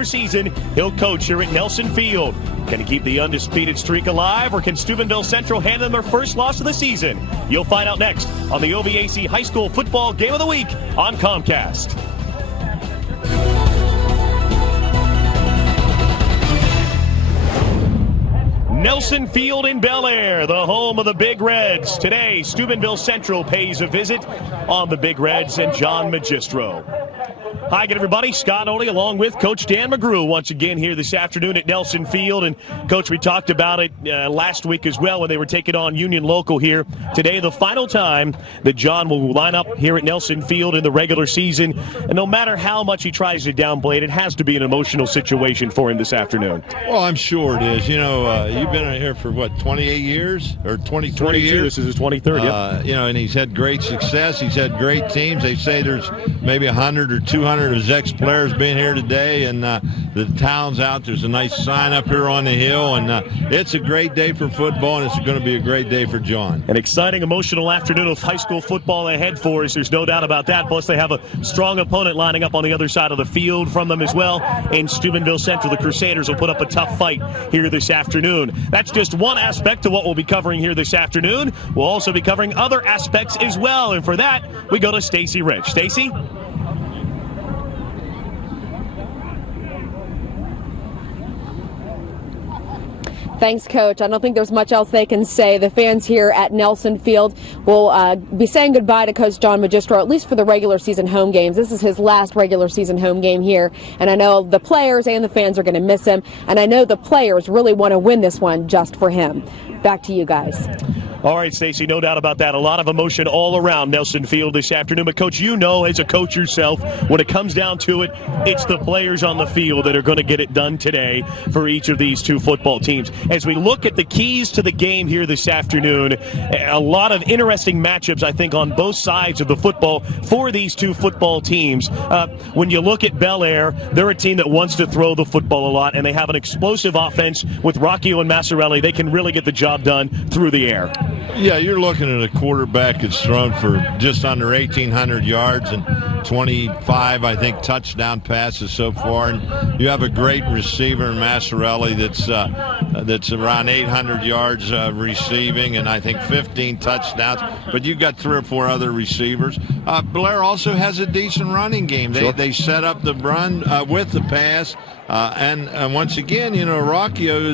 regular season, he'll coach here at Nelson Field. Can he keep the undisputed streak alive, or can Steubenville Central hand them their first loss of the season? You'll find out next on the OVAC High School Football Game of the Week on Comcast. Nelson Field in Bellaire, the home of the Big Reds. Today, Steubenville Central pays a visit on the Big Reds and John Magistro. Hi again, everybody. Scott Oley along with Coach Dan McGrew once again here this afternoon at Nelson Field. And, Coach, we talked about it last week as well when they were taking on Union Local here. Today, the final time that John will line up here at Nelson Field in the regular season. And no matter how much he tries to downplay it, it has to be an emotional situation for him this afternoon. Well, I'm sure it is. You know, you've been here for, 28 years? Or 22 years? This is his 23rd, yep. You know, and he's had great success. He's had great teams. They say there's maybe 100 or 200 of his ex-players being here today, and the town's out. There's a nice sign up here on the hill, and it's a great day for football, and it's going to be a great day for John. An exciting, emotional afternoon of high school football ahead for us. There's no doubt about that. Plus, they have a strong opponent lining up on the other side of the field from them as well. In Steubenville Central, the Crusaders will put up a tough fight here this afternoon. That's just one aspect of what we'll be covering here this afternoon. We'll also be covering other aspects as well, and for that, we go to Stacy Rich. Stacy? Thanks, Coach. I don't think there's much else they can say. The fans here at Nelson Field will be saying goodbye to Coach John Magistro, at least for the regular season home games. This is his last regular season home game here, and I know the players and the fans are going to miss him, and I know the players really want to win this one just for him. Back to you guys. All right, Stacey, no doubt about that. A lot of emotion all around Nelson Field this afternoon. But, Coach, you know as a coach yourself, when it comes down to it, it's the players on the field that are going to get it done today for each of these two football teams. As we look at the keys to the game here this afternoon, a lot of interesting matchups, I think, on both sides of the football for these two football teams. When you look at Bellaire, they're a team that wants to throw the football a lot, and they have an explosive offense with Rocchio and Massarelli. They can really get the job done through the air. Yeah, you're looking at a quarterback that's thrown for just under 1,800 yards and 25, I think, touchdown passes so far. And you have a great receiver in Massarelli that's around 800 yards receiving, and I think 15 touchdowns. But you've got 3 or 4 other receivers. Bellaire also has a decent running game. They set up the run with the pass. And once again, you know, Rocchio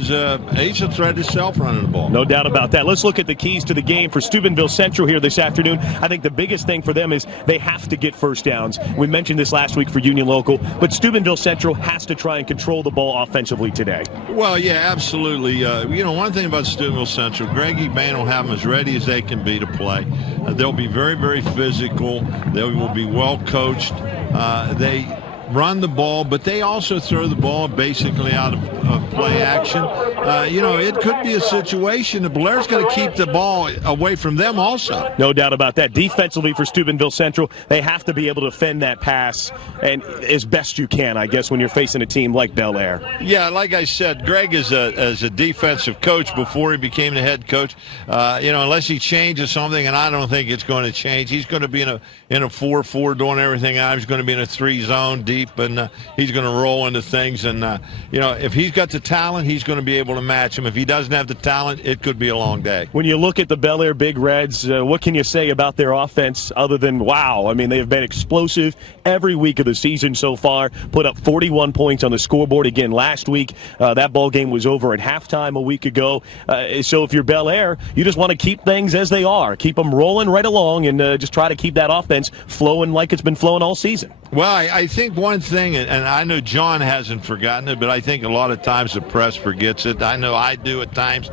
he's a threat himself running the ball. No doubt about that. Let's look at the keys to the game for Steubenville Central here this afternoon. I think the biggest thing for them is they have to get first downs. We mentioned this last week for Union Local, but Steubenville Central has to try and control the ball offensively today. Well, yeah, absolutely. You know, one thing about Steubenville Central, Greg Eban will have them as ready as they can be to play. They'll be very, very physical. They will be well coached. They run the ball, but they also throw the ball basically out of play action. You know, it could be a situation that Belaire's going to keep the ball away from them also. No doubt about that. Defensively for Steubenville Central, they have to be able to defend that pass and as best you can, I guess, when you're facing a team like Bellaire. Yeah, like I said, Greg is a defensive coach before he became the head coach. You know, unless he changes something, and I don't think it's going to change, he's going to be in a 4-4 doing everything out. He's going to be in a 3-zone deep, and he's going to roll into things. And, you know, if he's got the talent, he's going to be able to match him. If he doesn't have the talent, it could be a long day. When you look at the Bellaire Big Reds, what can you say about their offense other than, wow, I mean, they have been explosive every week of the season so far, put up 41 points on the scoreboard again last week. That ball game was over at halftime a week ago. So if you're Bellaire, you just want to keep things as they are, keep them rolling right along, and just try to keep that offense flowing like it's been flowing all season. Well, I think one thing, and I know John hasn't forgotten it, but I think a lot of times the press forgets it. I know I do at times.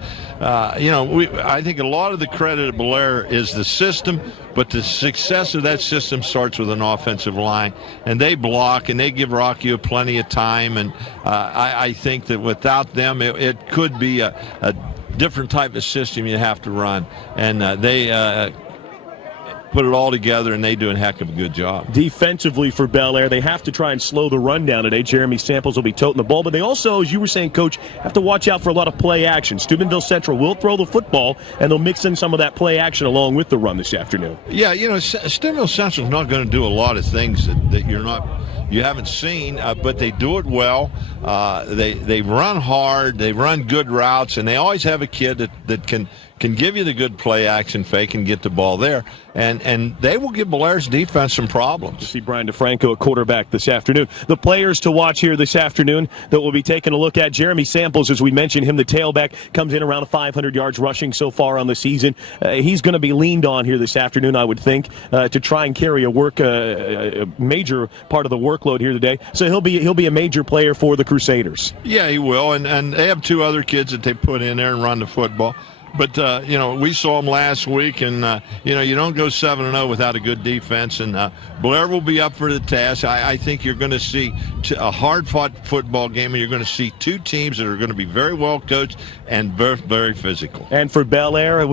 You know, I think a lot of the credit of Bellaire is the system, but the success of that system starts with an offensive line. And they block, and they give Rocchio plenty of time. And I think that without them, it could be a different type of system you have to run. And they put it all together, and they do a heck of a good job. Defensively for Bellaire, they have to try and slow the run down today. Jeremy Samples will be toting the ball, but they also, as you were saying, Coach, have to watch out for a lot of play action. Steubenville Central will throw the football, and they'll mix in some of that play action along with the run this afternoon. Yeah, you know, Steubenville Central is not going to do a lot of things that you're not you haven't seen, but they do it well. They run hard, they run good routes, and they always have a kid that can give you the good play action fake and get the ball there. And they will give Bellaire's defense some problems. You see Brian DeFranco at quarterback this afternoon. The players to watch here this afternoon that we'll be taking a look at. Jeremy Samples, as we mentioned him, the tailback, comes in around 500 yards rushing so far on the season. He's going to be leaned on here this afternoon, I would think, to try and carry a major part of the workload here today. So he'll be a major player for the Crusaders. Yeah, he will. And they have two other kids that they put in there and run the football. But, we saw them last week, and, you don't go 7-0 without a good defense. And Bellaire will be up for the task. I think you're going to see a hard-fought football game, and you're going to see two teams that are going to be very well coached and very, very physical. And for Bellaire,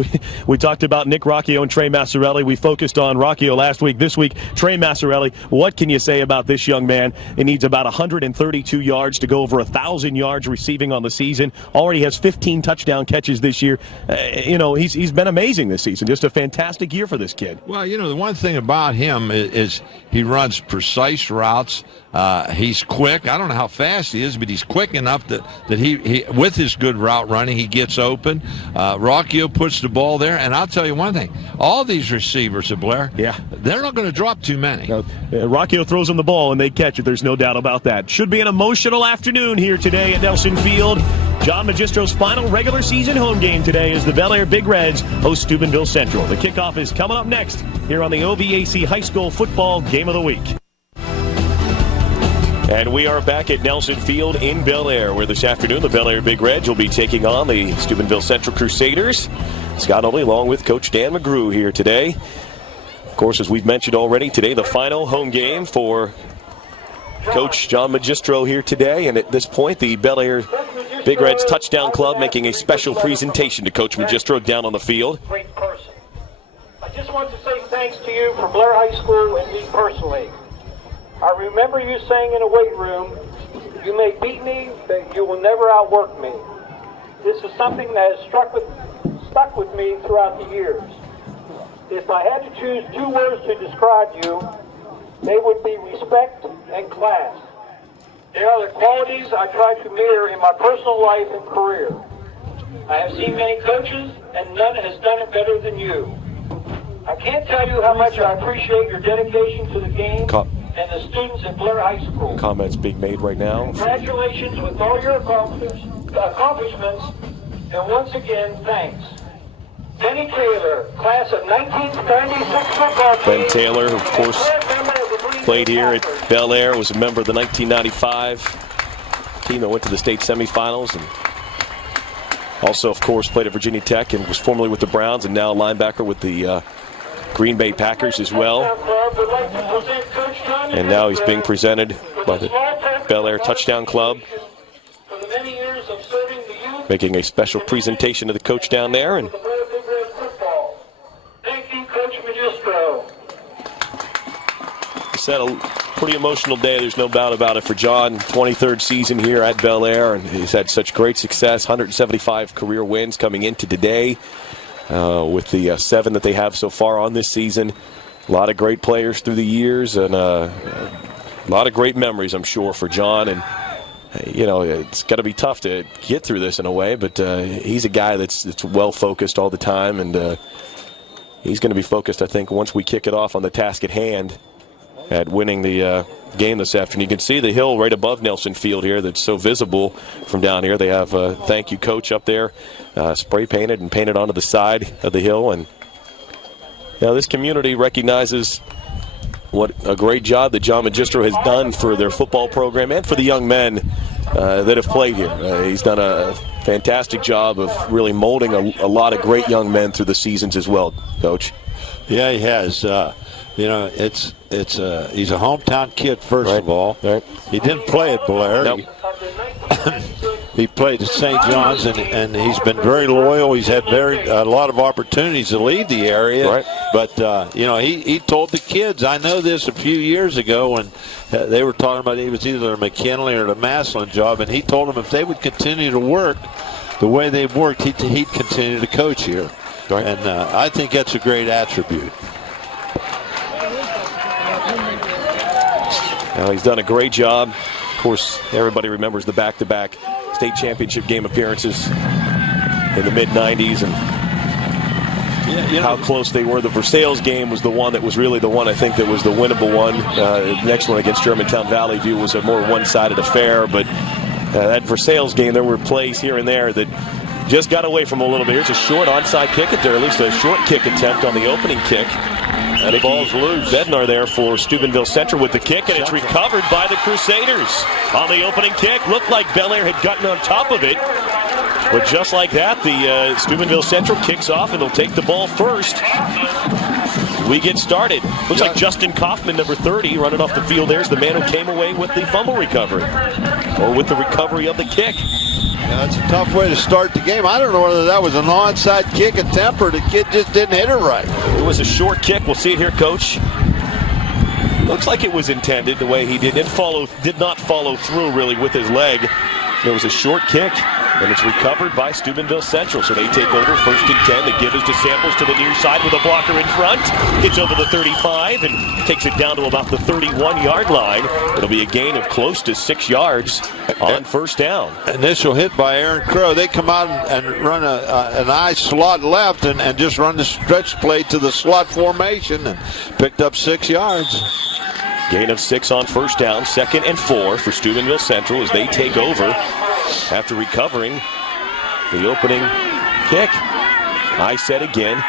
we talked about Nick Rocchio and Trey Massarelli. We focused on Rocchio last week. This week, Trey Massarelli. What can you say about this young man? He needs about 132 yards to go over 1,000 yards receiving on the season. Already has 15 touchdown catches this year. He's been amazing this season. Just a fantastic year for this kid. Well, the one thing about him is he runs precise routes. He's quick. I don't know how fast he is, but he's quick enough that he with his good route running, he gets open. Rocchio puts the ball there, and I'll tell you one thing: all these receivers at Bellaire, they're not going to drop too many. No, Rocchio throws them the ball, and they catch it. There's no doubt about that. Should be an emotional afternoon here today at Nelson Field. John Magistro's final regular season home game today as the Bellaire Big Reds host Steubenville Central. The kickoff is coming up next here on the OVAC High School Football Game of the Week. And we are back at Nelson Field in Bellaire, where this afternoon the Bellaire Big Reds will be taking on the Steubenville Central Crusaders. Scott Olney along with Coach Dan McGrew here today. Of course, as we've mentioned already, today the final home game for Coach John Magistro here today. And at this point, the Bellaire Big Reds Touchdown Club making a special presentation to Coach Magistro down on the field. Great person. I just want to say thanks to you for Bellaire High School and me personally. I remember you saying in a weight room, you may beat me, but you will never outwork me. This is something that has stuck with me throughout the years. If I had to choose two words to describe you, they would be respect and class. They are the qualities I try to mirror in my personal life and career. I have seen many coaches, and none has done it better than you. I can't tell you how much I appreciate your dedication to the game and the students at Bellaire High School. Comments being made right now. Congratulations with all your accomplishments, and once again, thanks. Benny Taylor, class of 1976 football team. Ben Taylor, of course, played here at Bellaire, was a member of the 1995 team that went to the state semifinals, and also, of course, played at Virginia Tech and was formerly with the Browns and now a linebacker with the Green Bay Packers as well. And now he's being presented by the Bellaire Touchdown Club, making a special presentation to the coach down there. And thank you, Coach Magistro. It's had a pretty emotional day, there's no doubt about it, for John. 23rd season here at Bellaire, and he's had such great success. 175 career wins coming into today with the 7 that they have so far on this season. A lot of great players through the years, and a lot of great memories, I'm sure, for John. And it's got to be tough to get through this in a way, but he's a guy that's well focused all the time, and he's going to be focused, I think, once we kick it off on the task at hand at winning the game this afternoon. You can see the hill right above Nelson Field here that's so visible from down here. They have a thank you coach up there, spray painted and painted onto the side of the hill. And this community recognizes what a great job that John Magistro has done for their football program and for the young men that have played here. He's done a fantastic job of really molding a lot of great young men through the seasons as well, Coach. Yeah, he has. He's a hometown kid, first of all. Right. He didn't play at Bellaire. Nope. He played at St. John's, and he's been very loyal. He's had a lot of opportunities to leave the area. Right. But, he told the kids, I know this a few years ago when they were talking about it was either a McKinley or the Maslin job, and he told them if they would continue to work the way they've worked, he'd continue to coach here. Right. And I think that's a great attribute. He's done a great job. Of course, everybody remembers the back-to-back state championship game appearances in the mid-90s and how close they were. The Versailles game was the one that was really the one I think that was the winnable one. The next one against Germantown Valley View was a more one-sided affair, but that Versailles game, there were plays here and there that just got away from a little bit. Here's a short onside kick at there, at least a short kick attempt on the opening kick. And the ball's loose. Bednar there for Steubenville Central with the kick, and it's recovered by the Crusaders. On the opening kick, looked like Bellaire had gotten on top of it. But just like that, the Steubenville Central kicks off, and they'll take the ball first. We get started. Looks like Justin Kaufman, number 30, running off the field. There's the man who came away with the fumble recovery, or with the recovery of the kick. Yeah, that's a tough way to start the game. I don't know whether that was an onside kick attempt or the kid just didn't hit it right. It was a short kick. We'll see it here, Coach. Looks like it was intended the way he did. Did not follow through really with his leg. It was a short kick, and it's recovered by Steubenville Central. So they take over 1st and 10. The give is to Samples to the near side with a blocker in front. Gets over the 35 and takes it down to about the 31-yard line. It'll be a gain of close to 6 yards on 1st down. Initial hit by Aaron Crow. They come out and run an I slot left and just run the stretch play to the slot formation and picked up 6 yards. Gain of 6 on 1st down, 2nd and 4 for Steubenville Central as they take over after recovering the opening kick. I said again,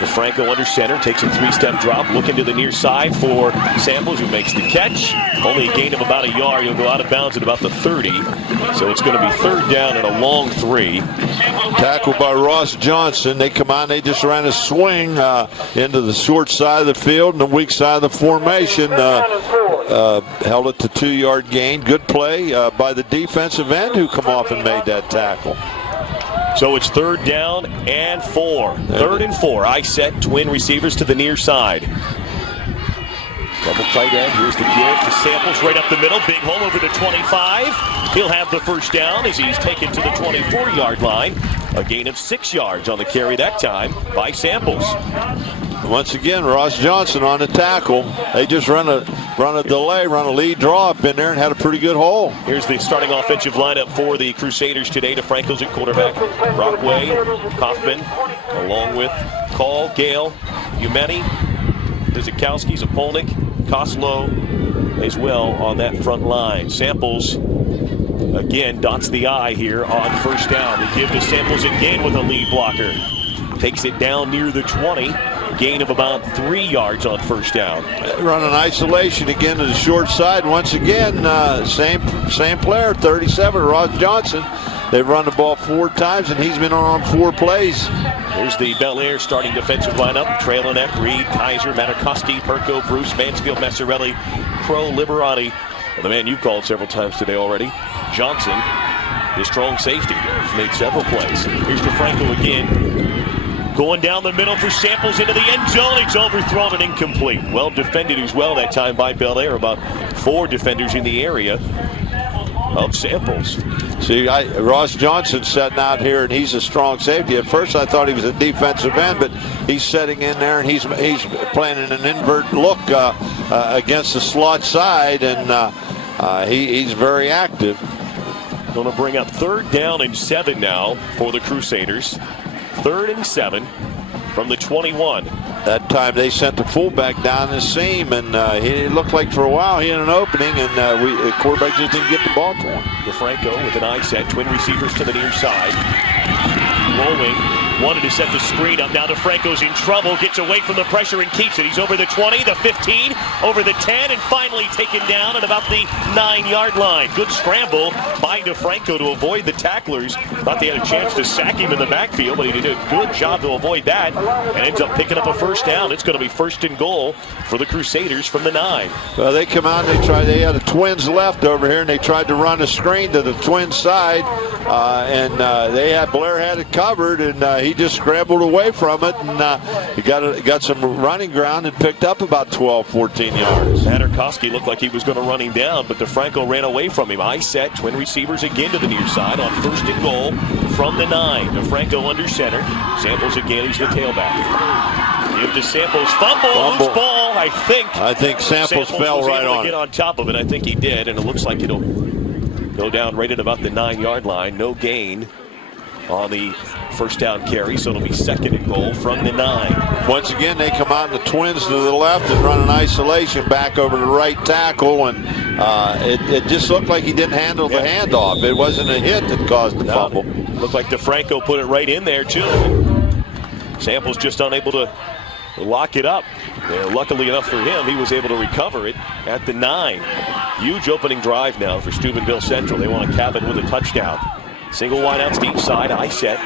DeFranco under center, takes a 3-step drop, looking to the near side for Samples, who makes the catch. Only a gain of about a yard. He'll go out of bounds at about the 30. So it's going to be 3rd down and a long 3. Tackled by Ross Johnson. They come on, they just ran a swing into the short side of the field and the weak side of the formation. Held it to 2-yard gain. Good play by the defensive end who come off and made that tackle. So it's 3rd down and 4. 3rd and 4. I set twin receivers to the near side. Double tight end. Here's the give to Samples right up the middle. Big hole over the 25. He'll have the 1st down as he's taken to the 24-yard line. A gain of 6 yards on the carry that time by Samples. Once again, Ross Johnson on the tackle. They just run a lead draw up in there and had a pretty good hole. Here's the starting offensive lineup for the Crusaders today. DeFranco's at quarterback. Brockway, Kaufman, along with Call, Gale, Umeni, Vizikowski, Zapolnik, Koslow as well on that front line. Samples again dots the I here on 1st down. They give to Samples again with a lead blocker. Takes it down near the 20. Gain of about 3 yards on 1st down. Run an isolation again to the short side. Once again, same player, 37, Ross Johnson. They've run the ball 4 times, and he's been on 4 plays. Here's the Bellaire starting defensive lineup. Trailenek, Reed, Kaiser, Matakoski, Perko, Bruce, Mansfield, Messarelli, Crow, Liberati. The man you've called several times today already, Johnson, his strong safety, made several plays. Here's DeFranco again. Going down the middle for Samples into the end zone. It's overthrown and incomplete. Well defended as well that time by Bellaire. About 4 defenders in the area of Samples. See, Ross Johnson sitting out here, and he's a strong safety. At first, I thought he was a defensive end, but he's setting in there, and he's playing in an invert look against the slot side, and he's very active. Going to bring up 3rd down and 7 now for the Crusaders. 3rd and 7 from the 21. That time they sent the fullback down the seam, and he looked like for a while he had an opening, and the quarterback just didn't get the ball to him. DeFranco with an I set, twin receivers to the near side. Rolling, wanted to set the screen up. Now DeFranco's in trouble, gets away from the pressure and keeps it. He's over the 20, the 15, over the 10, and finally taken down at about the 9-yard line. Good scramble by DeFranco to avoid the tacklers. Thought they had a chance to sack him in the backfield, but he did a good job to avoid that and ends up picking up a 1st down. It's going to be 1st and goal for the Crusaders from the 9. Well, they come out and they had the Twins left over here, and they tried to run a screen to the Twins side, and Bellaire had it covered, and he just scrambled away from it, and he got some running ground and picked up about 12, 14 yards. Matakoski looked like he was going to run him down, but DeFranco ran away from him. I set, twin receivers again to the near side on 1st and goal from the 9. DeFranco under center. Samples again, he's the tailback. Give to Samples, fumble, loose ball. ball. I think Samples fell right on it. Get on top of it. I think he did, and it looks like it'll go down right at about the 9-yard line. No gain on the first down carry, so it'll be 2nd and goal from the 9. Once again, they come out in the twins to the left and run an isolation back over the right tackle, and it just looked like he didn't handle the handoff. It wasn't a hit that caused the fumble. Looked like DeFranco put it right in there, too. Samples just unable to lock it up. Luckily enough for him, he was able to recover it at the 9. Huge opening drive now for Steubenville Central. They want to cap it with a touchdown. Single wideouts to each side, I set.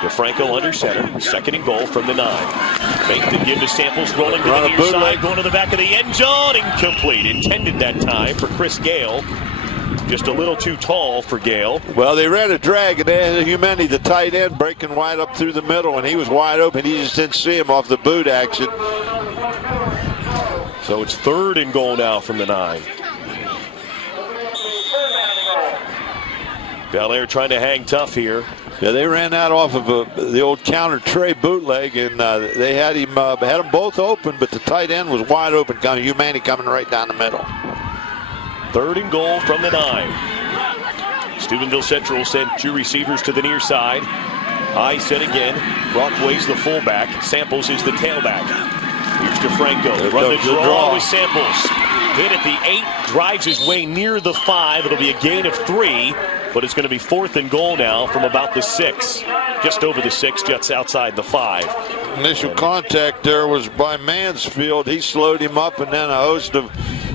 DeFranco under center, 2nd and goal from the 9. Fake to give to Samples, rolling to the near side, going to the back of the end zone, incomplete. Intended that time for Chris Gale. Just a little too tall for Gale. Well, they ran a drag, and they had Humeni, the tight end, breaking wide up through the middle, and he was wide open. He just didn't see him off the boot action. So it's 3rd and goal now from the 9. Bellaire trying to hang tough here. Yeah, they ran that off of the old counter tray bootleg, and they had them both open, but the tight end was wide open. Humani coming right down the middle. 3rd and goal from the 9. Steubenville Central sent 2 receivers to the near side. I set again. Brockway's the fullback. Samples is the tailback. Here's DeFranco. Run the draw with Samples. Hit at the 8. Drives his way near the 5. It'll be a gain of 3. But it's going to be 4th and goal now from about the 6. Just over the 6, just outside the 5. Initial contact there was by Mansfield. He slowed him up, and then a host of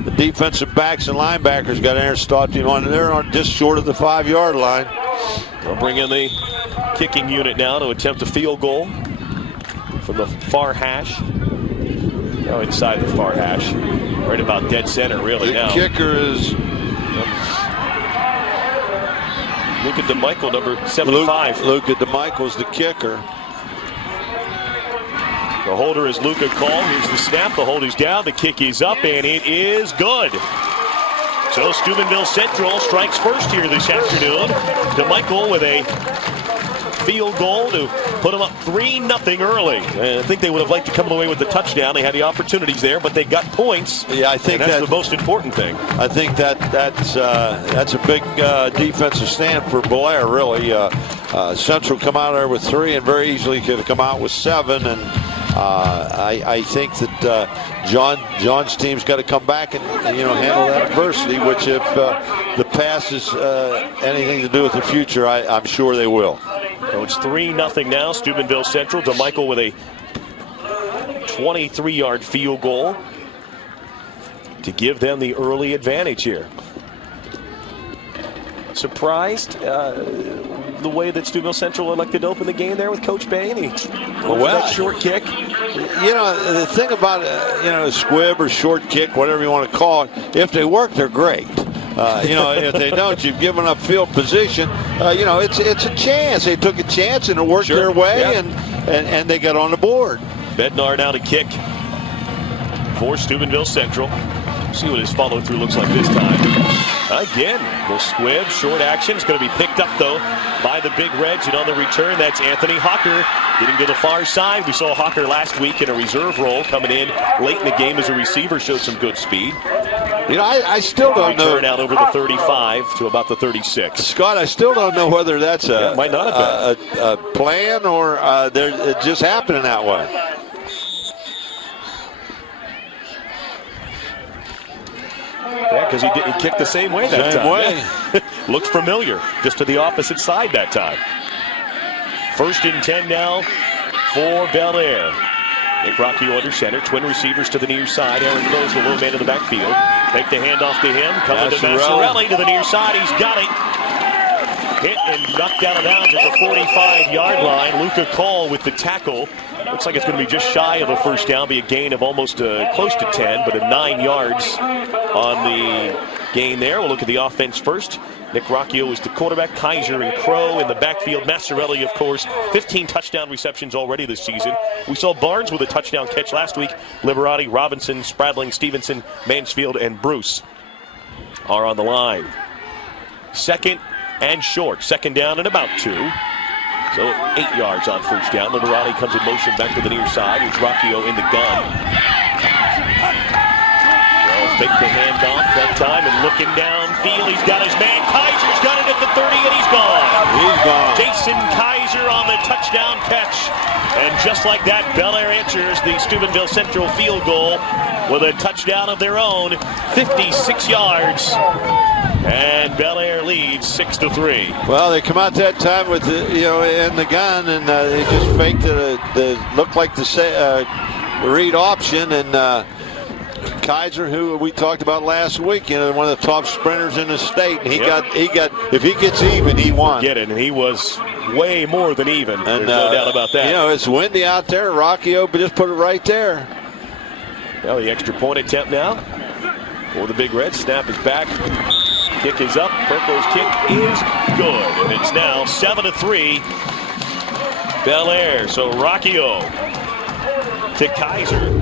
the defensive backs and linebackers got in there and stopped him on. They're just short of the 5-yard line. They'll bring in the kicking unit now to attempt a field goal from the far hash. Now inside the far hash. Right about dead center, really, now. The kicker is Luca DeMichael, number 75. Luca DeMichael's the kicker. The holder is Luca Call. Here's the snap. The hold is down. The kick is up, and it is good. So Steubenville Central strikes first here this afternoon. DeMichael with a field goal to put them up 3-0 early. I think they would have liked to come away with the touchdown. They had the opportunities there, but they got points. Yeah, I think that's the most important thing. I think that's a big defensive stand for Bellaire, really. Central come out there with 3 and very easily could have come out with 7. And I think that John's team's got to come back and handle that adversity, which if the pass is anything to do with the future, I'm sure they will. So it's 3-0 now. Steubenville Central. DeMichael with a 23-yard field goal to give them the early advantage here. Surprised the way that Steubenville Central elected to open the game there with Coach Bain. That short kick. The thing about squib or short kick, whatever you want to call it, if they work, they're great. If they don't, you've given up field position. It's a chance. They took a chance and it worked their way, and they got on the board. Bednar now to kick for Steubenville Central. See what his follow through looks like this time. Again, the squib, short action. It's going to be picked up, though, by the Big Reds. And on the return, that's Anthony Hawker getting to the far side. We saw Hawker last week in a reserve role coming in late in the game as a receiver, showed some good speed. I still don't know. Return out over the 35 to about the 36. Scott, I still don't know whether that's might not have been a plan or they're just happening that way. Yeah, because he kicked the same way that time. Looked familiar, just to the opposite side that time. 1st and 10 now for Bellaire. Nick Rocky under center, twin receivers to the near side. Aaron Close, the low man in the backfield. Take the handoff to him, coming to Massarelli to the near side. He's got it. Hit and knocked out of bounds at the 45-yard line. Luca Call with the tackle. Looks like it's going to be just shy of a first down, be a gain of almost close to 10, but 9 yards on the gain there. We'll look at the offense first. Nick Rocchio is the quarterback. Kaiser and Crow in the backfield. Massarelli, of course, 15 touchdown receptions already this season. We saw Barnes with a touchdown catch last week. Liberati, Robinson, Spradling, Stevenson, Mansfield, and Bruce are on the line. 2nd and short. 2nd down and about 2. So 8 yards on first down. Liberati comes in motion back to the near side. It's Rocchio in the gun. Fake the handoff that time and looking downfield. He's got his man. Kaiser's got it at the 30 and he's gone. He's gone. Jason Kaiser on the touchdown catch. And just like that, Bellaire answers the Steubenville Central field goal with a touchdown of their own, 56 yards. And Bellaire leads 6-3. Well, they come out that time with in the gun, and they just faked the looked like the read option, and Kaiser, who we talked about last week, one of the top sprinters in the state, and he got if he gets even, he won. Get it, and he was way more than even. And there's no doubt about that. It's windy out there. Rocky O just put it right there. Well, the extra point attempt now for the Big Red. Snap is back. Kick is up. Perko's kick is good. And it's now 7-3. Bellaire. So Rockio to Kaiser.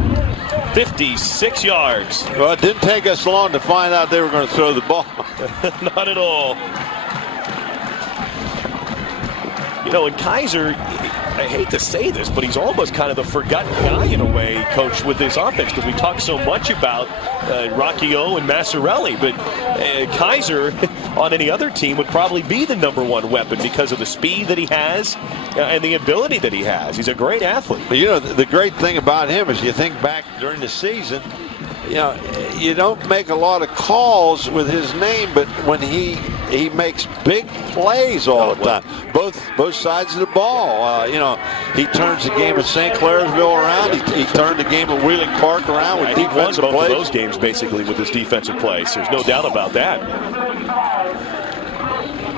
56 yards. Well, it didn't take us long to find out they were going to throw the ball. Not at all. And Kaiser, I hate to say this, but he's almost kind of the forgotten guy in a way, Coach, with this offense, because we talk so much about Rocky O and Massarelli, but Kaiser on any other team would probably be the #1 weapon because of the speed that he has and the ability that he has. He's a great athlete. But the great thing about him is you think back during the season, you don't make a lot of calls with his name, but when he makes big plays all the time, both sides of the ball. He turns the game at St. Clairsville around. He turned the game at Wheeling Park around with defensive plays. Both of those games basically with his defensive plays. There's no doubt about that.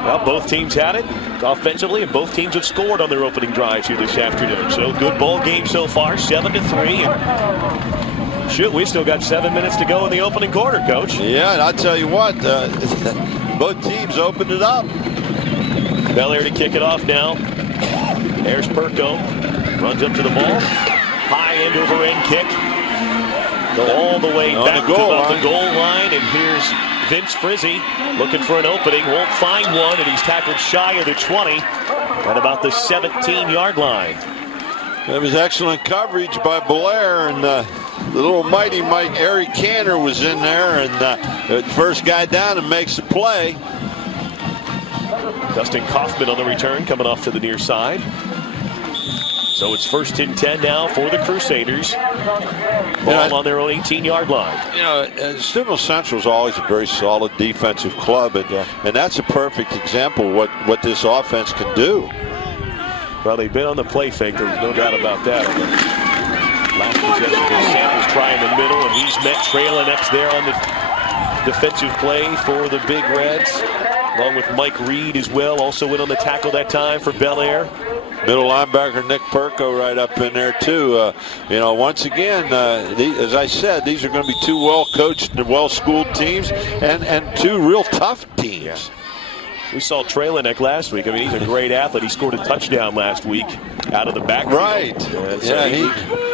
Well, both teams had it offensively, and both teams have scored on their opening drives here this afternoon. So good ball game so far, 7-3. Shoot, we still got 7 minutes to go in the opening quarter, Coach. Yeah, and I'll tell you what, both teams opened it up. Bellaire to kick it off now. There's Perko. Runs up to the ball. High end over end kick. Go all the way back to about the goal line. And here's Vince Frizzy looking for an opening. Won't find one, and he's tackled shy of the 20 at about the 17-yard line. That was excellent coverage by Bellaire, and the little mighty Mike Eric Canner was in there, and the first guy down and makes the play. Dustin Kaufman on the return, coming off to the near side. So it's 1st and 10 now for the Crusaders. Ball on their own 18-yard line. Steubenville Central is always a very solid defensive club, and that's a perfect example of what this offense can do. Well, they've been on the play fake. There's no doubt about that. Last possession, Samples trying the middle, and he's met trailing X there on the defensive play for the Big Reds, along with Mike Reed as well. Also in on the tackle that time for Bellaire. Middle linebacker Nick Perko right up in there too. Once again, as I said, these are going to be two well-coached and well-schooled teams, and two real tough teams. Yeah. We saw Trailenek last week. I mean, he's a great athlete. He scored a touchdown last week out of the backfield. Right. So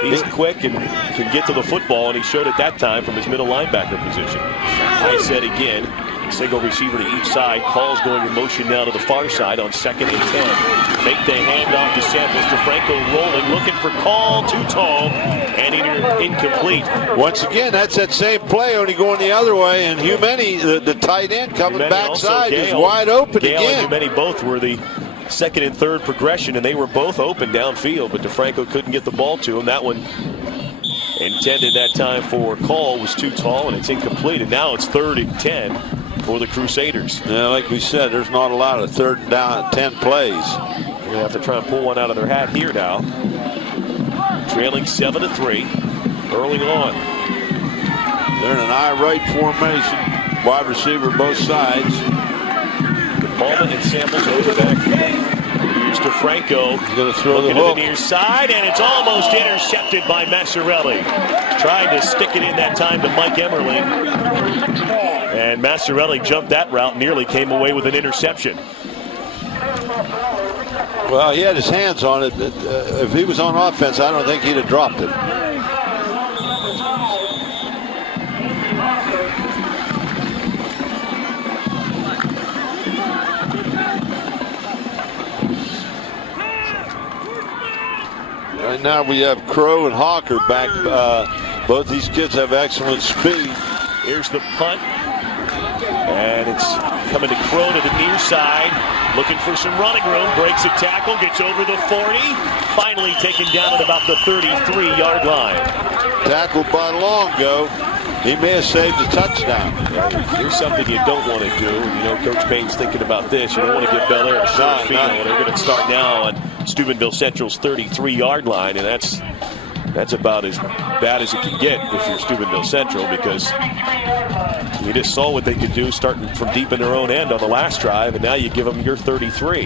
he's quick and can get to the football, and he showed it that time from his middle linebacker position. I said again, single receiver to each side. Call's going in motion now to the far side on 2nd and 10. Make the handoff to Samples. DeFranco rolling, looking for Call, too tall, and incomplete. Once again, that's that same play, only going the other way, and Humeni, the tight end coming backside, is wide open again. And Humeni both were the 2nd and 3rd progression, and they were both open downfield, but DeFranco couldn't get the ball to him. That one intended that time for Call was too tall, and it's incomplete, and now it's 3rd and 10 for the Crusaders. Yeah, like we said, there's not a lot of 3rd down 10 plays. They're going to have to try and pull one out of their hat here now. Trailing 7-3 early on. They're in an I-right formation. Wide receiver both sides. Palma and Samples over the backfield. Here's DeFranco. He's going to throw the To hook. the near side, and it's almost intercepted by Massarelli. Tried to stick it in that time to Mike Emmerling. And Massarelli jumped that route, nearly came away with an interception. Well, he had his hands on it. If he was on offense, I don't think he'd have dropped it. Right now we have Crow and Hawker back. Both these kids have excellent speed. Here's the punt. And it's coming to Crow to the near side. Looking for some running room. Breaks a tackle. Gets over the 40. Finally taken down at about the 33-yard line. Tackled by Longo. He may have saved a touchdown. Here's something you don't want to do. You know, Coach Payne's thinking about this. You don't want to give Bellaire a short field. They're going to start now on Steubenville Central's 33-yard line, and that's about as bad as it can get if you're Steubenville Central, because you just saw what they could do starting from deep in their own end on the last drive, and now you give them your 33.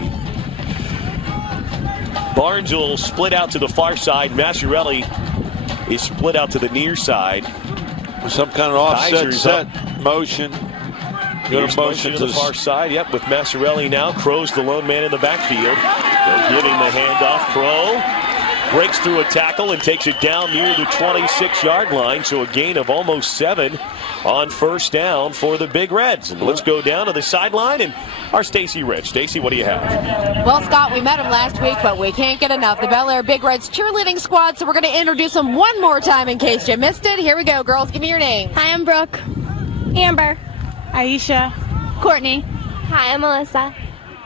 Barnes will split out to the far side. Massarelli is split out to the near side. Some kind of offset set motion. Good motion to the far side. Yep, with Massarelli now. Crow's the lone man in the backfield. They're giving the handoff. Crow breaks through a tackle and takes it down near the 26-yard line. So a gain of almost 7 on first down for the Big Reds. And let's go down to the sideline and our Stacy Rich. Stacy, what do you have? Well, Scott, we met him last week, but we can't get enough. The Bellaire Big Reds cheerleading squad, so we're going to introduce them one more time in case you missed it. Here we go, girls. Give me your names. Hi, I'm Brooke. Amber. Aisha. Courtney. Hi, I'm Melissa.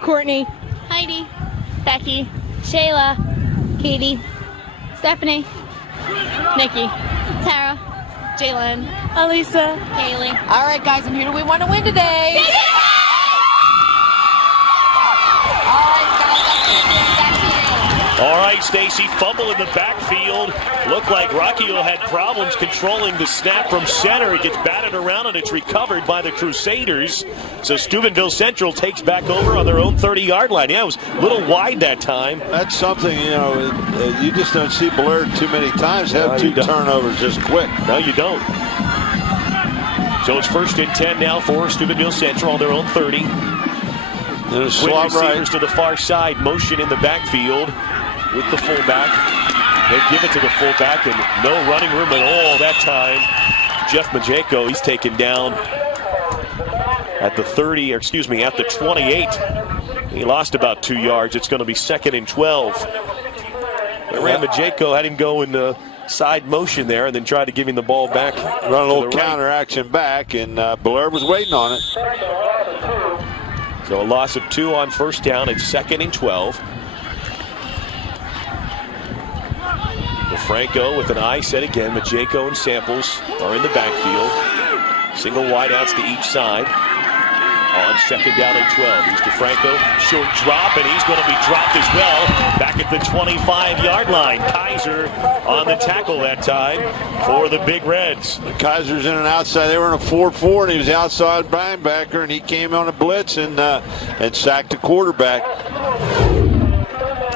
Courtney. Heidi. Becky. Shayla. Katie. Stephanie. Nikki. Tara. Jalen. Elisa. Haley. All right, guys, and who do we want to win today? All right, Stacy, fumble in the backfield. Looked like Rockio had problems controlling the snap from center. It gets batted around, and it's recovered by the Crusaders. So Steubenville Central takes back over on their own 30-yard line. Yeah, it was a little wide that time. That's something, you know, you just don't see Bellaire too many times have two turnovers just quick. No, you don't. So it's 1st and 10 now for Steubenville Central on their own 30. Swap receivers right to the far side. Motion in the backfield with the fullback. They give it to the fullback, and no running room at all that time. Jeff Majeko, he's taken down at the 30, or excuse me, at the 28. He lost about 2 yards. It's going to be 2nd and 12. Ram Majeko had him go in the side motion there and then tried to give him the ball back. Run a little counter action back, and Bellaire was waiting on it. So a loss of 2 on first down. It's 2nd and 12. DeFranco with an eye set again. Majeko and Samples are in the backfield. Single wideouts to each side. On 2nd down and 12. Here's DeFranco. Short drop, and he's going to be dropped as well. Back at the 25-yard line. Kaiser on the tackle that time for the Big Reds. Kaiser's in and outside. They were in a 4-4, and he was the outside linebacker, and he came on a blitz and sacked the quarterback.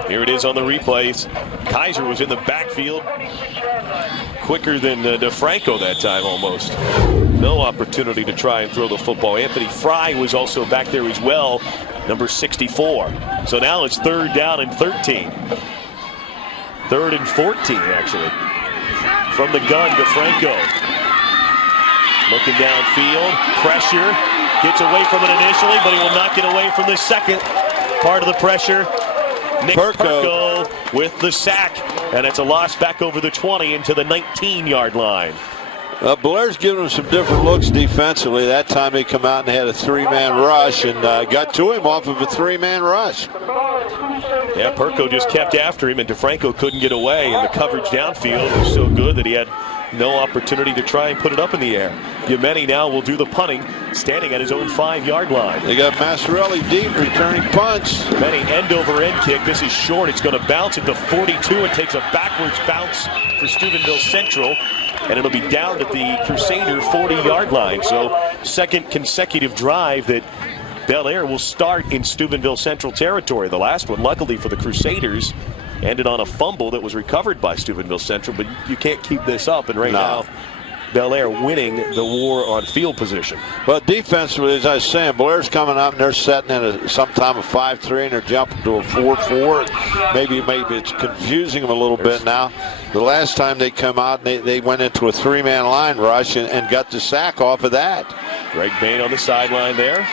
Here it is on the replays. Kaiser was in the backfield quicker than DeFranco that time almost. No opportunity to try and throw the football. Anthony Fry was also back there as well, number 64. So now it's 3rd down and 13. 3rd and 14, actually. From the gun, DeFranco. Looking downfield, pressure. Gets away from it initially, but he will not get away from the second part of the pressure. Nick Perko with the sack, and it's a loss back over the 20 into the 19-yard line. Belaire's giving them some different looks defensively. That time they come out and had a 3-man rush and got to him off of a 3-man rush. Yeah, Perko just kept after him, and DeFranco couldn't get away, and the coverage downfield was so good that he had no opportunity to try and put it up in the air. Yemeni now will do the punting, standing at his own 5-yard line. They got Massarelli deep, returning punts. Yemeni end-over-end kick. This is short. It's going to bounce at the 42 and takes a backwards bounce for Steubenville Central. And it'll be down at the Crusader 40-yard line. So second consecutive drive that Bellaire will start in Steubenville Central territory. The last one, luckily for the Crusaders, ended on a fumble that was recovered by Steubenville Central, but you can't keep this up, and now Bellaire winning the war on field position. But defensively, as I was saying, Belaire's coming up and they're setting in sometime a 5-3 and they're jumping to a 4-4. Maybe it's confusing them a little bit now. The last time they come out, they went into a 3-man line rush and got the sack off of that. Greg Bain on the sideline there.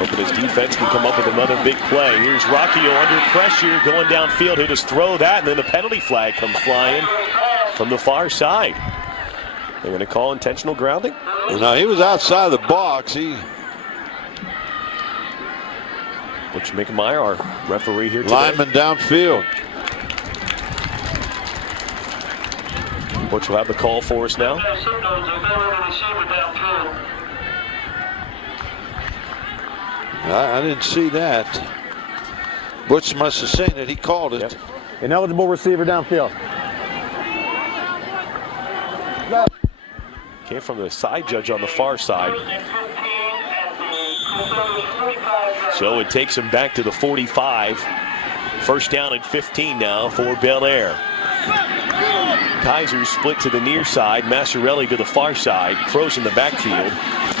Hoping his defense can come up with another big play. Here's Rockio under pressure, going downfield. He'll just throw that, and then the penalty flag comes flying from the far side. They're going to call intentional grounding. No, he was outside the box. Butch McMeyer, our referee here today. Lineman downfield. Butch will have the call for us now. I didn't see that. Butch must have seen it. He called it. Yep. Ineligible receiver downfield. Came from the side judge on the far side. So it takes him back to the 45. First down and 15 now for Bellaire. Kaiser split to the near side. Massarelli to the far side. Crow's in the backfield.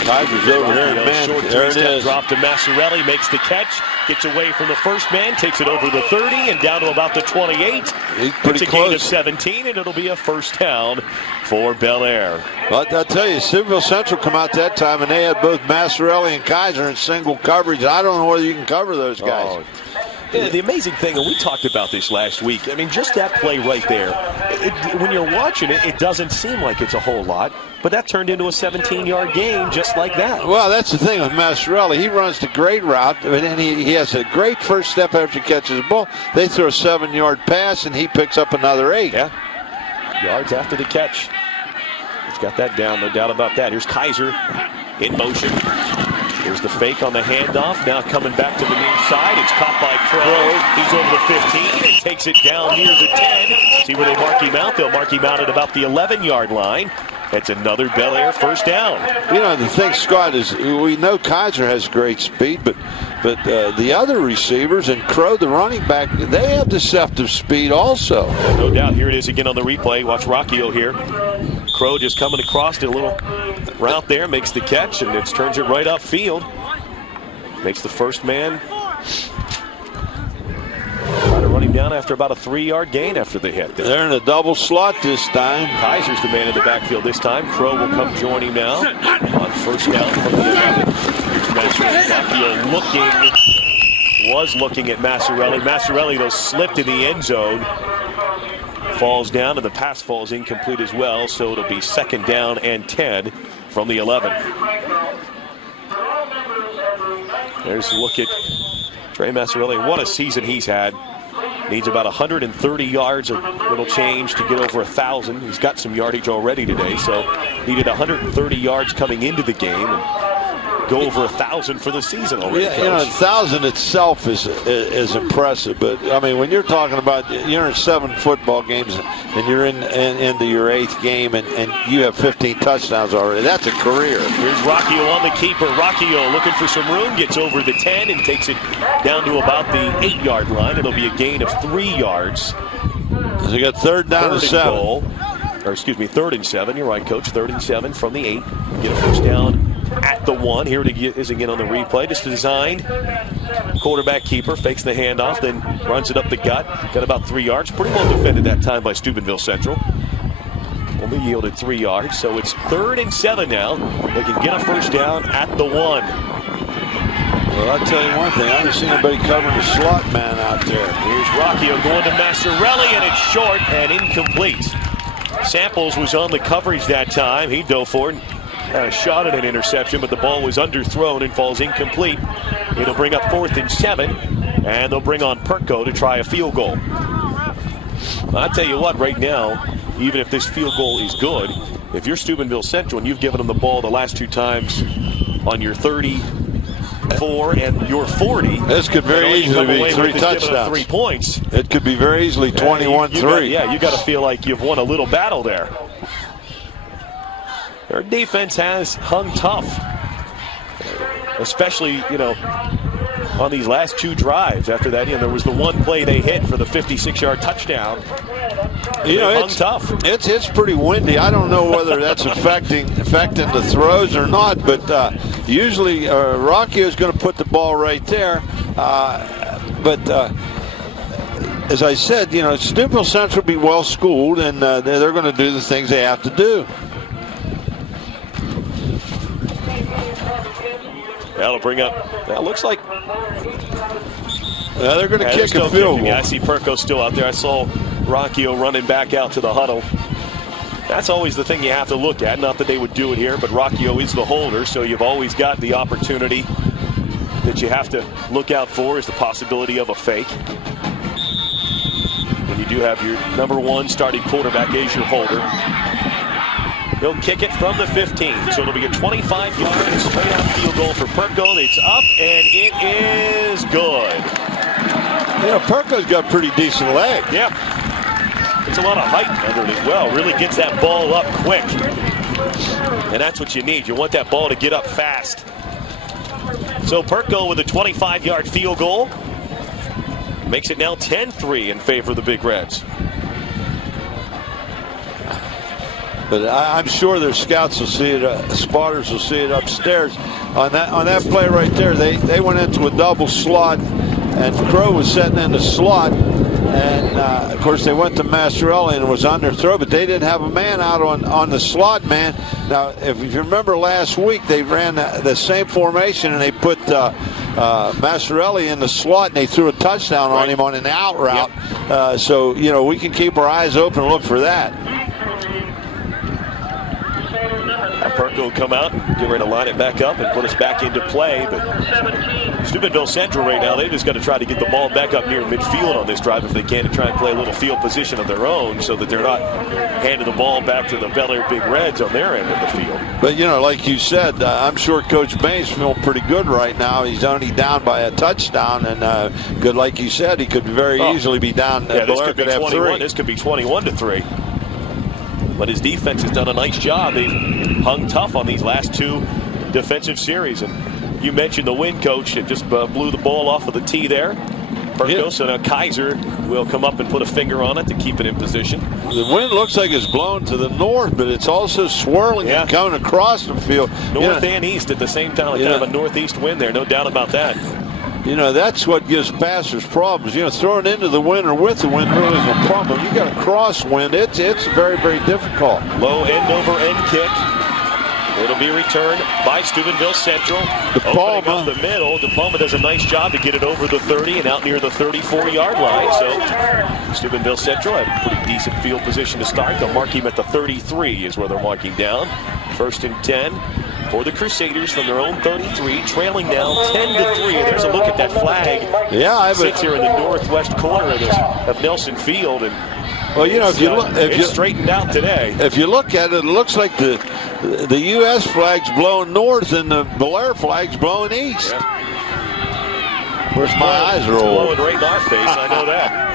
Kaiser's over here. Man, short there it three-step is. drop to Massarelli. Makes the catch. Gets away from the first man. Takes it over the 30 and down to about the 28. He's pretty it's a close. gain of 17, and it'll be a first down for Bellaire. Well, I'll tell you, Steubenville Central come out that time, and they had both Massarelli and Kaiser in single coverage. I don't know whether you can cover those guys. Oh. Yeah, the amazing thing, and we talked about this last week, I mean, just that play right there, when you're watching it, it doesn't seem like it's a whole lot, but that turned into a 17-yard gain just like that. Well, that's the thing with Massarelli. He runs the great route, and he has a great first step after he catches the ball. They throw a 7-yard pass, and he picks up another 8. Yeah, yards after the catch. He's got that down, no doubt about that. Here's Kaiser in motion. Here's the fake on the handoff. Now coming back to the near side. It's caught by Crow. He's over the 15 and takes it down near the 10. See where they mark him out? They'll mark him out at about the 11-yard line. That's another Bellaire first down. You know, the thing, Scott, is we know Kaiser has great speed, but the other receivers and Crow, the running back, they have deceptive speed also. No doubt. Here it is again on the replay. Watch Rockio here. Crow just coming across a little route there, makes the catch, and it turns it right upfield. Makes the first man try to run him down after about a 3-yard gain after the hit. They're in a double slot this time. Kaiser's the man in the backfield this time. Crow will come join him now on first down from the 11. Rockio was looking at Massarelli. Massarelli, though, slipped in the end zone. Falls down, and the pass falls incomplete as well, so it'll be second down and 10 from the 11. There's a look at Trey Massarelli. What a season he's had. Needs about 130 yards, a little change to get over 1,000. He's got some yardage already today, so needed 130 yards coming into the game and go over 1,000 for the season already. Yeah, you know, 1,000 itself is impressive, but I mean, when you're talking about you're in 7 football games and you're into your 8th game and you have 15 touchdowns already, that's a career. Here's Rockio on the keeper. Rockio looking for some room, gets over the 10 and takes it down to about the 8-yard line. It'll be a gain of 3 yards. So you got third down and 7. Third and 7. You're right, Coach. 3rd and 7 from the 8. Get a first down at the 1. Here it is again on the replay. Just designed. Quarterback keeper fakes the handoff, then runs it up the gut. Got about 3 yards. Pretty well defended that time by Steubenville Central. Only yielded 3 yards, so it's 3rd and 7 now. They can get a first down at the 1. Well, I'll tell you one thing. I haven't seen anybody covering the slot man out there. Here's Rockio going to Massarelli, and it's short and incomplete. Samples was on the coverage that time. He dove for it. Had a shot at an interception, but the ball was underthrown and falls incomplete. It'll bring up 4th and 7, and they'll bring on Perko to try a field goal. I'll tell you what, right now, even if this field goal is good, if you're Steubenville Central and you've given them the ball the last 2 times on your 34 and your 40, this could very easily be 3 touchdowns. 3 points. It could be very easily 21-3. You got to feel like you've won a little battle there. Their defense has hung tough, especially, on these last 2 drives. After that, there was the one play they hit for the 56-yard touchdown. It's tough. It's pretty windy. I don't know whether that's affecting the throws or not, but usually Rocky is going to put the ball right there. But as I said, Steubenville Central will be well schooled, and they're going to do the things they have to do. That'll bring up, that looks like. They're going to kick a field goal. I see Perko still out there. I saw Rockio running back out to the huddle. That's always the thing you have to look at. Not that they would do it here, but Rockio is the holder, so you've always got the opportunity that you have to look out for is the possibility of a fake. And you do have your number 1 starting quarterback as your holder. He'll kick it from the 15, so it'll be a 25-yard straight-out field goal for Perko. It's up, and it is good. Yeah, Perko's got pretty decent leg. Yeah. It's a lot of height under it as well. Really gets that ball up quick. And that's what you need. You want that ball to get up fast. So Perko with a 25-yard field goal. Makes it now 10-3 in favor of the Big Reds. But I'm sure their scouts will see it, spotters will see it upstairs. On that play right there, they went into a double slot, and Crow was setting in the slot. And, of course, they went to Mastrelli and it was on their throw, but they didn't have a man out on the slot man. Now, if you remember last week, they ran the same formation and they put Mastrelli in the slot and they threw a touchdown on him on an out route. Yep. So, you know, we can keep our eyes open and look for that. Perko will come out and get ready to line it back up and put us back into play. But Steubenville Central right now, they just got to try to get the ball back up near midfield on this drive if they can, to try and play a little field position of their own so that they're not handing the ball back to the Bellaire Big Reds on their end of the field. But, you know, like you said, I'm sure Coach Baines feels pretty good right now. He's only down by a touchdown, and good, like you said, he could very easily be down. Yeah, this could be have 21. 3. This could be 21-3. But his defense has done a nice job. They've hung tough on these last 2 defensive series. And you mentioned the wind, Coach. It just blew the ball off of the tee there. Perko, so now Kaiser will come up and put a finger on it to keep it in position. The wind looks like it's blown to the north, but it's also swirling and coming across the field. North and east at the same time. Kind of a northeast wind there, no doubt about that. You know, that's what gives passers problems. You know, throwing into the wind or with the wind really is a problem. You got a crosswind. It's very, very difficult. Low end-over-end kick. It'll be returned by Steubenville Central. Opening up the middle. DePalma does a nice job to get it over the 30 and out near the 34-yard line. So Steubenville Central had a pretty decent field position to start. They'll mark him at the 33 is where they're marking down. 1st and 10. For the Crusaders from their own 33, trailing now 10-3. And there's a look at that flag. Yeah, sits here in the northwest corner of Nelson Field, and well, you know, if you look, it's straightened out today. If you look at it, it looks like the U.S. flag's blowing north and the Bellaire flag's blowing east. Yeah. Of course, my eyes are old. Blowing right in our face. I know that.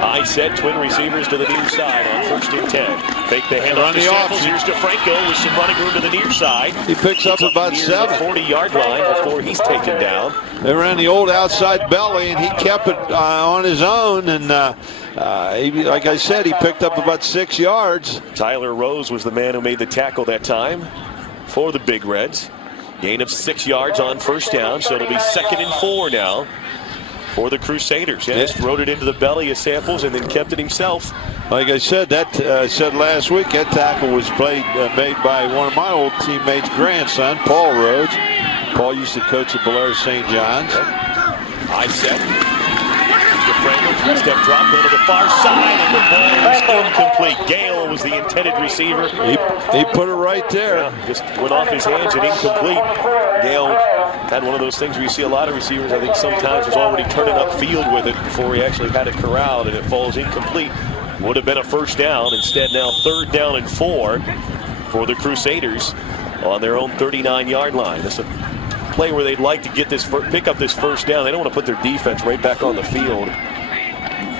I set twin receivers to the near side on 1st and 10. Fake the handoff to Samples. Here's DeFranco with some running room to the near side. He picks up about 7. 40-yard line before he's taken down. They ran the old outside belly, and he kept it on his own. And like I said, he picked up about 6 yards. Tyler Rose was the man who made the tackle that time for the Big Reds. Gain of 6 yards on 1st down, so it'll be 2nd and 4 now for the Crusaders. Just rode it into the belly of Samples and then kept it himself. Like I said, said last week, that tackle was made by one of my old teammates' grandson, Paul Rhodes. Paul used to coach at Bellaire St. John's. I set. DeFranco, 3-step drop, go to the far side, and the ball was incomplete. Gale was the intended receiver. He put it right there. Yeah, just went off his hands and incomplete. Gale had one of those things where you see a lot of receivers, I think sometimes was already turning upfield with it before he actually had it corralled, and it falls incomplete. Would have been a 1st down. Instead, now 3rd down and 4 for the Crusaders on their own 39-yard line. This is a play where they'd like to get this, pick up this 1st down. They don't want to put their defense right back on the field.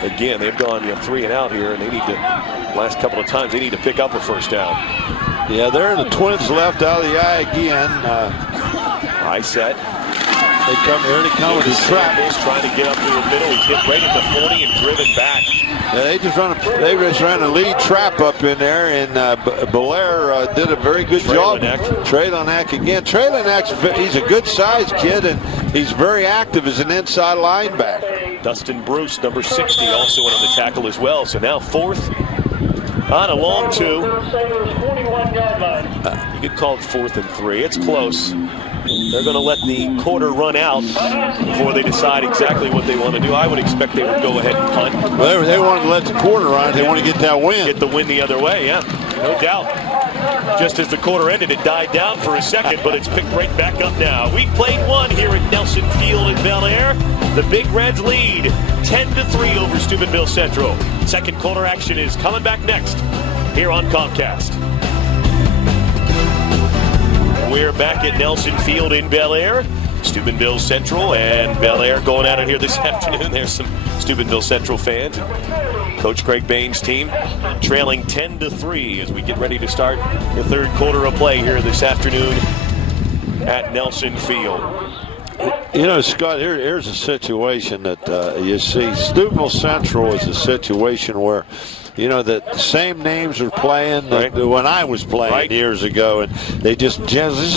Again, they've gone 3 and out here, and they need to, last couple of times, they need to pick up a 1st down. Yeah, they're the Twins left out of the eye again. I set. They come with the trap. Trying to get up through the middle. He's hit right at the 40 and driven back. Yeah, they just ran a lead trap up in there, and Bellaire did a very good job. Trailanek again. Trailanek's he's a good-sized kid, and he's very active as an inside linebacker. Dustin Bruce, number 60, also went on the tackle as well. So now 4th on a long 2. You could call it 4th and 3. It's close. They're going to let the quarter run out before they decide exactly what they want to do. I would expect they would go ahead and punt. Well, they wanted to let the quarter run. They want to get that win. Get the win the other way, yeah. No doubt. Just as the quarter ended, it died down for a second, but it's picked right back up now. We've played one here at Nelson Field in Bellaire. The Big Reds lead 10-3 over Steubenville Central. Second quarter action is coming back next here on Comcast. We're back at Nelson Field in Bellaire. Steubenville Central and Bellaire going at it here this afternoon. There's some Steubenville Central fans. Coach Craig Bain's team trailing 10-3 as we get ready to start the third quarter of play here this afternoon at Nelson Field. You know, Scott, here's a situation that you see. Steubenville Central is a situation where, you know, the same names are playing when I was playing years ago, and they just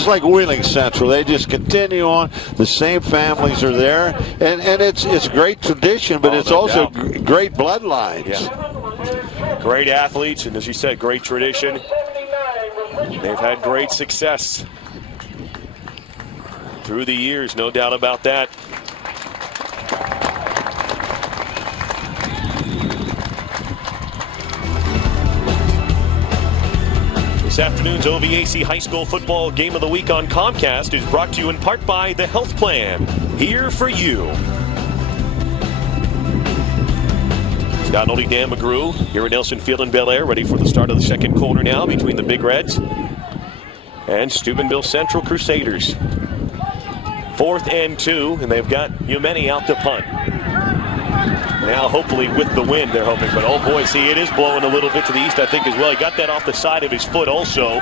like Wheeling Central. They just continue on. The same families are there, and it's great tradition, but it's also great bloodlines. Yeah. Great athletes, and as you said, great tradition. They've had great success through the years, no doubt about that. This afternoon's OVAC High School Football Game of the Week on Comcast is brought to you in part by the Health Plan, here for you. Scott Noldy, Dan McGrew here at Nelson Field in Bellaire, ready for the start of the second quarter now between the Big Reds and Steubenville Central Crusaders. 4th and 2, and they've got Umeni out to punt. Now, hopefully, with the wind, they're hoping. But, oh, boy, see, it is blowing a little bit to the east, I think, as well. He got that off the side of his foot also,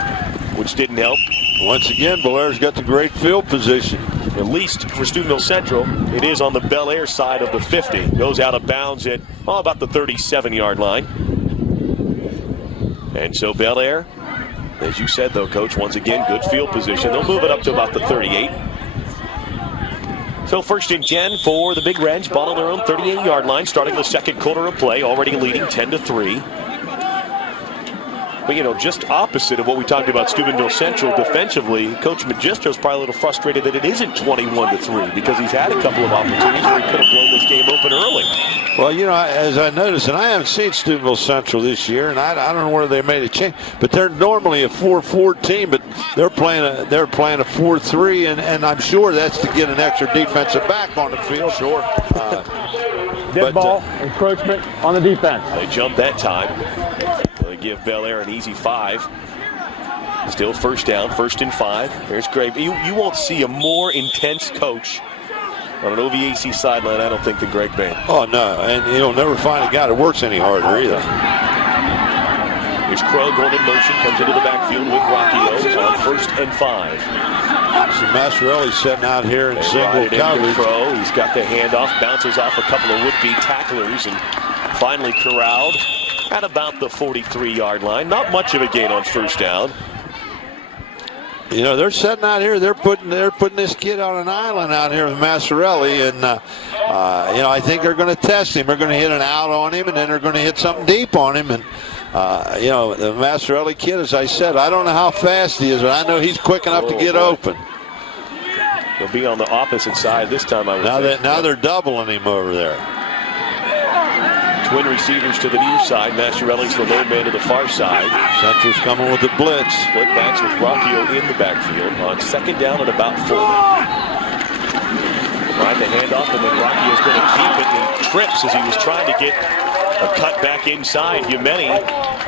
which didn't help. Once again, Bellaire's got the great field position. At least for Steubenville Central, it is on the Bellaire side of the 50. Goes out of bounds at, about the 37-yard line. And so Bellaire, as you said, though, Coach, once again, good field position. They'll move it up to about the 38. So 1st and 10 for the Big Reds, ball on their own 38-yard line, starting the second quarter of play, already leading 10-3. But, you know, just opposite of what we talked about Steubenville Central defensively, Coach Magistro's probably a little frustrated that it isn't 21-3 because he's had a couple of opportunities where he could have blown this game open early. Well, you know, as I noticed, and I haven't seen Steubenville Central this year, and I don't know whether they made a change, but they're normally a 4-4 team, but they're playing a 4-3, and I'm sure that's to get an extra defensive back on the field. Sure. Dead ball, encroachment on the defense. They jumped that time. They give Bellaire an easy 5. Still first down, 1st and 5. There's Greg. You won't see a more intense coach on an OVAC sideline, I don't think, than Greg Bain. Oh, no, and you'll never find a guy that works any harder either. Here's Crow going in motion, comes into the backfield with Rockio on 1st and 5. So Massarelli sitting out here in single coverage. Crow, he's got the handoff, bounces off a couple of would-be tacklers, and finally corralled at about the 43-yard line. Not much of a gain on 1st down. You know, they're sitting out here. They're putting this kid on an island out here with Massarelli, and you know, I think they're going to test him. They're going to hit an out on him, and then they're going to hit something deep on him. And you know, the Massarelli kid, as I said, I don't know how fast he is, but I know he's quick enough to get open. He'll be on the opposite side this time. Now they're doubling him over there. Twin receivers to the near side. Massarelli's the low man to the far side. Central's coming with the blitz. Split backs with Rockio in the backfield on 2nd down at about 4. Right, the handoff, and then Rockio's going to keep it. He trips as he was trying to get a cut back inside. Umeni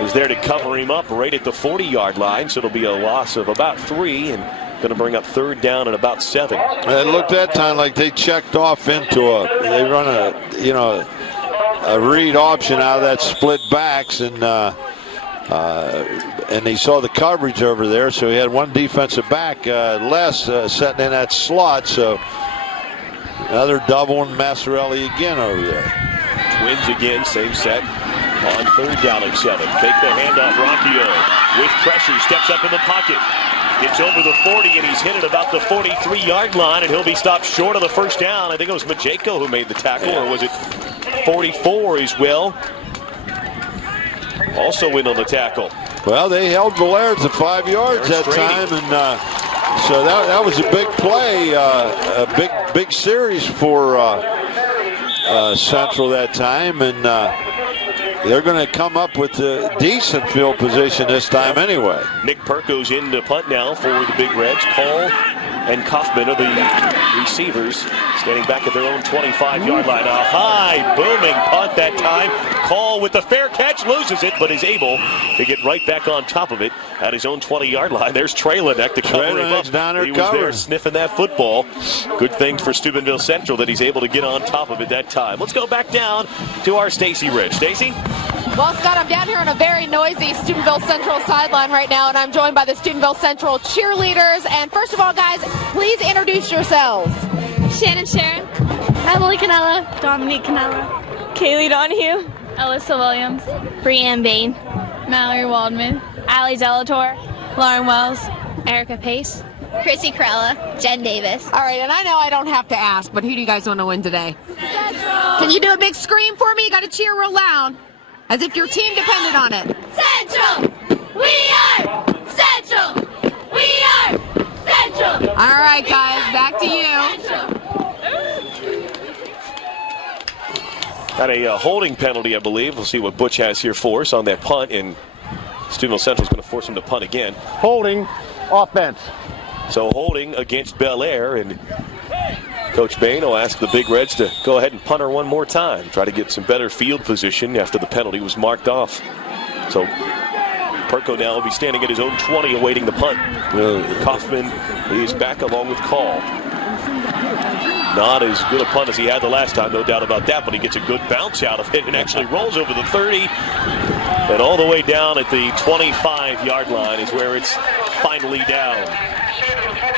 is there to cover him up right at the 40-yard line, so it'll be a loss of about 3 and going to bring up 3rd down at about 7. It looked that time like they checked off into they run a read option out of that split backs, and he saw the coverage over there, so he had one defensive back less sitting in that slot. So another double, and Massarelli again over there. Twins again, same set on 3rd down at 7. Take the handoff. Rockio with pressure, steps up in the pocket, gets over the 40, and he's hit at about the 43-yard line, and he'll be stopped short of the 1st down. I think it was Majeko who made the tackle, or was it 44 as well? Also in on the tackle. Well, they held Bellaire to 5 yards that time, and so that was a big play, a big series for Central that time, and they're going to come up with a decent field position this time anyway. Nick Perko's in to punt now for the Big Reds. Paul and Kaufman are the receivers, standing back at their own 25-yard line. A high, booming punt that time. Call with the fair catch, loses it, but is able to get right back on top of it at his own 20-yard line. There's Trailanek to cover him up. Down there he was there sniffing that football. Good thing for Steubenville Central that he's able to get on top of it that time. Let's go back down to our Stacy Ridge. Stacy? Well, Scott, I'm down here on a very noisy Steubenville Central sideline right now, and I'm joined by the Steubenville Central cheerleaders. And first of all, guys, please introduce yourselves. Shannon Sharon, Emily Canella, Dominique Canella, Kaylee Donahue, Alyssa Williams, Breanne Bain, Mallory Waldman, Allie Delator, Lauren Wells, Erica Pace, Chrissy Corella, Jen Davis. All right, and I know I don't have to ask, but who do you guys want to win today? Central! Can you do a big scream for me? You got to cheer real loud, as if your team depended on it. Central! We are Central! We are Central! All right, guys, back to you. Got a holding penalty, I believe. We'll see what Butch has here for us on that punt, and Steubenville Central is going to force him to punt again. Holding, offense. So holding against Bellaire, and Coach Bain will ask the Big Reds to go ahead and punt her one more time. Try to get some better field position after the penalty was marked off. So Perko now will be standing at his own 20 awaiting the punt. Kaufman is back along with Call. Not as good a punt as he had the last time, no doubt about that, but he gets a good bounce out of it and actually rolls over the 30. And all the way down at the 25-yard line is where it's finally down.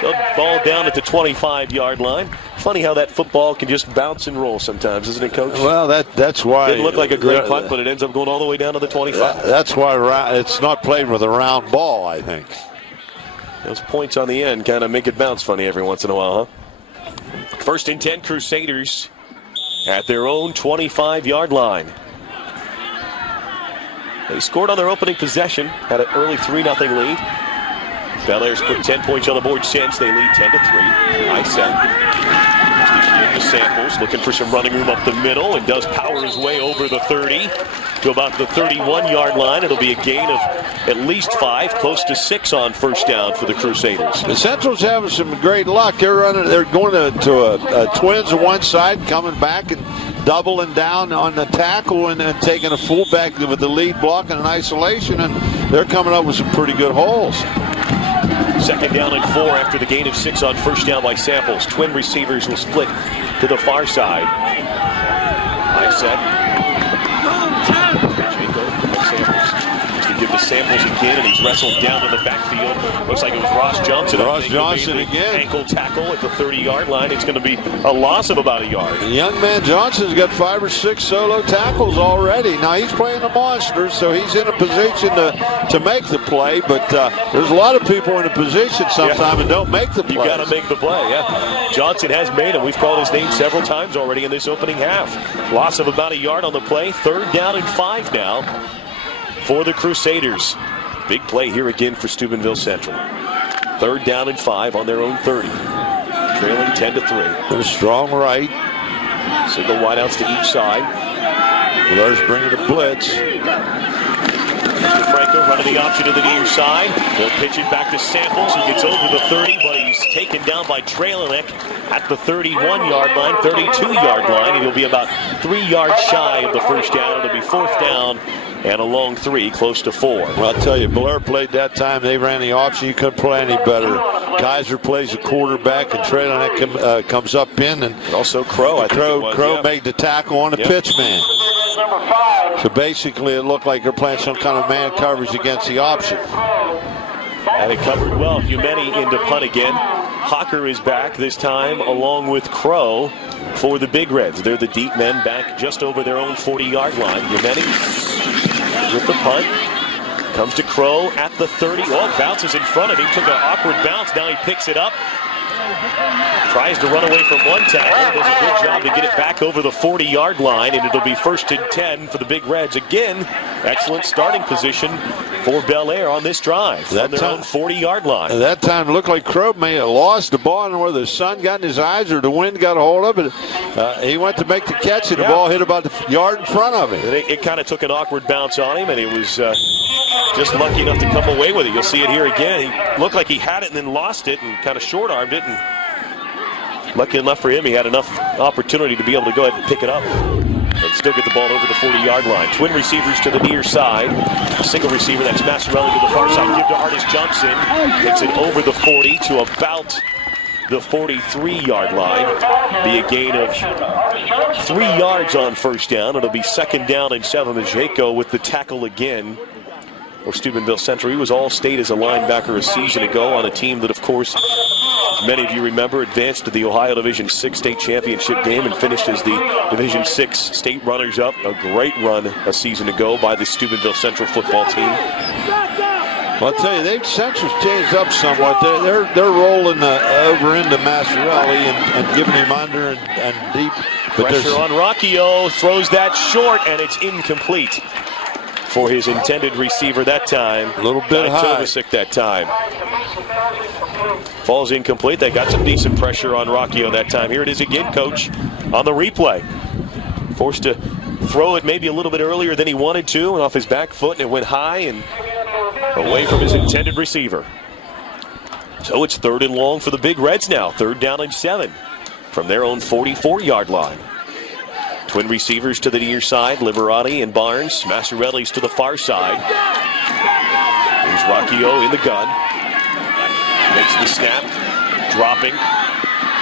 So ball down at the 25-yard line. Funny how that football can just bounce and roll sometimes, isn't it, Coach? Well, that's why. Didn't look like a great punt, but it ends up going all the way down to the 25. That's why it's not played with a round ball, I think. Those points on the end kind of make it bounce funny every once in a while, huh? First and 10, Crusaders at their own 25-yard line. They scored on their opening possession, had an early 3-0 lead. Bellaire's put 10 points on the board since. They lead 10-3. High set. Samples looking for some running room up the middle and does power his way over the 30 to about the 31-yard line. It'll be a gain of at least 5, close to 6 on first down for the Crusaders. The Central's having some great luck. They're going to a twins on one side, coming back and doubling down on the tackle and taking a fullback with the lead block in an isolation, and they're coming up with some pretty good holes. Second down and 4 after the gain of 6 on first down by Samples. Twin receivers will split to the far side. High set. To give the Samples again, and he's wrestled down in the backfield. Looks like it was Ross Johnson. Ross Johnson again. Ankle tackle at the 30-yard line. It's going to be a loss of about a yard. The young man Johnson's got 5 or 6 solo tackles already. Now he's playing the monster, so he's in a position to make the play. But there's a lot of people in a position sometimes and don't make the play. You got to make the play, yeah. Johnson has made him. We've called his name several times already in this opening half. Loss of about a yard on the play. 3rd down and 5 now for the Crusaders. Big play here again for Steubenville Central. 3rd down and 5 on their own 30. Trailing 10-3. They're strong right. Single wideouts to each side. Belaire's bringing a blitz. Mr. Franco running the option to the near side. They'll pitch it back to Samples. He gets over the 30, but he's taken down by Trailanek at the 31-yard line, 32-yard line. He'll be about 3 yards shy of the first down. It'll be 4th down and a long 3, close to 4. Well, I'll tell you, Bellaire played that time. They ran the option. You couldn't play any better. Kaiser plays a quarterback, and Trailanek comes up in. And also Crow, Crow made the tackle on the pitch man. So basically, it looked like they're playing some kind of man coverage against the option. And it covered well. Humeni into punt again. Hawker is back this time along with Crow for the Big Reds. They're the deep men back just over their own 40-yard line. Humeni with the punt. Comes to Crow at the 30. Oh, bounces in front of him. Took an awkward bounce. Now he picks it up. Tries to run away from one tackle. Does a good job to get it back over the 40-yard line, and it'll be 1st and 10 for the Big Reds. Again, excellent starting position for Bellaire on this drive from their own 40-yard line. At that time, it looked like Crow may have lost the ball, and whether the sun got in his eyes or the wind got a hold of it. He went to make the catch, and the ball hit about the yard in front of him. It kind of took an awkward bounce on him, and he was just lucky enough to come away with it. You'll see it here again. He looked like he had it and then lost it and kind of short-armed it. And lucky enough for him, he had enough opportunity to be able to go ahead and pick it up and still get the ball over the 40-yard line. Twin receivers to the near side. Single receiver, that's Massarelli to the far side. Give to Artis Johnson. Takes it over the 40 to about the 43-yard line. Be a gain of 3 yards on first down. It'll be 2nd down and 7. Majeko with the tackle again for Steubenville Central. He was all-state as a linebacker a season ago on a team that, of course, many of you remember, advanced to the Ohio Division 6 state championship game and finished as the Division 6 state runners-up. A great run a season ago by the Steubenville Central football team. Well, I'll tell you, Central's changed up somewhat. They're rolling over into Massarelli and giving him under and deep. But pressure on Rocchio, throws that short, and it's incomplete for his intended receiver that time. A little bit high. Tovasic that time. Falls incomplete. They got some decent pressure on Rocchio that time. Here it is again, Coach, on the replay. Forced to throw it maybe a little bit earlier than he wanted to, and off his back foot, and it went high and away from his intended receiver. So it's 3rd and long for the Big Reds now. 3rd down and 7 from their own 44-yard line. Twin receivers to the near side, Liverati and Barnes. Massarelli's to the far side. Here's Rocchio in the gun. Makes the snap, dropping,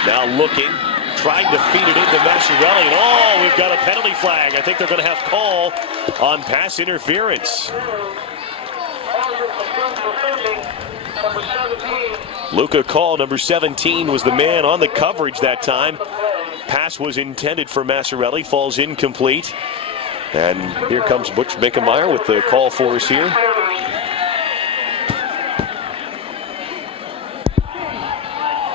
now looking, trying to feed it into Massarelli. And we've got a penalty flag. I think they're going to have call on pass interference. Luca Call, number 17, was the man on the coverage that time. Pass was intended for Massarelli, falls incomplete. And here comes Butch Mickemeyer with the call for us here.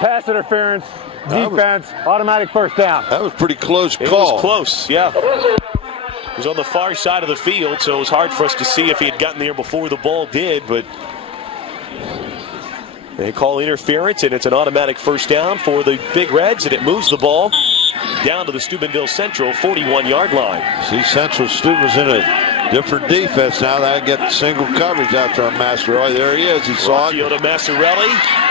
Pass interference, defense, automatic 1st down. That was pretty close call. It was close, yeah. It was on the far side of the field, so it was hard for us to see if he had gotten there before the ball did, but they call interference, and it's an automatic 1st down for the Big Reds, and it moves the ball down to the Steubenville Central 41-yard line. See, Central Steubenville's in a different defense now. They get single coverage after on Massarelli. There he is. He saw it. Rocchio to Massarelli.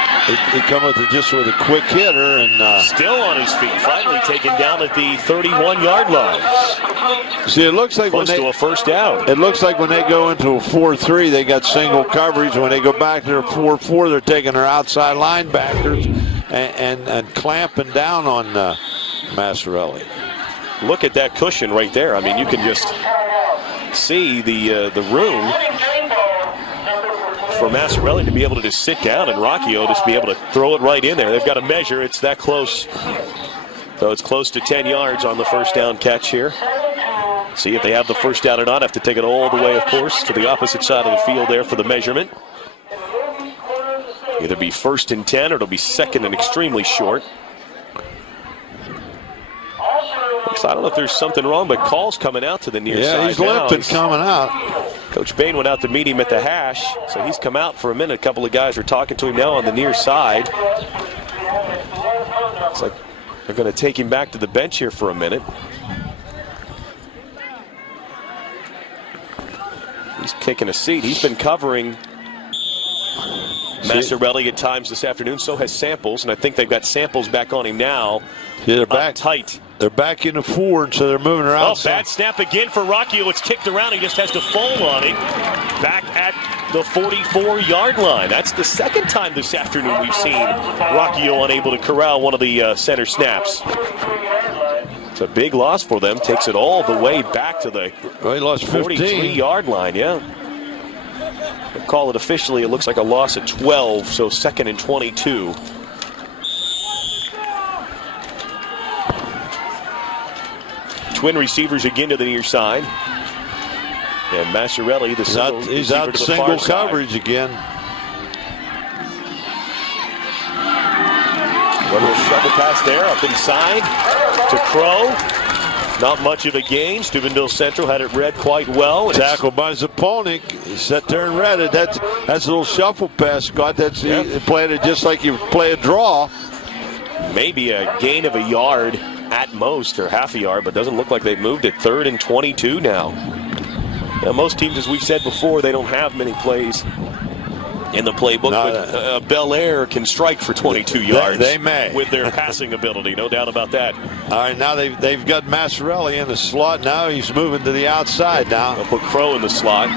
He come with it just with a quick hitter and still on his feet. Finally taken down at the 31-yard line. See, it looks like close to a 1st down. It looks like when they go into a 4-3, they got single coverage. When they go back to their 4-4, they're taking their outside linebackers and clamping down on Massarelli. Look at that cushion right there. I mean, you can just see the room for Massarelli to be able to just sit down and Rocchio just be able to throw it right in there. They've got to measure. It's that close. So it's close to 10 yards on the 1st down catch here. See if they have the 1st down or not. Have to take it all the way, of course, to the opposite side of the field there for the measurement. Either be 1st and 10 or it'll be 2nd and extremely short. I don't know if there's something wrong, but Call's coming out to the near side. Yeah, he's limping coming out. Coach Bain went out to meet him at the hash, so he's come out for a minute. A couple of guys are talking to him now on the near side. Looks like they're going to take him back to the bench here for a minute. He's taking a seat. He's been covering Massarelli at times this afternoon. So has Samples, and I think they've got Samples back on him now. Yeah, they're back tight. They're back in the 4, and so they're moving around. Oh, bad snap again for Rocchio. It's kicked around. He just has to fall on it. Back at the 44-yard line. That's the 2nd time this afternoon we've seen Rocchio unable to corral one of the center snaps. It's a big loss for them. Takes it all the way back to the 43-yard line, yeah. We'll call it officially. It looks like a loss at 12, so 2nd and 22. Twin receivers again to the near side. And Massarelli, he's out to single coverage again. little shovel pass there, up inside to Crow. Not much of a gain. Steubenville Central had it read quite well. Tackled by Zapolnik. Sat there and read it. That's a little shuffle pass, Scott. That's playing it just like you play a draw. Maybe a gain of a yard at most, or half a yard, but doesn't look like they've moved it. 3rd and 22 now. Now, most teams, as we've said before, they don't have many plays in the playbook, but Bellaire can strike for 22 yards. They may. With their passing ability, no doubt about that. All right, now they've got Massarelli in the slot. Now he's moving to the outside now. They'll put Crow in the slot.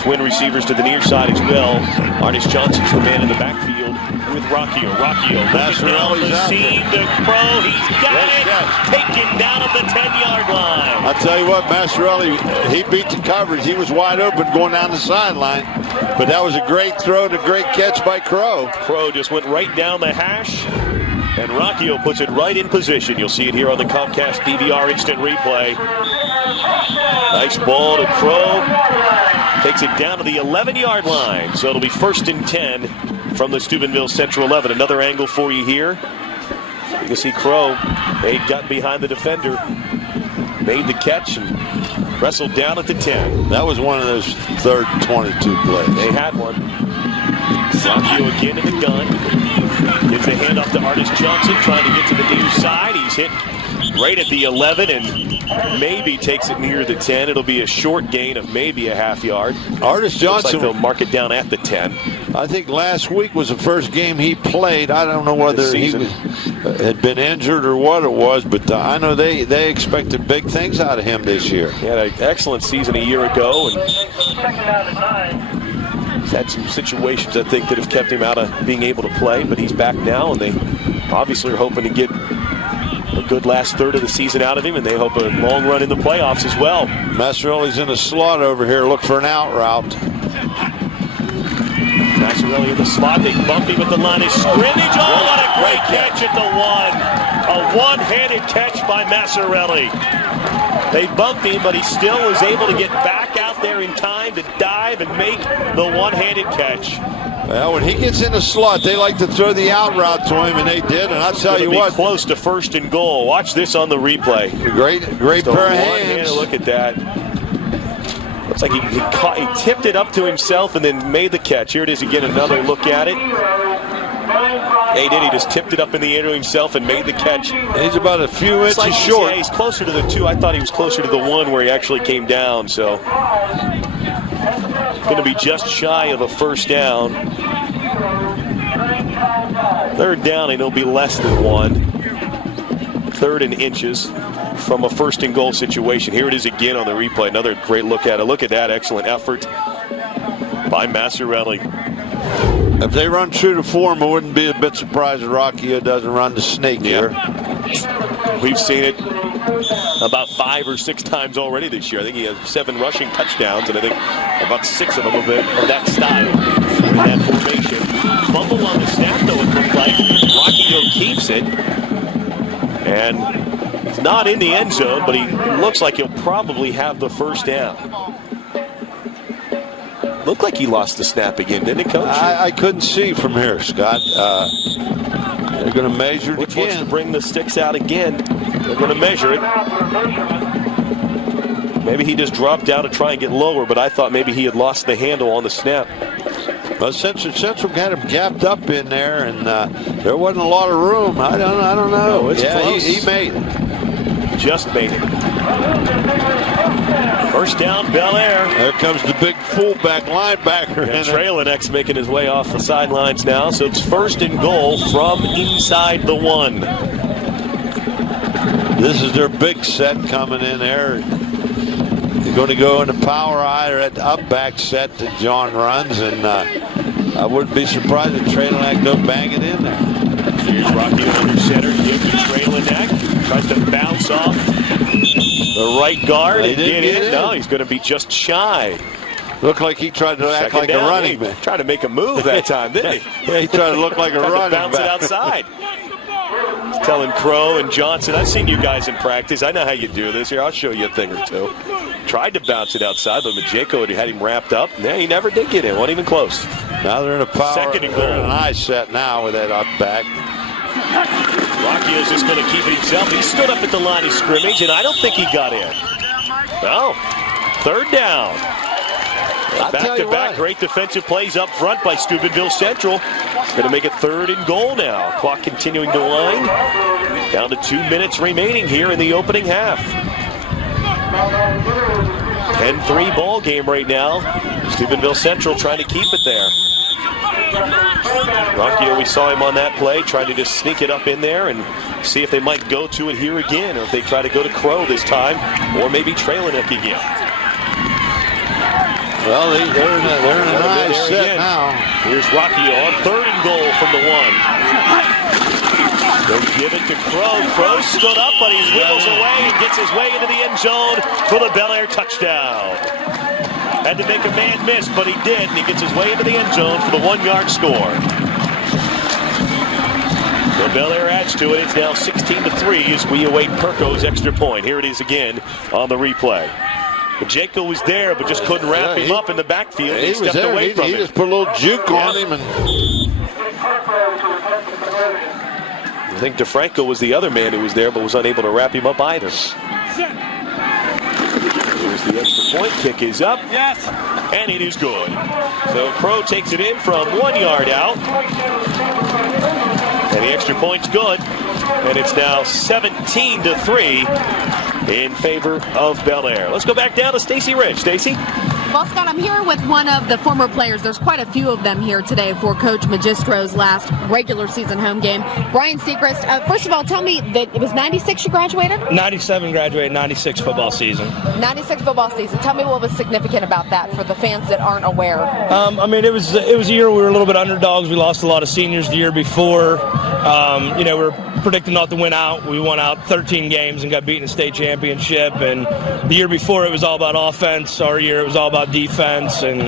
Twin receivers to the near side as well. Artis Johnson's the man in the backfield with Rockio. Massarelli's the out seam to Crow. He's got it. Taken down at the 10-yard line. I'll tell you what, Massarelli, he beat the coverage. He was wide open going down the sideline. But that was a great throw and a great catch by Crow. Crow just went right down the hash. And Rockio puts it right in position. You'll see it here on the Comcast DVR instant replay. Nice ball to Crow. Takes it down to the 11-yard line. So it'll be 1st and 10 from the Steubenville Central 11. Another angle for you here. You can see Crow. They got behind the defender. Made the catch and wrestled down at the 10. That was one of those 3rd and 22 plays. They had one. Rockio again in the gun. Gives the handoff to Artis Johnson, trying to get to the near side. He's hit right at the 11 and maybe takes it near the 10. It'll be a short gain of maybe a half yard. Artis Johnson, looks like they'll mark it down at the 10. I think last week was the first game he played. I don't know whether he had been injured or what it was, but I know they expected big things out of him this year. He had an excellent season a year ago, and he's had some situations, I think, that have kept him out of being able to play, but he's back now, and they obviously are hoping to get a good last third of the season out of him, and they hope a long run in the playoffs as well. Massarelli's in the slot over here. Look for an out route. Massarelli in the slot. They bump him at the line of scrimmage. Oh, what a great catch at the 1. A one-handed catch by Massarelli. They bumped him, but he still was able to get back out there in time to dive and make the one-handed catch. Well, when he gets in the slot, they like to throw the out route to him, and they did. And I'll tell you what, close to 1st and goal. Watch this on the replay. Great pair of hands. Look at that. Looks like he tipped it up to himself and then made the catch. Here it is again, another look at it. He did. He just tipped it up in the air to himself and made the catch. He's about a few inches short. Yeah, he's closer to the 2. I thought he was closer to the 1 where he actually came down. So going to be just shy of a 1st down. 3rd down, and it'll be less than 1. 3rd and inches from a 1st and goal situation. Here it is again on the replay. Another great look at it. Look at that excellent effort by Massarelli. If they run true to form, I wouldn't be a bit surprised if Rockio doesn't run the snake here. We've seen it about 5 or 6 times already this year. I think he has 7 rushing touchdowns, and I think about 6 of them of that style in that formation. Fumble on the snap, though, it looked like. Rockio keeps it. And he's not in the end zone, but he looks like he'll probably have the 1st down. Looked like he lost the snap again, didn't it, Coach? I couldn't see from here, Scott. They're going to measure it Which again. wants to bring the sticks out again. They're going to measure it. Maybe he just dropped down to try and get lower, but I thought maybe he had lost the handle on the snap. Well, Central got him gapped up in there, and there wasn't a lot of room. I don't know. It's close. He made it. Just made it. 1st down, Bellaire. There comes the big fullback linebacker. And Trailenek's making his way off the sidelines now, so it's 1st and goal from inside the 1. This is their big set coming in there. They're going to go into power eye or at the up back set that John runs, and I wouldn't be surprised if Trailenek don't bang it in there. Here's Rocky under center, gives to Trailenek, tries to bounce off the right guard and get in. No, he's going to be just shy. Looked like he tried to act like a running back. Tried to make a move that time, didn't he? Yeah, he tried to look like a running back. Bounce it outside. He's telling Crow and Johnson, I've seen you guys in practice. I know how you do this. Here, I'll show you a thing or two. Tried to bounce it outside, but Majeko had him wrapped up. Yeah, he never did get in. Wasn't even close. Now they're in a power. Second and goal. They're in an eye set now with that up back. Rocky is just going to keep himself. He stood up at the line of scrimmage, and I don't think he got in. No. Third down. Back-to-back great defensive plays up front by Steubenville Central. Going to make it 3rd and goal now. Clock continuing to wind. Down to 2 minutes remaining here in the opening half. 10-3 ball game right now. Steubenville Central trying to keep it there. Rocky, we saw him on that play, trying to just sneak it up in there and see if they might go to it here again, or if they try to go to Crow this time, or maybe Trailerneck again. Well, they're in a nice set now. Here's Rocky on 3rd and goal from the 1. They'll give it to Crow. Crow stood up, but he wiggles away and gets his way into the end zone for the Bellaire touchdown. Had to make a man miss, but he did, and he gets his way into the end zone for the 1-yard score. So Bellaire adds to it. It's now 16-3 as we await Perko's extra point. Here it is again on the replay. Pacheco was there, but just couldn't wrap him up in the backfield. He stepped away from him. He just put a little juke on him. I think DeFranco was the other man who was there, but was unable to wrap him up either. Here's the extra point. Kick is up. Yes. And it is good. So Crow takes it in from 1 yard out. And the extra point's good. And it's now 17-3 in favor of Bellaire. Let's go back down to Stacy Rich. Stacy? Well, Scott, I'm here with one of the former players. There's quite a few of them here today for Coach Magistro's last regular season home game. Brian Seacrest, first of all, tell me that it was 96 you graduated? 97 graduated, 96 football season. 96 football season. Tell me what was significant about that for the fans that aren't aware. I mean, it was a year we were a little bit underdogs. We lost a lot of seniors the year before. We were predicting not to win out. We won out 13 games and got beaten in the state championship. And the year before, it was all about offense. Our year, it was all about defense. And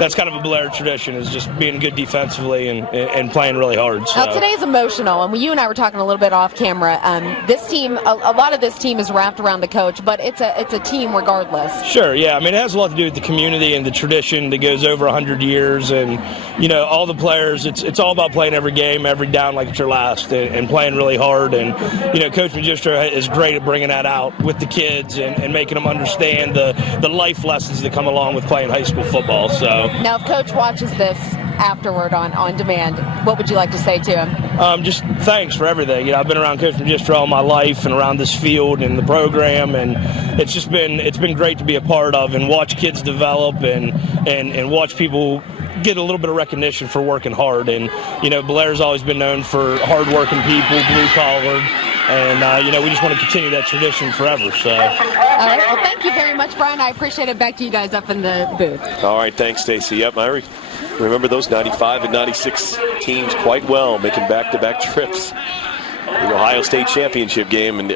that's kind of a Bellaire tradition, is just being good defensively and playing really hard. So. Now, today's emotional, and you and I were talking a little bit off camera. This team, a lot of this team is wrapped around the coach, but it's a team regardless. Sure, yeah. I mean, it has a lot to do with the community and the tradition that goes over 100 years. And, all the players, it's all about playing every game, every down like it's your last, and playing really hard. And, Coach Magistro is great at bringing that out with the kids and making them understand the life lessons that come along with playing high school football. So now, if Coach watches this afterward on demand, what would you like to say to him? Just thanks for everything. I've been around Coach Magistro all my life and around this field and the program, and it's been great to be a part of and watch kids develop and watch people get a little bit of recognition for working hard. And Bellaire's always been known for hard-working people, blue-collar, and we just want to continue that tradition forever. So. All right. Well, thank you very much, Brian. I appreciate it. Back to you guys up in the booth. All right. Thanks, Stacy. Yep, I remember those 95 and 96 teams quite well, making back-to-back trips. The Ohio State Championship game, and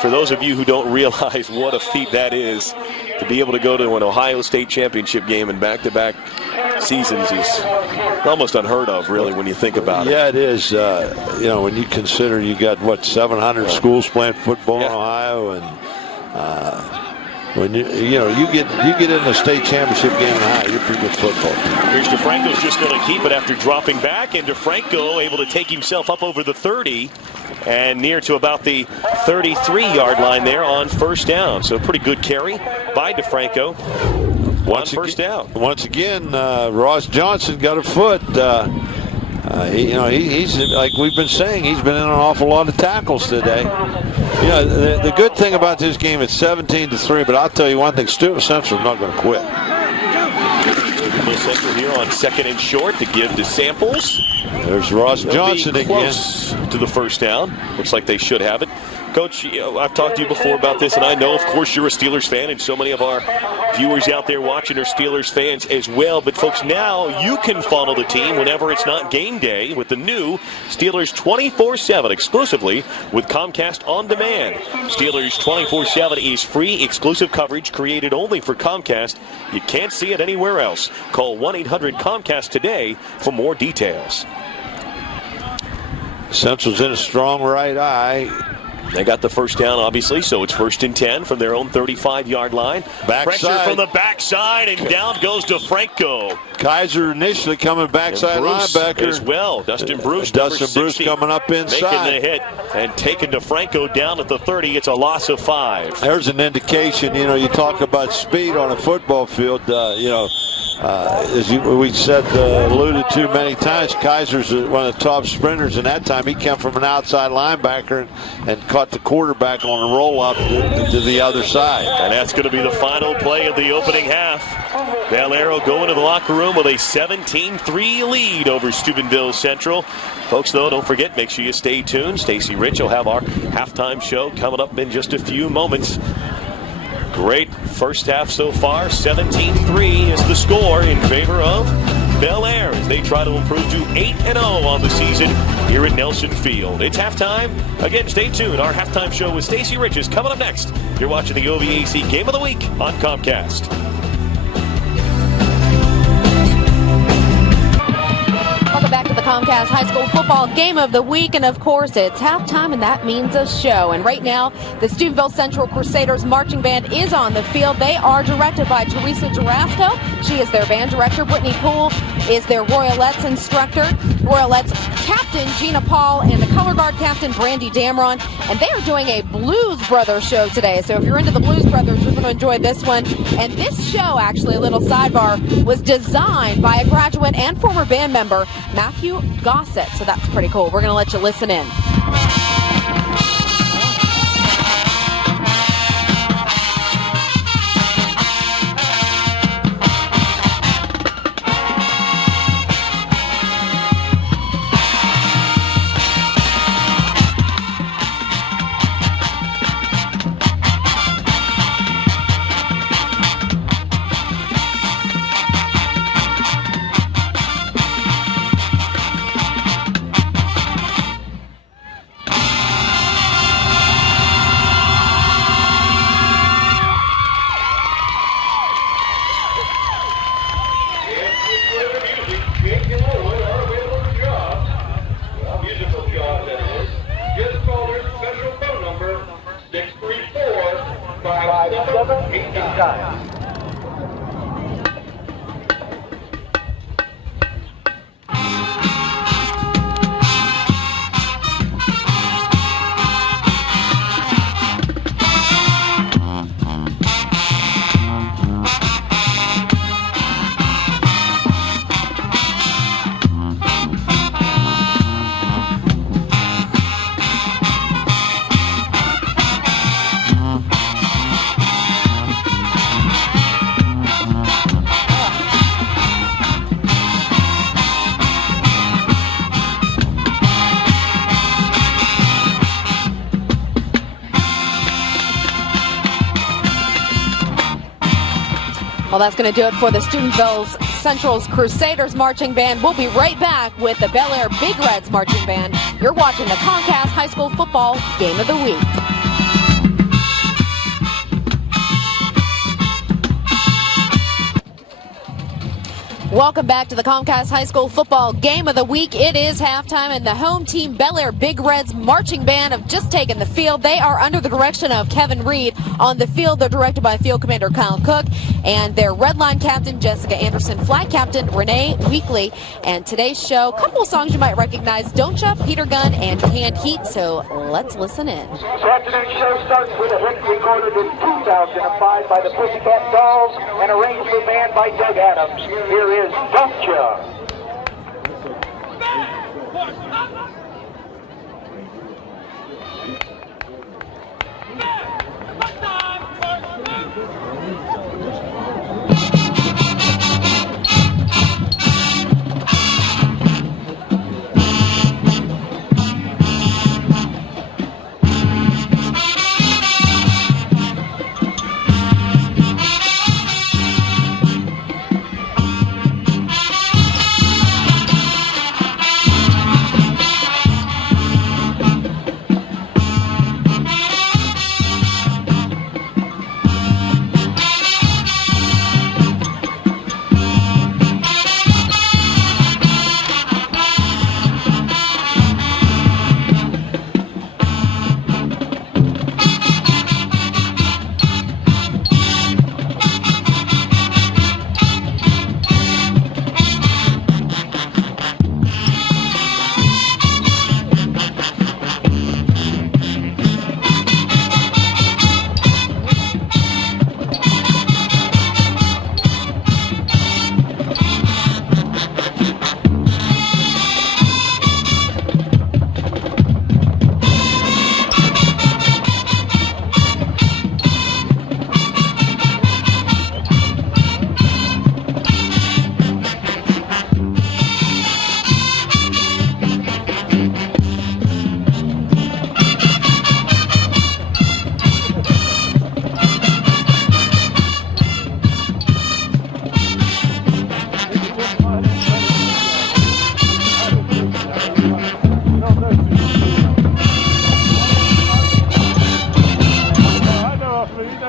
for those of you who don't realize what a feat that is, to be able to go to an Ohio State Championship game in back-to-back seasons is almost unheard of, really, when you think about it. Yeah, it is. When you consider you got, 700 schools playing football in Ohio, and when you get in the state championship game in Ohio, you're a pretty good football team. Here's DeFranco's just going to keep it after dropping back, and DeFranco able to take himself up over the 30 and near to about the 33-yard line there on first down. So pretty good carry by DeFranco on first down. Once again, Ross Johnson got a foot. He's like we've been saying, he's been in an awful lot of tackles today. The good thing about this game, it's 17-3, but I'll tell you one thing, Steubenville Central's not going to quit. Steubenville Central here on 2nd and short to give to Samples. There's Ross Johnson again. Close to the first down. Looks like they should have it. Coach, I've talked to you before about this, and I know, of course, you're a Steelers fan, and so many of our viewers out there watching are Steelers fans as well. But, folks, now you can follow the team whenever it's not game day with the new Steelers 24/7 exclusively with Comcast On Demand. Steelers 24/7 is free, exclusive coverage created only for Comcast. You can't see it anywhere else. Call 1-800-COMCAST today for more details. Central's in a strong right eye. They got the first down, obviously, so it's 1st and 10 from their own 35-yard line. Pressure from the backside, and down goes DeFranco. Kaiser initially coming backside linebacker as well. Dustin Bruce coming up inside. Making the hit and taking DeFranco down at the 30. It's a loss of 5. There's an indication, you talk about speed on a football field, as we said, alluded to many times, Kaiser's one of the top sprinters, and that time he came from an outside linebacker and caught the quarterback on a roll-up to the other side. And that's going to be the final play of the opening half. Bellaire will go into the locker room with a 17-3 lead over Steubenville Central. Folks, though, don't forget, make sure you stay tuned. Stacy Rich will have our halftime show coming up in just a few moments. Great first half so far. 17-3 is the score in favor of Bellaire as they try to improve to 8-0 on the season here at Nelson Field. It's halftime. Again, stay tuned. Our halftime show with Stacy Rich is coming up next. You're watching the OVAC Game of the Week on Comcast. Welcome back to the Comcast High School Football Game of the Week, and of course it's halftime, and that means a show. And right now, the Steubenville Central Crusaders Marching Band is on the field. They are directed by Teresa Jarasco. She is their band director. Brittany Poole is their Royalettes instructor. Royalettes captain Gina Paul and the color guard captain Brandy Damron. And they are doing a Blues Brothers show today. So if you're into the Blues Brothers, you're going to enjoy this one. And this show, actually, a little sidebar, was designed by a graduate and former band member, Matthew Gossett. So that's pretty cool. We're going to let you listen in. Well, that's going to do it for the Steubenville Central's Crusaders Marching Band. We'll be right back with the Bellaire Big Reds Marching Band. You're watching the Comcast High School Football Game of the Week. Welcome back to the Comcast High School Football Game of the Week. It is halftime, and the home team Bellaire Big Reds Marching Band have just taken the field. They are under the direction of Kevin Reed on the field. They're directed by Field Commander Kyle Cook and their Red Line Captain Jessica Anderson, Flag Captain Renee Weekly. And today's show, a couple of songs you might recognize, Don't Ya, Peter Gunn, and Canned Heat. So let's listen in. This afternoon's show starts with a hit recorded in 2005 by the Pussycat Dolls and arranged for band by Doug Adams. Here is Don't Ya.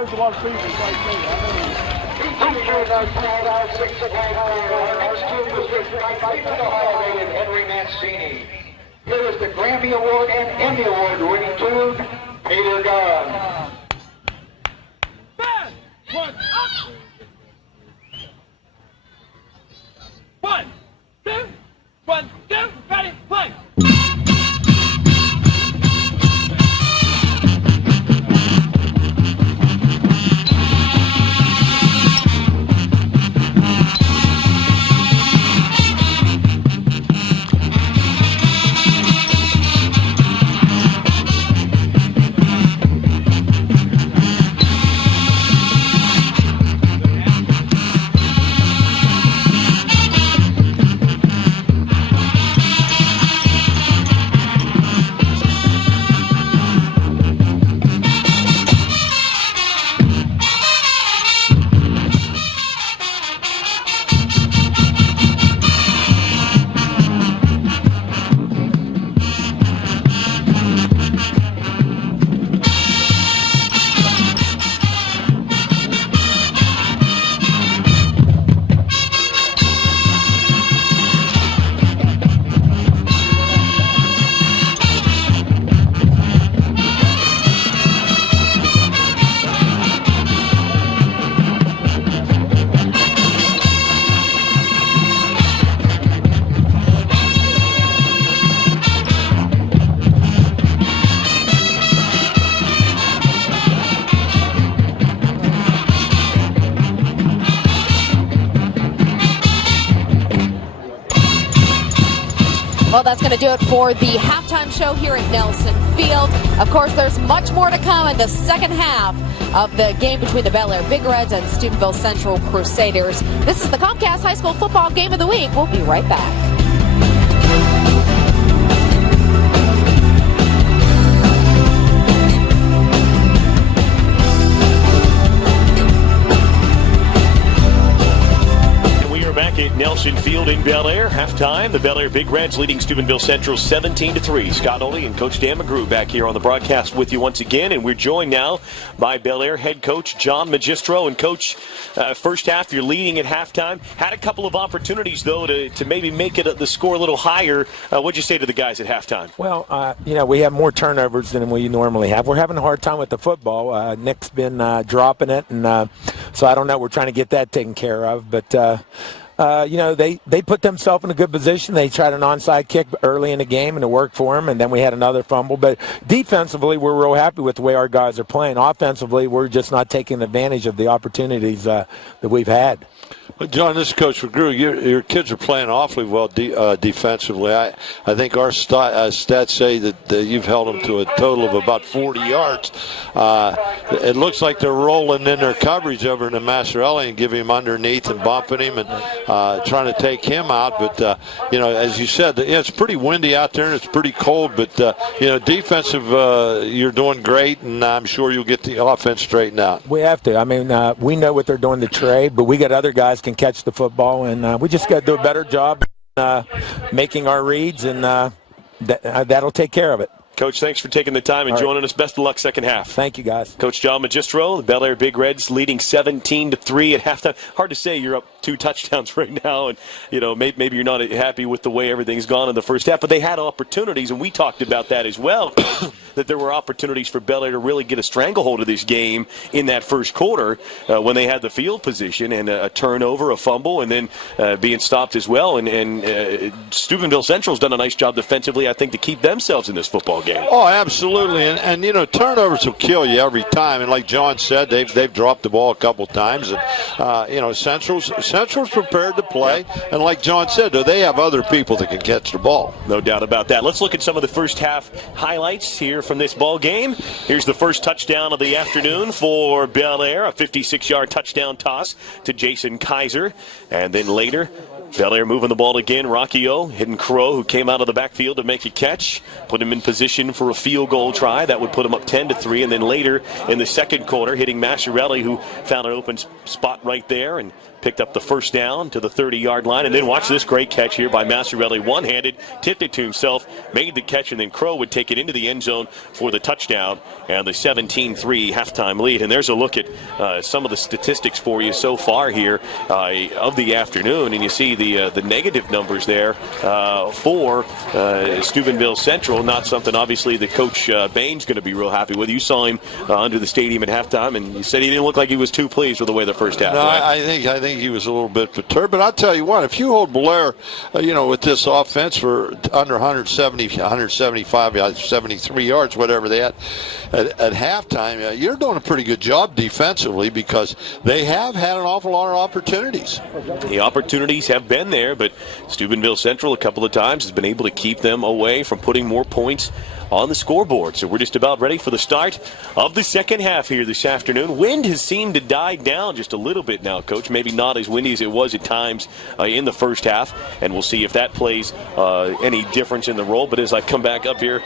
there's a lot of features like me. Featuring our crowd out 6 o'clock. Our next tune was written by the Holiday and Henry Mancini. Here is the Grammy Award and Emmy Award winning tune, Peter Gunn. Bad! 1, up! 1, 2, 1, 2, ready, play! Well, that's going to do it for the halftime show here at Nelson Field. Of course, there's much more to come in the second half of the game between the Bellaire Big Reds and Steubenville Central Crusaders. This is the Comcast High School Football Game of the Week. We'll be right back. Back at Nelson Field in Bellaire. Halftime, the Bellaire Big Reds leading Steubenville Central 17-3. Scott Oley and Coach Dan McGrew back here on the broadcast with you once again, and we're joined now by Bellaire head coach John Magistro. And Coach, first half, you're leading at halftime. Had a couple of opportunities, though, to maybe make it the score a little higher. What'd you say to the guys at halftime? Well, we have more turnovers than we normally have. We're having a hard time with the football. Nick's been dropping it, and so I don't know. We're trying to get that taken care of, but they put themselves in a good position. They tried an onside kick early in the game, and it worked for them, and then we had another fumble. But defensively, we're real happy with the way our guys are playing. Offensively, we're just not taking advantage of the opportunities that we've had. Well, John, this is Coach McGrew. Your kids are playing awfully well defensively. I think our stats say that you've held them to a total of about 40 yards. It looks like they're rolling in their coverage over to Massarelli and giving him underneath and bumping him and trying to take him out. But, as you said, it's pretty windy out there and it's pretty cold. But, defensive, you're doing great, and I'm sure you'll get the offense straightened out. We have to. I mean, we know what they're doing to Trey, but we got other guys can catch the football, and we just got to do a better job making our reads, and that'll take care of it. Coach, thanks for taking the time and joining us. Best of luck second half. Thank you, guys. Coach John Magistro, the Bellaire Big Reds leading 17-3 at halftime. Hard to say you're up 2 touchdowns right now, and maybe you're not happy with the way everything's gone in the first half, but they had opportunities, and we talked about that as well, that there were opportunities for Bellaire to really get a stranglehold of this game in that first quarter when they had the field position and a turnover, a fumble, and then being stopped as well. And Steubenville Central's done a nice job defensively, I think, to keep themselves in this football game. Oh, absolutely. And turnovers will kill you every time. And like John said, they've dropped the ball a couple times. And, Central's prepared to play. And like John said, they have other people that can catch the ball. No doubt about that. Let's look at some of the first half highlights here from this ball game. Here's the first touchdown of the afternoon for Bellaire, a 56-yard touchdown toss to Jason Kaiser. And then later, Bellaire moving the ball again. Rocky O hitting Crow, who came out of the backfield to make a catch. Put him in position for a field goal try. That would put him up 10-3. And then later in the second quarter, hitting Masciarelli, who found an open spot right there and picked up the first down to the 30-yard line. And then watch this great catch here by Masciarelli. One-handed, tipped it to himself, made the catch, and then Crow would take it into the end zone for the touchdown and the 17-3 halftime lead. And there's a look at some of the statistics for you so far here of the afternoon. And you see the negative numbers there for Steubenville Central. Not something, obviously, that Coach Bain's going to be real happy with. You saw him under the stadium at halftime, and you said he didn't look like he was too pleased with the way the first half went. I think he was a little bit perturbed. But I'll tell you what, if you hold Bellaire, with this offense for under 175, 73 yards, whatever they had at halftime, you're doing a pretty good job defensively because they have had an awful lot of opportunities. The opportunities have been there, but Steubenville Central a couple of times has been able to keep them away from putting more points on the scoreboard. So we're just about ready for the start of the second half here this afternoon. Wind has seemed to die down just a little bit now, Coach. Maybe not as windy as it was at times in the first half, and we'll see if that plays any difference in the role. But as I come back up here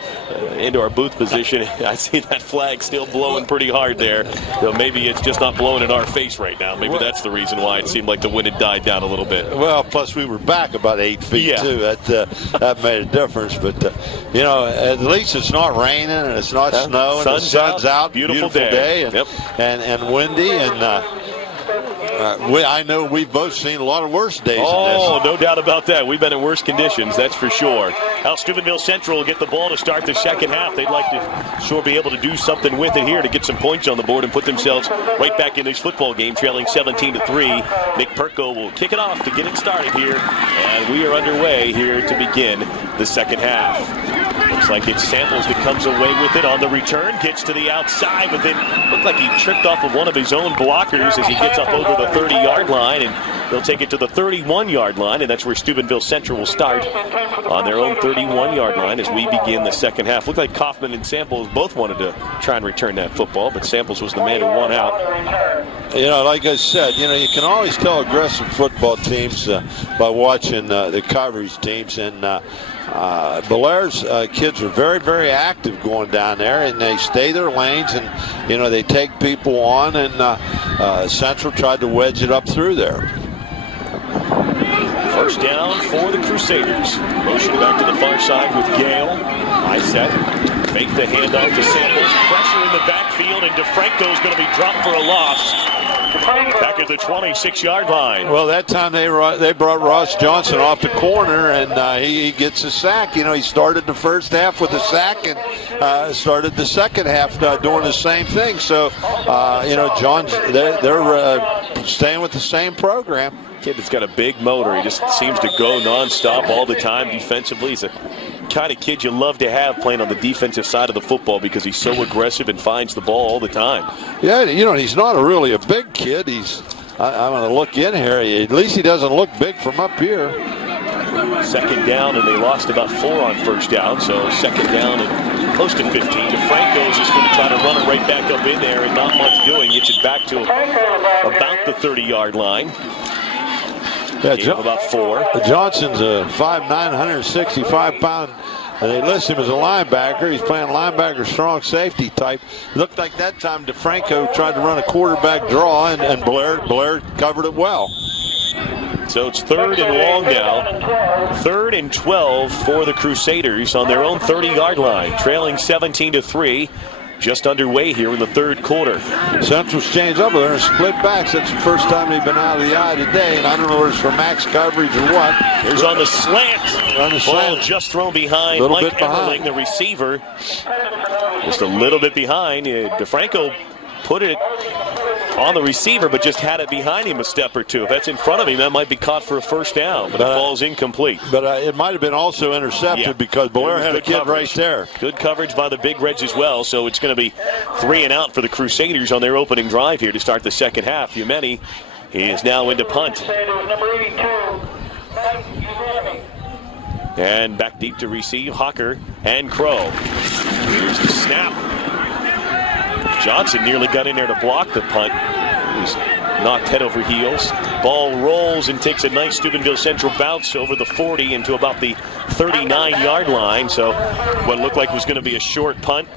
into our booth position, I see that flag still blowing pretty hard there. So maybe it's just not blowing in our face right now. Maybe that's the reason why it seemed like the wind had died down a little bit. Well, plus we were back about 8 feet, too. That made a difference. But, at least it's not raining and it's not snowing. The sun's out. Beautiful day. And windy. And I know we've both seen a lot of worse days than this. Oh, no doubt about that. We've been in worse conditions, that's for sure. Now Steubenville Central will get the ball to start the second half. They'd like to sure be able to do something with it here to get some points on the board and put themselves right back in this football game, trailing 17-3. Nick Perko will kick it off to get it started here. And we are underway here to begin the second half. Looks like it's Samples that comes away with it on the return, gets to the outside, but then looked like he tripped off of one of his own blockers as he gets up over the 30-yard line, and they'll take it to the 31-yard line, and that's where Steubenville Central will start on their own 31-yard line as we begin the second half. Looked like Kaufman and Samples both wanted to try and return that football, but Samples was the man who won out. Like I said, you can always tell aggressive football teams by watching the coverage teams, and Bellaire's kids are very, very active going down there, and they stay their lanes, and they take people on, and Central tried to wedge it up through there. First down for the Crusaders. Motion back to the far side with Gale. High set. Fake the handoff to Samples. Pressure in the backfield, and DeFranco's going to be dropped for a loss. Back at the 26-yard line. Well, that time they brought Ross Johnson off the corner, and he gets a sack. He started the first half with a sack and started the second half doing the same thing. So, John's they're staying with the same program. Kid that's got a big motor. He just seems to go nonstop all the time defensively. He's a kind of kid you love to have playing on the defensive side of the football because he's so aggressive and finds the ball all the time. Yeah, he's not really a big kid. I'm going to look in here. At least he doesn't look big from up here. Second down, and they lost about 4 on first down, so second down and close to 15. DeFranco's just going to try to run it right back up in there, and not much doing. Gets it back to about the 30-yard line. Yeah, about 4. Johnson's a 5'9", 165-pound. And they list him as a linebacker. He's playing linebacker, strong safety type. Looked like that time DeFranco tried to run a quarterback draw, and Bellaire covered it well. So it's 3rd and long now. 3rd and 12 for the Crusaders on their own 30-yard line, trailing 17-3. Just underway here in the third quarter. Central's changed up. They're in split backs. That's the first time they've been out of the eye today, and I don't know if it's for max coverage or what. Here's on the slant. Ball just thrown behind Mike Everling, the receiver. Just a little bit behind. DeFranco put it on the receiver, but just had it behind him a step or two. If that's in front of him, that might be caught for a first down, but it falls incomplete. But it might have been also intercepted because Bellaire had a kid right there. Good coverage by the Big Reds as well, so it's going to be 3 and out for the Crusaders on their opening drive here to start the second half. Umeni is now into punt. And back deep to receive, Hawker and Crow. Here's the snap. Johnson nearly got in there to block the punt. He was knocked head over heels. Ball rolls and takes a nice Steubenville Central bounce over the 40 into about the 39-yard line. So what looked like was going to be a short punt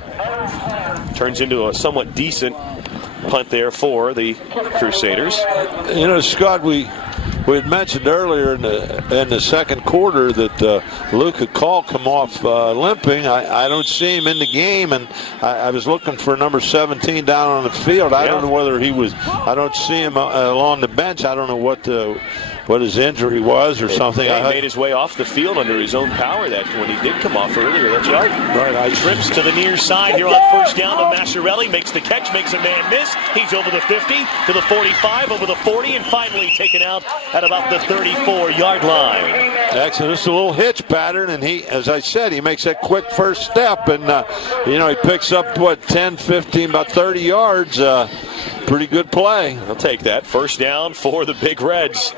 turns into a somewhat decent punt there for the Crusaders. You know, Scott, we had mentioned earlier in the second quarter that Luca Call come off limping. I don't see him in the game, and I was looking for number 17 down on the field. I don't know whether he was. I don't see him along the bench. I don't know what his injury was or something. He made his way off the field under his own power that when he did come off earlier. That's right. Right. Trips to the near side here on first down to Massarelli. Makes the catch, makes a man miss. He's over the 50 to the 45, over the 40, and finally taken out at about the 34-yard line. Excellent. It's a little hitch pattern, and he, as I said, he makes that quick first step, and he picks up 10, 15, about 30 yards. Pretty good play. I'll take that. First down for the Big Reds.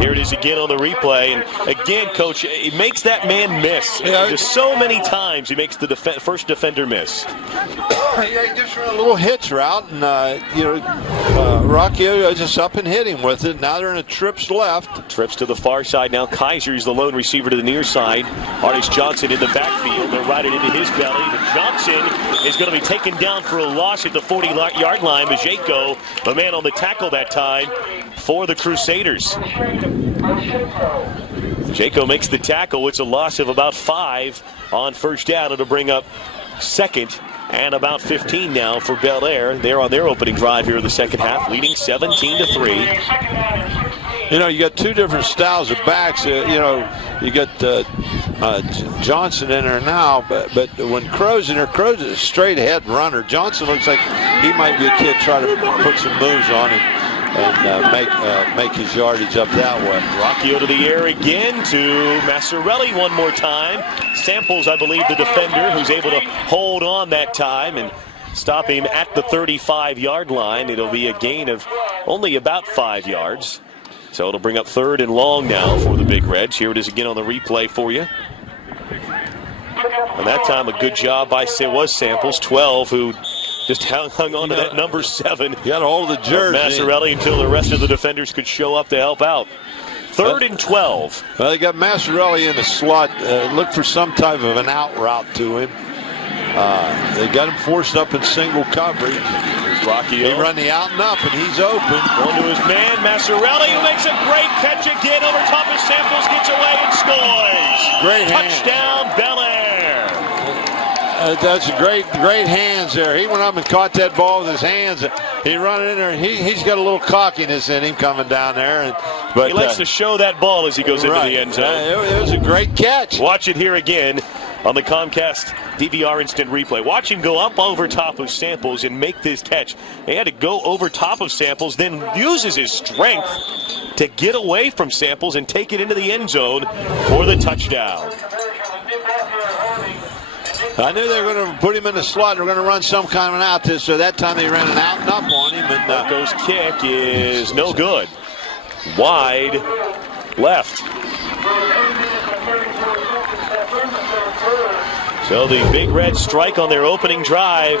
Here it is again on the replay. And again, Coach, he makes that man miss. Just so many times he makes the first defender miss. He just ran a little hitch route, and, Rocky just up and hit him with it. Now they're in a trips left. Trips to the far side. Now Kaiser is the lone receiver to the near side. Artis Johnson in the backfield. They're riding into his belly. But Johnson is going to be taken down for a loss at the 40-yard line. Majeko, the man on the tackle that time for the Crusaders. Majeko makes the tackle. It's a loss of about 5 on first down. It'll bring up second and about 15 now for Bellaire. They're on their opening drive here in the second half, leading 17-3. You know, you got two different styles of backs. You got Johnson in there now, but when Crow's in there, Crow's a straight ahead runner. Johnson looks like he might be a kid trying to put some moves on him and make his yardage up that way. Rockio to the air again to Massarelli one more time. Samples, I believe, the defender who's able to hold on that time and stop him at the 35-yard line. It'll be a gain of only about 5 yards. So it'll bring up third and long now for the Big Reds. Here it is again on the replay for you. And that time a good job by Samples, 12, who just hung on to that number 7. Got to hold the jersey. Massarelli until the rest of the defenders could show up to help out. Third and 12. Well, they got Massarelli in the slot. Look for some type of an out route to him. They got him forced up in single coverage. Rockio. He run the out and up, and he's open. Going to his man, Massarelli, who makes a great catch again over top of Samples, gets away and scores. Great touchdown, Bellaire. That's great hands there. He went up and caught that ball with his hands. He run it in there. He's got a little cockiness in him coming down there. But he likes to show that ball as he goes into the end zone. It was a great catch. Watch it here again on the Comcast DVR instant replay. Watch him go up over top of Samples and make this catch. He had to go over top of Samples, then uses his strength to get away from Samples and take it into the end zone for the touchdown. I knew they were going to put him in the slot. They were going to run some kind of an out there, so that time they ran an out and up on him. And Marco's kick is no good. Wide left. So the Big Reds strike on their opening drive.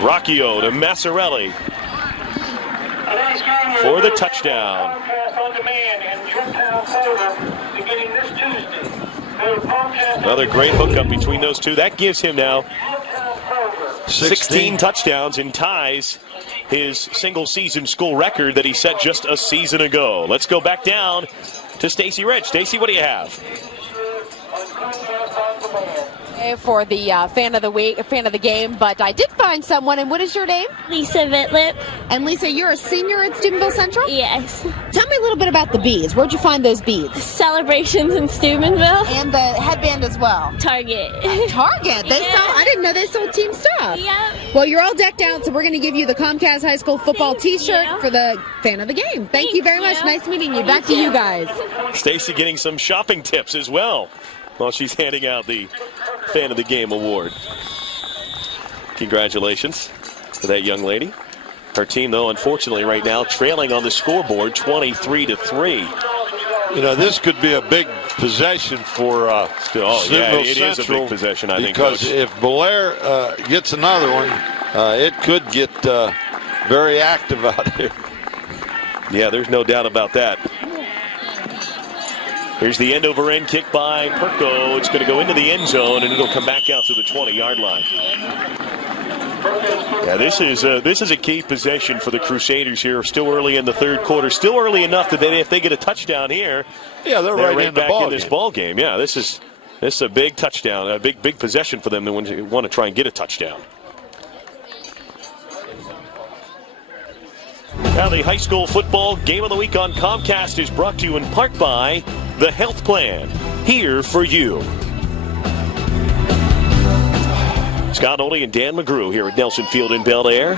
Rockio to Massarelli for the touchdown. Another great hookup between those two. That gives him now 16 touchdowns and ties his single-season school record that he set just a season ago. Let's go back down to Stacy Rich. Stacy, what do you have? For the fan of the week, fan of the game, but I did find someone. And what is your name? Lisa Vitlip. And Lisa, you're a senior at Steubenville Central? Yes. Tell me a little bit about the beads. Where'd you find those beads? Celebrations in Steubenville. And the headband as well. Target. Target. They sell. I didn't know they sold team stuff. Yeah. Well, you're all decked out, so we're going to give you the Comcast High School football T-shirt for the fan of the game. Thank you very much. Nice meeting you. Back to you guys. Stacy getting some shopping tips as well while she's handing out the Fan of the Game award. Congratulations to that young lady. Her team, though, unfortunately right now trailing on the scoreboard 23-3. You know, this could be a big possession for Steubenville it Central. Is a big possession, I think. Because if Bellaire gets another one, it could get very active out there. Yeah, there's no doubt about that. Here's the end-over-end kick by Perko. It's going to go into the end zone, and it'll come back out to the 20-yard line. Yeah, this is a key possession for the Crusaders here. Still early in the third quarter. Still early enough that if they get a touchdown here, yeah, they're right back in this ball game. Yeah, this is a big touchdown, a big possession for them. They want to try and get a touchdown. Now the high school football game of the week on Comcast is brought to you in part by the Health Plan, here for you. Scott Olney and Dan McGrew here at Nelson Field in Bellaire.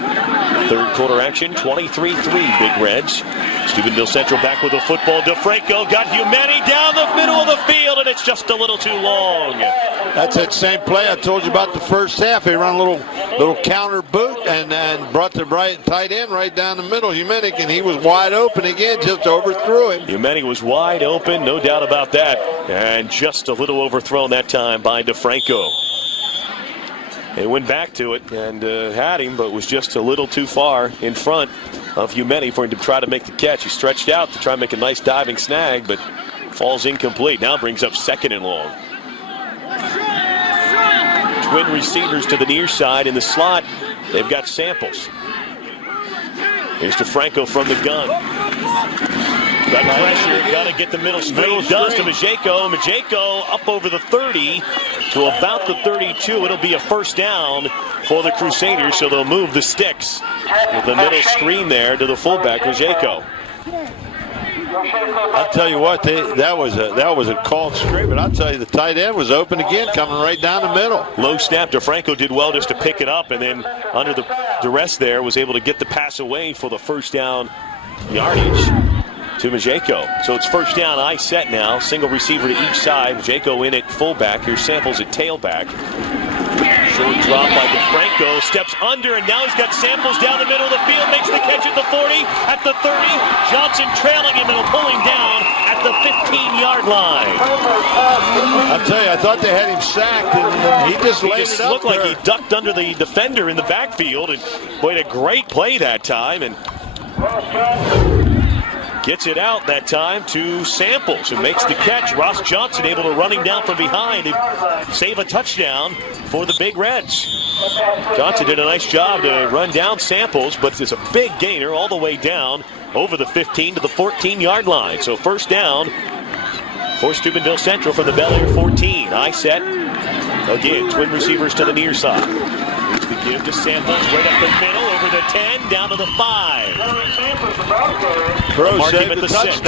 Third quarter action, 23-3 Big Reds. Steubenville Central back with the football. DeFranco got Humani down the middle of the field, and it's just a little too long. That's that same play I told you about the first half. He ran a little counter boot and brought the right tight end right down the middle, Humani, and he was wide open again, just overthrew him. Humani was wide open, no doubt about that, and just a little overthrown that time by DeFranco. They went back to it and had him, but was just a little too far in front of Humani for him to try to make the catch. He stretched out to try and make a nice diving snag, but falls incomplete. Now brings up second and long. Twin receivers to the near side in the slot. They've got Samples. Here's DeFranco from the gun. Got pressure, got to get the middle screen. Does to Majeko. Majeko up over the 30 to about the 32. It'll be a first down for the Crusaders, so they'll move the sticks with the middle screen there to the fullback, Majeko. I'll tell you what, that was a called screen, but I'll tell you the tight end was open again, coming right down the middle. Low snap. DeFranco did well just to pick it up, and then under the duress there was able to get the pass away for the first down yardage to Majeko. So it's first down, I set now. Single receiver to each side. Majeko in at fullback. Here's Samples at tailback. Short drop by DeFranco. Steps under, and now he's got Samples down the middle of the field. Makes the catch at the 40, at the 30. Johnson trailing him and pulling down at the 15-yard line. I'll tell you, I thought they had him sacked, and he just laid it up. Looked like he ducked under the defender in the backfield, and played a great play that time. And gets it out that time to Samples, who makes the catch. Ross Johnson able to run him down from behind and save a touchdown for the Big Reds. Johnson did a nice job to run down Samples, but it's a big gainer all the way down over the 15 to the 14-yard line. So first down for Steubenville Central from the Bellaire 14. I set. Again, twin receivers to the near side. Here's the give to Samples right up the middle, over the 10, down to the 5. Mark him at the 6.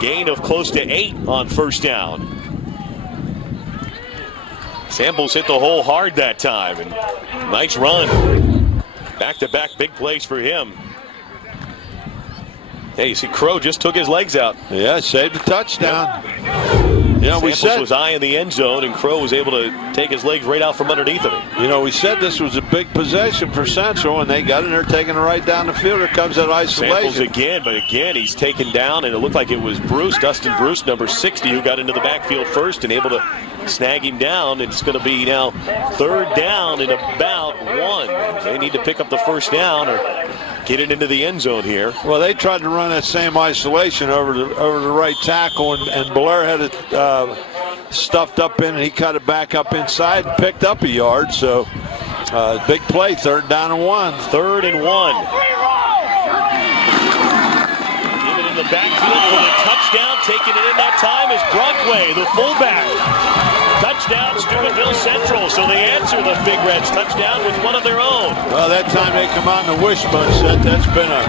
Gain of close to 8 on first down. Samples hit the hole hard that time, and nice run. Back-to-back big plays for him. Hey, you see Crow just took his legs out. Yeah, saved a touchdown. You know, Samples was high in the end zone, and Crow was able to take his legs right out from underneath of him. You know, we said this was a big possession for Central, and they got in there taking it right down the field. Here comes that isolation. Samples again, but again, he's taken down, and it looked like it was Dustin Bruce, number 60, who got into the backfield first and able to snag him down. It's going to be now third down and about 1. They need to pick up the first down or get it into the end zone here. Well, they tried to run that same isolation over the right tackle, and Bellaire had it stuffed up in, and he cut it back up inside and picked up a yard. So big play, third down and 1. Third and 1. Give it in the backfield for the touchdown. Taking it in that time is Brockway, the fullback. Touchdown, Steubenville Central. So they answer the Big Reds touchdown with one of their own. Well, that time they come out in the wishbone set. That's been a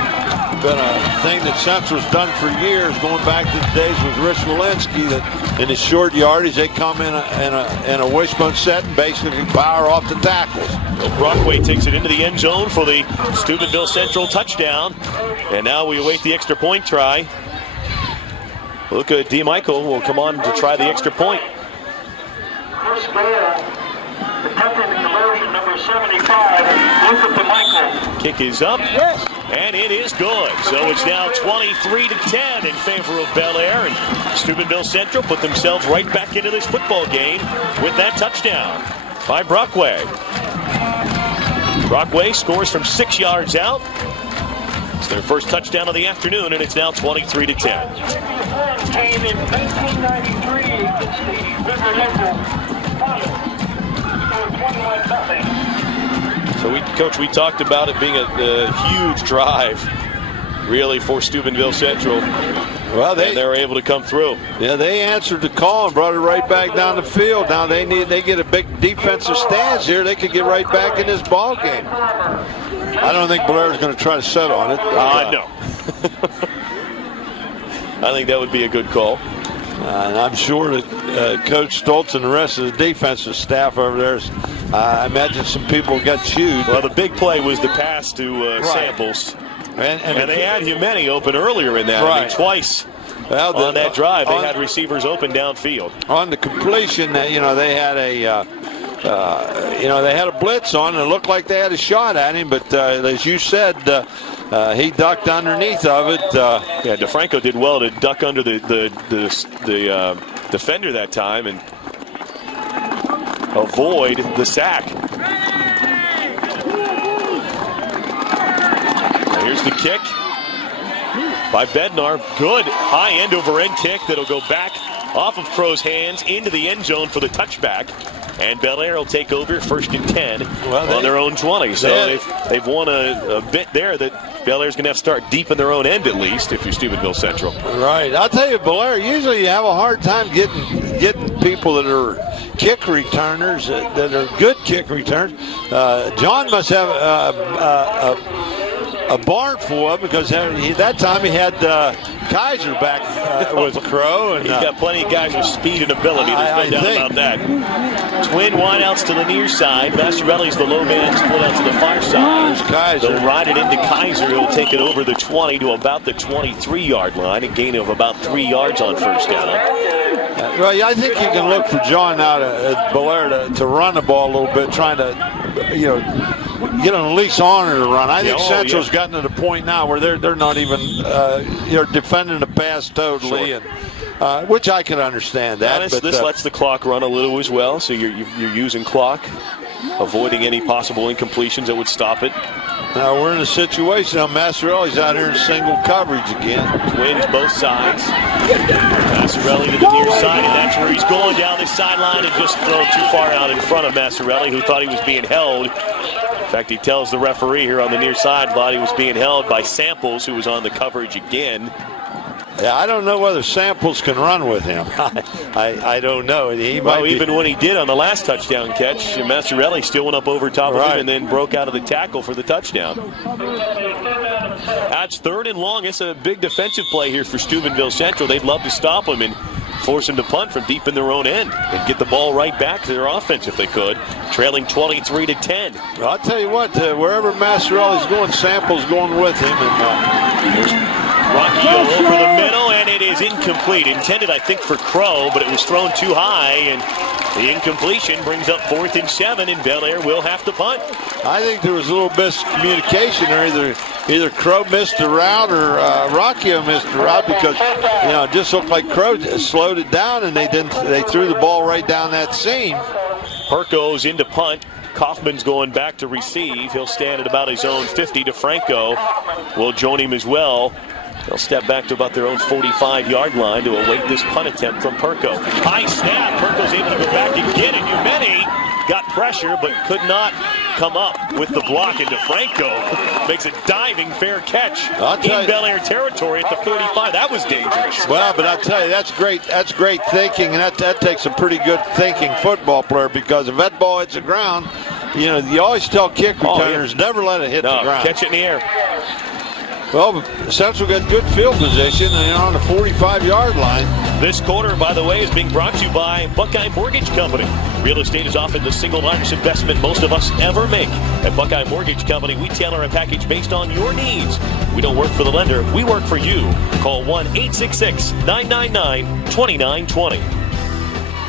thing that Central's done for years, going back to the days with Rich Walensky, that in the short yardage they come in a wishbone set and basically power off the tackles. So Brockway takes it into the end zone for the Steubenville Central touchdown. And now we await the extra point try. Luca DeMichael will come on to try the extra point. First goal, attempting the conversion, number 75, Luca DeMichael. Kick is up, and it is good. So it's now 23-10 in favor of Bellaire, and Steubenville Central put themselves right back into this football game with that touchdown by Brockway. Brockway scores from 6 yards out. It's their first touchdown of the afternoon, and it's now 23-10. Came in 1993 against the River Neutral Final. So 21-0. So, Coach, we talked about it being a huge drive, really, for Steubenville Central. Well, and they were able to come through. Yeah, they answered the call and brought it right back down the field. Now they get a big defensive stance here. They could get right back in this ball game. I don't think Bellaire is going to try to set on it. No. I think that would be a good call. And I'm sure that Coach Stoltz and the rest of the defensive staff over there, I imagine some people got chewed. Well, the big play was the pass to Samples. And they had Humeni open earlier in that. I mean, twice on that drive, they had receivers open downfield. On the completion, they had a blitz on, and it looked like they had a shot at him. But as you said, he ducked underneath of it. Yeah, DeFranco did well to duck under the defender that time and avoid the sack. Here's the kick by Bednar. Good high end over end kick that'll go back off of Crow's hands into the end zone for the touchback. And Bellaire will take over 1st and 10 on their own 20. So they've won a bit there that Bellaire's going to have to start deep in their own end at least if you're Steubenville Central. Right. I'll tell you, Bellaire, usually you have a hard time getting people that are kick returners, that are good kick returners. John must have a barn full of because that time he had Kaiser back with Crow. And, he's got plenty of guys with speed and ability. There's no doubt about that. Twin wideouts to the near side. Massarelli's the low man split out to the far side. There's Kaiser. They'll ride it into Kaiser. He'll take it over the 20 to about the 23-yard line. A gain of about 3 yards on first down. Well, yeah, I think you can look for John now at Bellaire to run the ball a little bit, trying to, get an lease on her to run. I think Central's gotten to the point now where they're not even defending the pass totally, and which I can understand that. But this lets the clock run a little as well, so you're using clock, avoiding any possible incompletions that would stop it. Now we're in a situation now. Massarelli's out here in single coverage again. Twins both sides. Massarelli to the near side, and that's where he's going down the sideline and just thrown too far out in front of Massarelli, who thought he was being held. In fact, he tells the referee here on the near side thought he was being held by Samples, who was on the coverage again. Yeah, I don't know whether Samples can run with him. I don't know. Even when he did on the last touchdown catch, Massarelli still went up over top of him and then broke out of the tackle for the touchdown. That's 3rd and long. It's a big defensive play here for Steubenville Central. They'd love to stop him and force him to punt from deep in their own end and get the ball right back to their offense if they could, trailing 23-10. Well, I'll tell you what, wherever Massarelli's going, Samples going with him. And Rocky over the middle, and it is incomplete. Intended, I think, for Crow, but it was thrown too high, and the incompletion brings up 4th and 7, and Bellaire will have to punt. I think there was a little miscommunication there. Either Crow missed the route or Rockio missed the route because it just looked like Crow slowed it down, and they threw the ball right down that seam. Perko's into punt. Kaufman's going back to receive. He'll stand at about his own 50. DeFranco will join him as well. They'll step back to about their own 45-yard line to await this punt attempt from Perko. High snap. Perko's able to go back and get it. Humeni got pressure but could not come up with the block, and DeFranco makes a diving fair catch in Bellaire territory at the 45. That was dangerous. Well, but I'll tell you, that's great thinking, and that takes a pretty good thinking football player, because if that ball hits the ground, you always tell kick returners never let it hit the ground. Catch it in the air. Well, Central got good field position on the 45-yard line. This quarter, by the way, is being brought to you by Buckeye Mortgage Company. Real estate is often the single largest investment most of us ever make. At Buckeye Mortgage Company, we tailor a package based on your needs. We don't work for the lender, we work for you. Call 1-866-999-2920.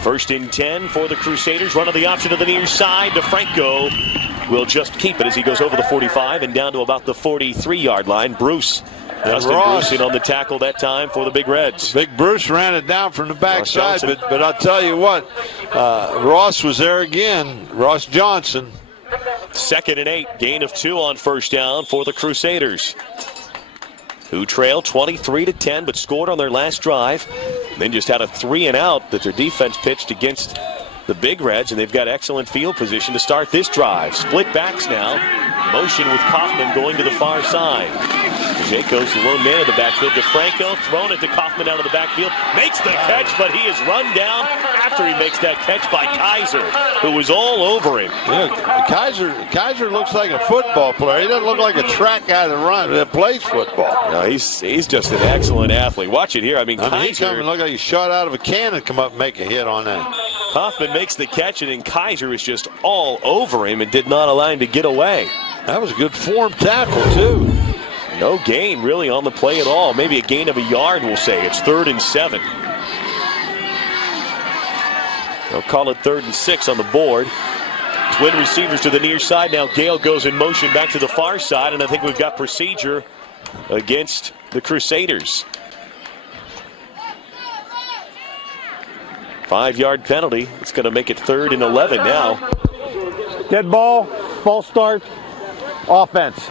1st and 10 for the Crusaders. Run on the option to the near side. DeFranco will just keep it as he goes over the 45 and down to about the 43-yard line. Bruce. Justin Bruce in on the tackle that time for the Big Reds. Big Bruce ran it down from the backside, but I'll tell you what, Ross was there again. Ross Johnson. 2nd and 8, gain of 2 on first down for the Crusaders. who trailed 23-10 but scored on their last drive. Then just had a 3-and-out that their defense pitched against the Big Reds, and they've got excellent field position to start this drive. Split backs now. Motion with Kaufman going to the far side. Jaco's the lone man in the backfield. DeFranco thrown it to Kaufman out of the backfield. Makes the catch, but he is run down after he makes that catch by Kaiser, who was all over him. Yeah, Kaiser looks like a football player. He doesn't look like a track guy that plays football. No, he's just an excellent athlete. Watch it here. I mean Kaiser. He come and look like he shot out of a cannon, come up and make a hit on that. Kaufman makes the catch, and then Kaiser is just all over him and did not allow him to get away. That was a good form tackle, too. No gain really on the play at all. Maybe a gain of a yard, we'll say. It's 3rd and 7. They'll call it 3rd and 6 on the board. Twin receivers to the near side. Now Gale goes in motion back to the far side, and I think we've got procedure against the Crusaders. 5-yard penalty. It's going to make it 3rd and 11 now. Dead ball, false start, offense.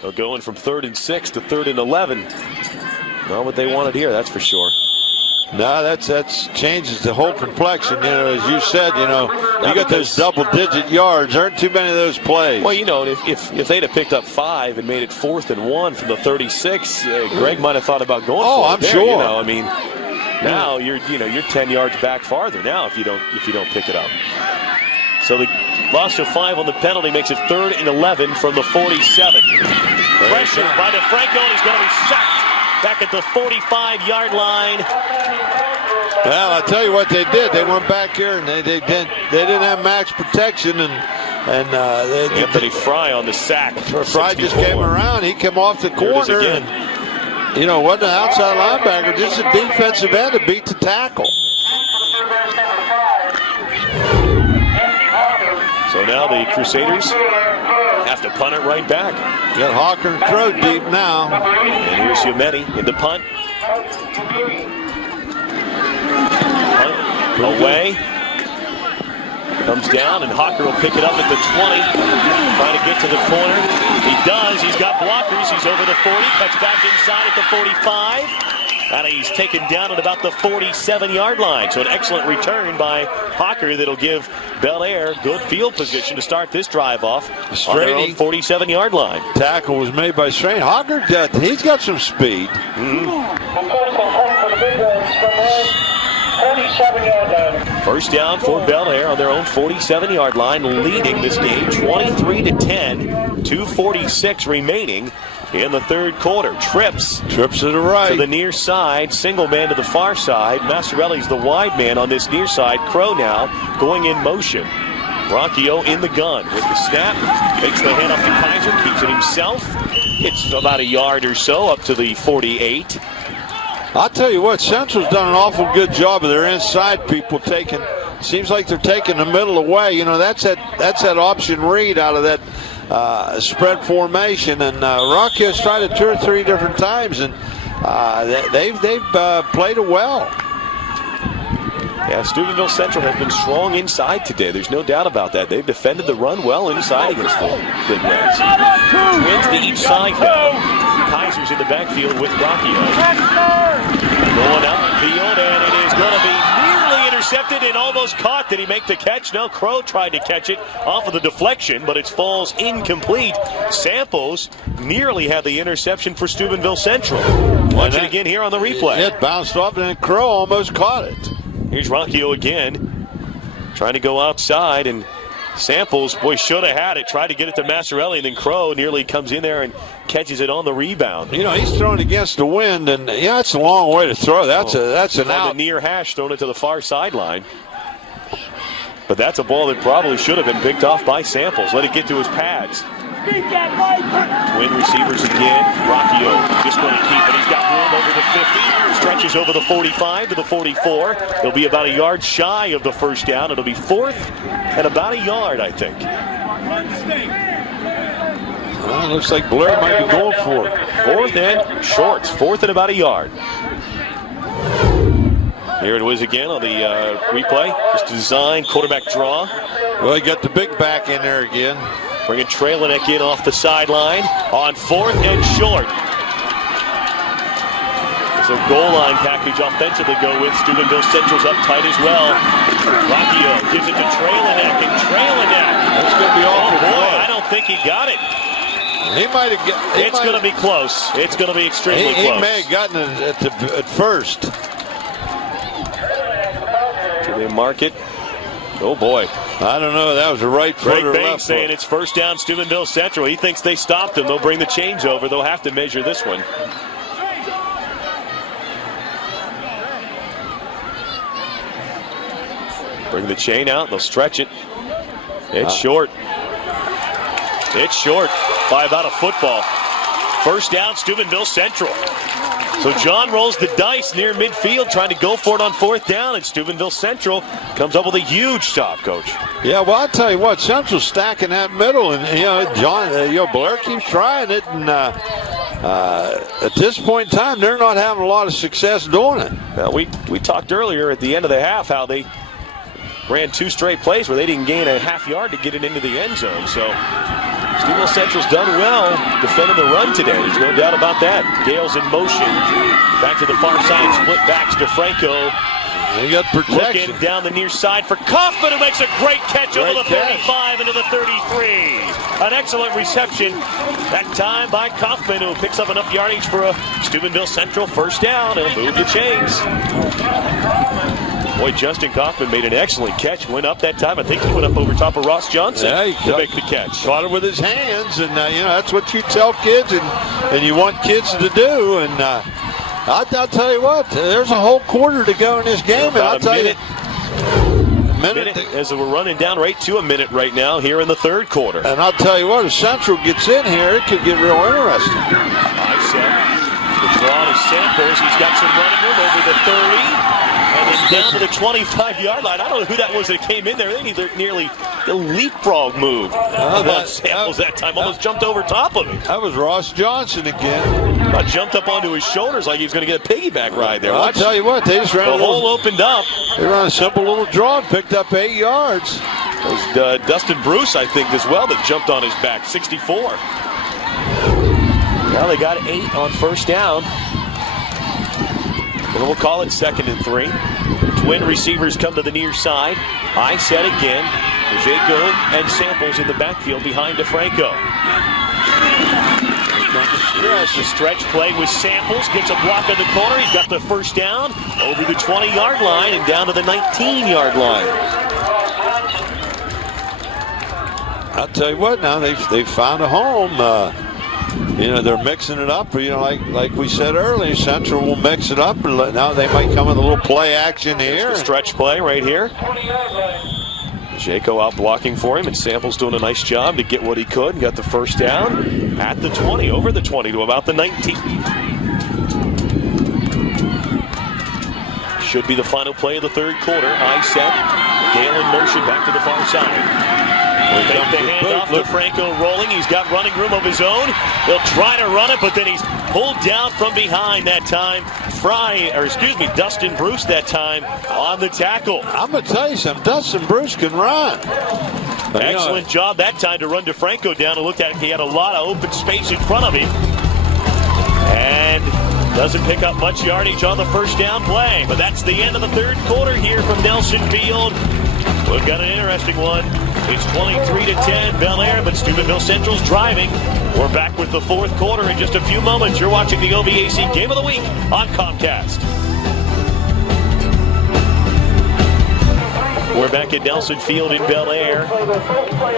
They're going from 3rd and 6 to 3rd and 11. Not what they wanted here, that's for sure. No, that's changes the whole complexion. You know, as you said, you got those double-digit yards. There aren't too many of those plays. Well, if they'd have picked up 5 and made it 4th and 1 from the 36, Greg might have thought about going. Oh, for I'm it there, sure. Now you're 10 yards back farther now if you don't pick it up. So the loss of 5 on the penalty makes it 3rd and 11 from the 47. Pressure by DeFranco, and he's going to be sacked back at the 45-yard line. Well, I'll tell you what they did. They went back here and they didn't have max protection, and Anthony Fry on the sack. Fry just came around. He came off the corner, and wasn't an outside linebacker, just a defensive end to beat the tackle. So now the Crusaders have to punt it right back. You got Hawker and Crow deep now. And here's Yameni in the punt. Punt away. Comes down, and Hawker will pick it up at the 20. Trying to get to the corner. He does. He's got blockers. He's over the 40. Cuts back inside at the 45. And he's taken down at about the 47-yard line. So an excellent return by Hawker that'll give Bellaire good field position to start this drive off on their own 47-yard line. Tackle was made by Strain. Hawker, he's got some speed. First down for Bellaire on their own 47-yard line, leading this game 23-10. 2:46 remaining in the third quarter. Trips to the right. To the near side. Single man to the far side. Massarelli's the wide man on this near side. Crow now going in motion. Brocchio in the gun with the snap. Makes the handoff to Kaiser. Keeps it himself. It's about a yard or so up to the 48. I'll tell you what, Central's done an awful good job of their inside people taking. Seems like they're taking the middle away. That's that option read out of that spread formation, and Rockio's tried it 2 or 3 different times, and they've played it well. Yeah, Steubenville Central has been strong inside today. There's no doubt about that. They've defended the run well inside against the Big Reds. Twins to each side now. Kaiser's in the backfield with Brocchio. Going out the field, and it is going to be nearly intercepted and almost caught. Did he make the catch? No, Crow tried to catch it off of the deflection, but it falls incomplete. Samples nearly had the interception for Steubenville Central. Watch it again here on the replay. It bounced off, and Crow almost caught it. Here's Brocchio again, trying to go outside, and Samples, boy, should have had it. Tried to get it to Massarelli, and then Crow nearly comes in there and catches it on the rebound. He's throwing against the wind, and it's a long way to throw. That's an out. The near hash, throwing it to the far sideline. But that's a ball that probably should have been picked off by Samples. Let it get to his pads. Twin receivers again. Brocchio just going to keep it. He's got room over the 50. Stretches over the 45 to the 44. He'll be about a yard shy of the first down. It'll be 4th and about a yard, I think. Well, looks like Bellaire might be going for it. 4th and shorts. 4th and about a yard. Here it was again on the replay. Just design, quarterback draw. Well, he got the big back in there again. Bringing Trailenek in off the sideline on 4th and short. So goal line package offensively go with. Steubenville Central's up tight as well. Rockio gives it to Trailenek, and Trailenek. That's going to be awful. Boy, I don't think he got it. He might have got it. It's going to be close. It's going to be extremely close. He may have gotten it at first. Do they mark it? Oh, boy. I don't know. That was a right foot Greg or Banks left saying foot. it's first down Steubenville Central. He thinks they stopped him. They'll bring the chains over. They'll have to measure this one. Bring the chain out. They'll stretch it. It's short. It's short by about a football. First down, Steubenville Central. So John rolls the dice near midfield, trying to go for it on 4th down, and Steubenville Central comes up with a huge stop, Coach. Yeah, well, I'll tell you what, Central's stacking that middle, and John, Bellaire keeps trying it, and at this point in time, they're not having a lot of success doing it. Well, we talked earlier at the end of the half how they ran 2 straight plays where they didn't gain a half yard to get it into the end zone. So Steubenville Central's done well defending the run today. There's no doubt about that. Gale's in motion. Back to the far side, split backs to Franco. They got protection. Looking down the near side for Kaufman, who makes a great catch over the 35 into the 33. An excellent reception that time by Kaufman, who picks up enough yardage for a Steubenville Central first down. He'll move the chains. Boy, Justin Kaufman made an excellent catch. Went up that time. I think he went up over top of Ross Johnson to make the catch. Caught it with his hands, and that's what you tell kids, and you want kids to do. And I'll tell you what, there's a whole quarter to go in this game, and I'll tell you. Minute as we're running down right to a minute right now here in the 3rd quarter. And I'll tell you what, if Central gets in here, it could get real interesting. I said the draw to Samples. He's got some running room over the 30. And then down to the 25-yard line. I don't know who that was that came in there. They nearly the leapfrog move. Samples that time almost jumped over top of him. That was Ross Johnson again. Jumped up onto his shoulders like he was going to get a piggyback ride there. I'll tell you what, they just ran the hole opened up. They ran a simple little draw and picked up 8 yards. It was Dustin Bruce, I think, as well, that jumped on his back. 64. Well, they got 8 on first down. And we'll call it 2nd and 3. Twin receivers come to the near side. I set again. Jaco and Samples in the backfield behind DeFranco. There's the stretch play with Samples. Gets a block in the corner. He's got the first down over the 20-yard line and down to the 19-yard line. I'll tell you what, now they've found a home. They're mixing it up. Like we said earlier, Central will mix it up, and now they might come with a little play action here. The stretch play right here. Jaco out blocking for him, and Samples doing a nice job to get what he could. Got the first down at the 20, over the 20 to about the 19. Should be the final play of the 3rd quarter. I set. Gale in motion back to the far side. We'll take the handoff to Franco rolling. He's got running room of his own. He'll try to run it, but then he's pulled down from behind that time. Dustin Bruce that time on the tackle. I'm going to tell you something. Dustin Bruce can run. Excellent job that time to run DeFranco down. And looked at it, he had a lot of open space in front of him. And doesn't pick up much yardage on the first down play. But that's the end of the 3rd quarter here from Nelson Field. We've got an interesting one. It's 23-10 Bellaire, but Steubenville Central's driving. We're back with the 4th quarter in just a few moments. You're watching the OVAC Game of the Week on Comcast. We're back at Nelson Field in Bellaire.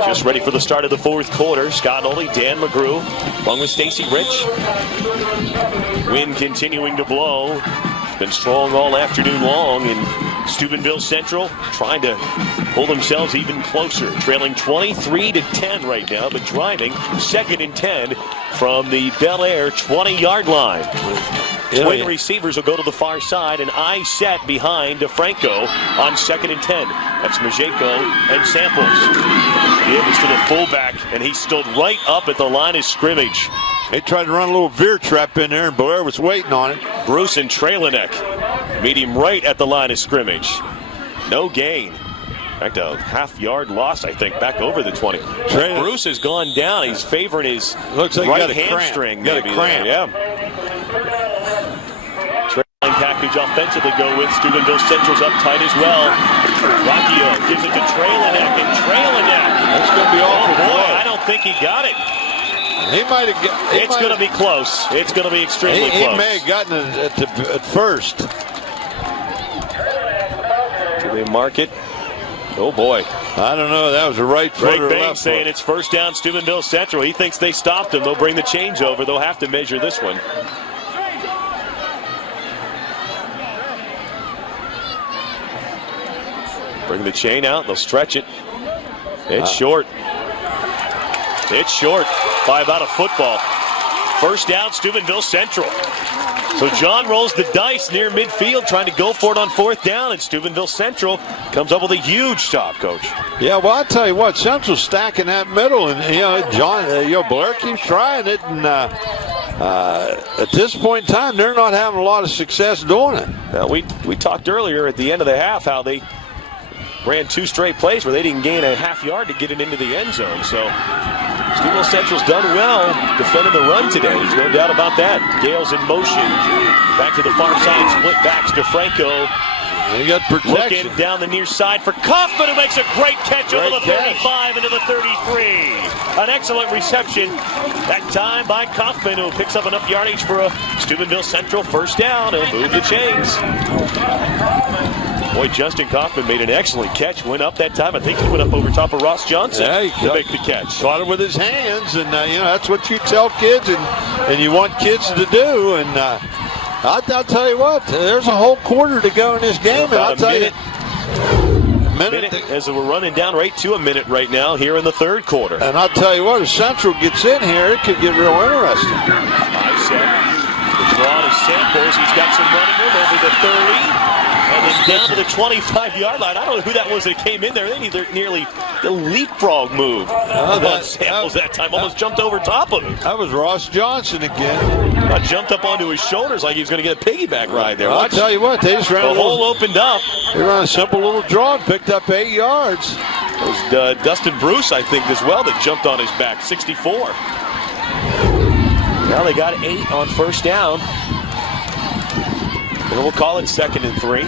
Just ready for the start of the 4th quarter. Scott Oley, Dan McGrew, along with Stacy Rich. Wind continuing to blow. Been strong all afternoon long, and Steubenville Central trying to pull themselves even closer, trailing 23-10 right now, but driving 2nd and 10 from the Bellaire 20-yard line. Twin receivers will go to the far side, and I set behind DeFranco on 2nd and 10. That's Majeko and Samples. It was to the fullback, and he stood right up at the line of scrimmage. They tried to run a little veer trap in there, and Bellaire was waiting on it. Bruce and Trailenek meet him right at the line of scrimmage. No gain. In fact, a half-yard loss, I think, back over the 20. Bruce has gone down. He's favoring his right hamstring. Got a cramp. Yeah. Trailing package offensively go with Steubenville Central's up tight as well. Rockio gives it to Trailenek, and Trailenek. That's going to be awful. Boy, I don't think he got it. He might have. It's going to be close. It's going to be extremely close. He may have gotten it at first. Do they mark it? Oh, boy. I don't know. That was a right foot or Greg Bain left saying foot. it's first down Steubenville Central. He thinks they stopped him. They'll bring the chains over. They'll have to measure this one. Bring the chain out. They'll stretch it. It's short. It's short by about a football. First down Steubenville Central. So John rolls the dice near midfield, trying to go for it on fourth down, and Steubenville Central comes up with a huge stop, Coach. Yeah, well, I'll tell you what, Central's stacking that middle, and John, Bellaire keeps trying it, and at this point in time, they're not having a lot of success doing it. Now, we talked earlier at the end of the half how they ran two straight plays where they didn't gain a half yard to get it into the end zone. So Steubenville Central's done well defending the run today. There's no doubt about that. Gale's in motion. Back to the far side, split backs to Franco. They got protection. Looking down the near side for Kaufman, who makes a great catch over the 35 into the 33. An excellent reception that time by Kaufman, who picks up enough yardage for a Steubenville Central first down. He'll move the chains. Boy, Justin Kaufman made an excellent catch. Went up that time. I think he went up over top of Ross Johnson to make the catch. Caught it with his hands, and that's what you tell kids, and you want kids to do. And I'll tell you what, there's a whole quarter to go in this game, and I'll tell you, minute as we're running down right to a minute right now here in the third quarter. And I'll tell you what, if Central gets in here, it could get real interesting. I said the draw to Samples. He's got some running room over the 30. And then down to the 25-yard line. I don't know who that was that came in there. They nearly the leapfrog move. Samples that time almost jumped over top of him. That was Ross Johnson again. Jumped up onto his shoulders like he was going to get a piggyback ride there. I'll tell you what, they just ran the hole opened up. They ran a simple little draw and picked up 8 yards. It was Dustin Bruce, I think, as well, that jumped on his back. 64. Now they got 8 on first down. And we'll call it 2nd and 3.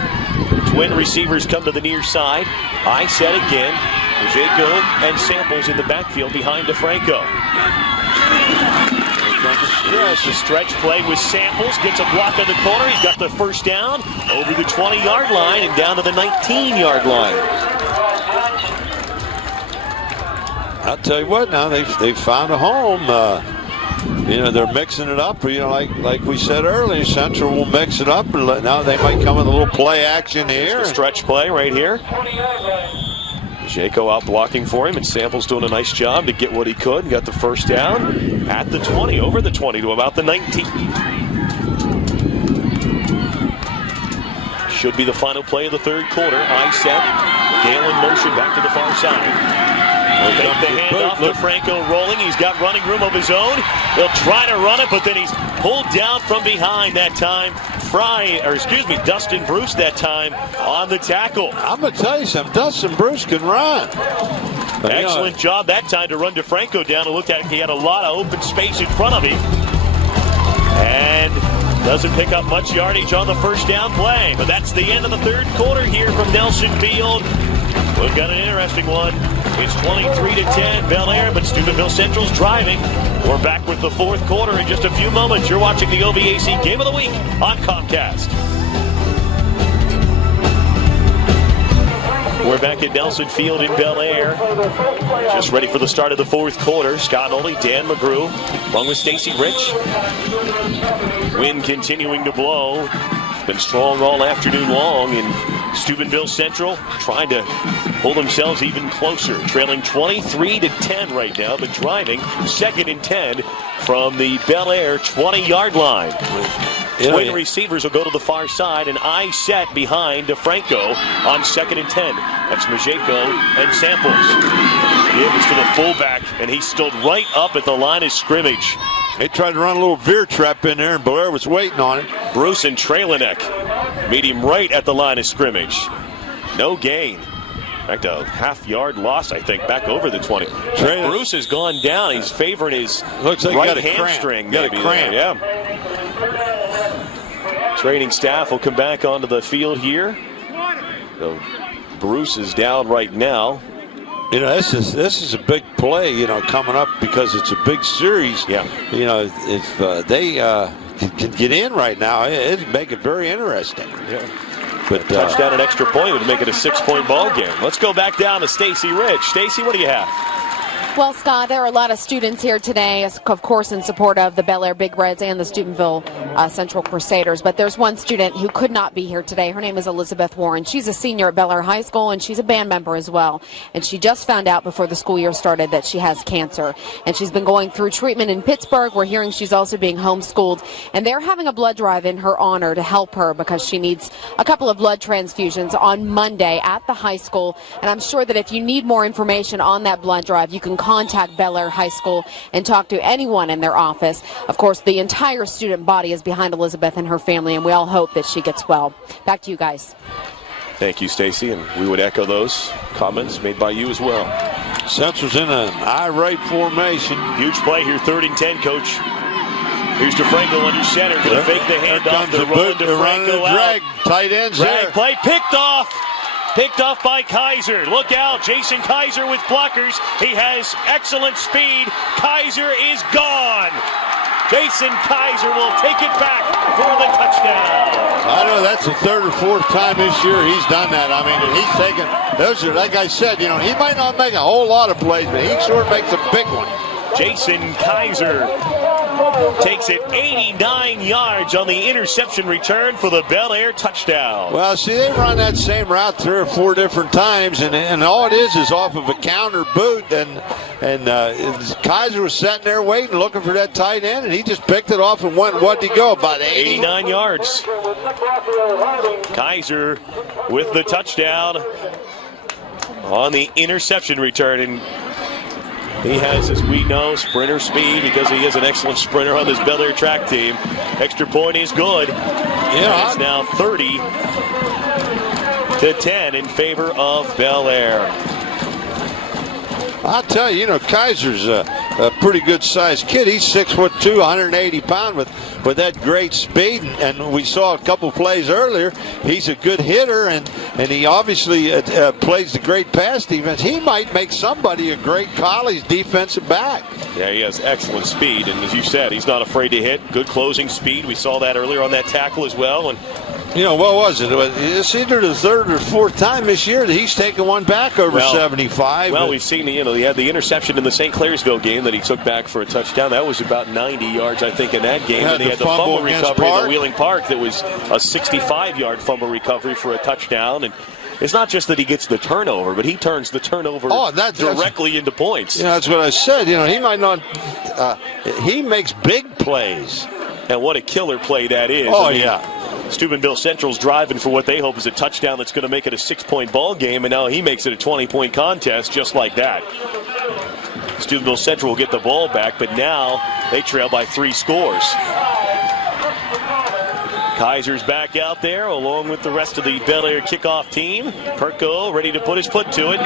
Twin receivers come to the near side. I set again. Jacob and Samples in the backfield behind DeFranco. It's a stretch play with Samples. Gets a block in the corner. He's got the first down over the 20-yard line and down to the 19-yard line. I'll tell you what, now they've found a home. They're mixing it up. Like we said earlier, Central will mix it up. And now they might come with a little play action here. Stretch play right here. Jaco out blocking for him, and Samples doing a nice job to get what he could and got the first down at the 20, over the 20 to about the 19. Should be the final play of the third quarter. I set. Gale in motion back to the far side. He'll take the handoff to Franco rolling. He's got running room of his own. He'll try to run it, but then he's pulled down from behind that time. Dustin Bruce that time on the tackle. I'm going to tell you something. Dustin Bruce can run. Excellent job that time to run DeFranco down. It looked like he had a lot of open space in front of him. And doesn't pick up much yardage on the first down play. But that's the end of the third quarter here from Nelson Field. We've got an interesting one. It's 23-10 Bellaire, but Steubenville Central's driving. We're back with the fourth quarter in just a few moments. You're watching the OVAC Game of the Week on Comcast. We're back at Nelson Field in Bellaire. Just ready for the start of the fourth quarter. Scott Oley, Dan McGrew, along with Stacy Rich. Wind continuing to blow. It's been strong all afternoon long, and Steubenville Central trying to pull themselves even closer. Trailing 23-10 right now, but driving 2nd and 10 from the Bellaire 20-yard line. Twin receivers will go to the far side, and I set behind DeFranco on 2nd and 10. That's Majeko and Samples. Give it to the fullback, and he stood right up at the line of scrimmage. They tried to run a little veer trap in there, and Bellaire was waiting on it. Bruce and Trailenek meet him right at the line of scrimmage. No gain. fact, a half-yard loss, I think, back over the 20. Bruce has gone down. He's favoring his looks like right hamstring. Got a cramp. Yeah. Training staff will come back onto the field here. So Bruce is down right now. You know, this is a big play, you know, coming up because it's a big series. Yeah. You know, if they can get in right now, it'd make it very interesting. Yeah. But touchdown, an extra point would make it a 6-point ball game. Let's go back down to Stacy Rich. Stacy, what do you have? Well, Scott, there are a lot of students here today, of course, in support of the Bellaire Big Reds and the Steubenville Central Crusaders. But there's one student who could not be here today. Her name is Elizabeth Warren. She's a senior at Bellaire High School, and she's a band member as well. And she just found out before the school year started that she has cancer. And she's been going through treatment in Pittsburgh. We're hearing she's also being homeschooled. And they're having a blood drive in her honor to help her because she needs a couple of blood transfusions on Monday at the high school. And I'm sure that if you need more information on that blood drive, you can contact Bellaire High School and talk to anyone in their office. Of course, the entire student body is behind Elizabeth and her family, and we all hope that she gets well. Back to you guys. Thank you, Stacy, and we would echo those comments made by you as well. Central's in an irate formation. Huge play here, 3rd and 10, Coach. Here's DeFranco under center, going to fake the handoff. They're rolling DeFranco out. Tight ends drag there. Play picked off. Picked off by Kaiser. Look out, Jason Kaiser with blockers. He has excellent speed. Kaiser is gone. Jason Kaiser will take it back for the touchdown. I know that's the 3rd or 4th time this year he's done that. I mean, he's taken those are, like I said, you know, he might not make a whole lot of plays, but he sure makes a big one. Jason Kaiser takes it 89 yards on the interception return for the Bellaire touchdown. Well, see, they run that same route 3 or 4 different times, and all it is off of a counter boot, and Kaiser was sitting there waiting, looking for that tight end, and he just picked it off and went, what'd he go, about 89 yards. Kaiser with the touchdown on the interception return, and he has, as we know, sprinter speed because he is an excellent sprinter on this Bellaire track team. Extra point is good. Yeah, it's now 30-10 in favor of Bellaire. I'll tell you, Kaiser's a pretty good-sized kid. He's 6'2", 180 pounds with that great speed. And we saw a couple plays earlier. He's a good hitter, and he obviously plays the great pass defense. He might make somebody a great college defensive back. Yeah, he has excellent speed, and as you said, he's not afraid to hit. Good closing speed. We saw that earlier on that tackle as well. And what was it? It's either the 3rd or 4th time this year that he's taken one back over 75. Well, we've seen, he had the interception in the St. Clairsville game that he took back for a touchdown. That was about 90 yards, I think, in that game. And he had the fumble recovery in the Wheeling Park that was a 65-yard fumble recovery for a touchdown. And it's not just that he gets the turnover, but he turns the turnover directly into points. Yeah, that's what I said. He might not. He makes big plays. And what a killer play that is. Oh, yeah. Steubenville Central's driving for what they hope is a touchdown that's going to make it a 6-point ball game, and now he makes it a 20-point contest just like that. Steubenville Central will get the ball back, but now they trail by 3 scores. Kaiser's back out there along with the rest of the Bellaire kickoff team. Perko ready to put his foot to it.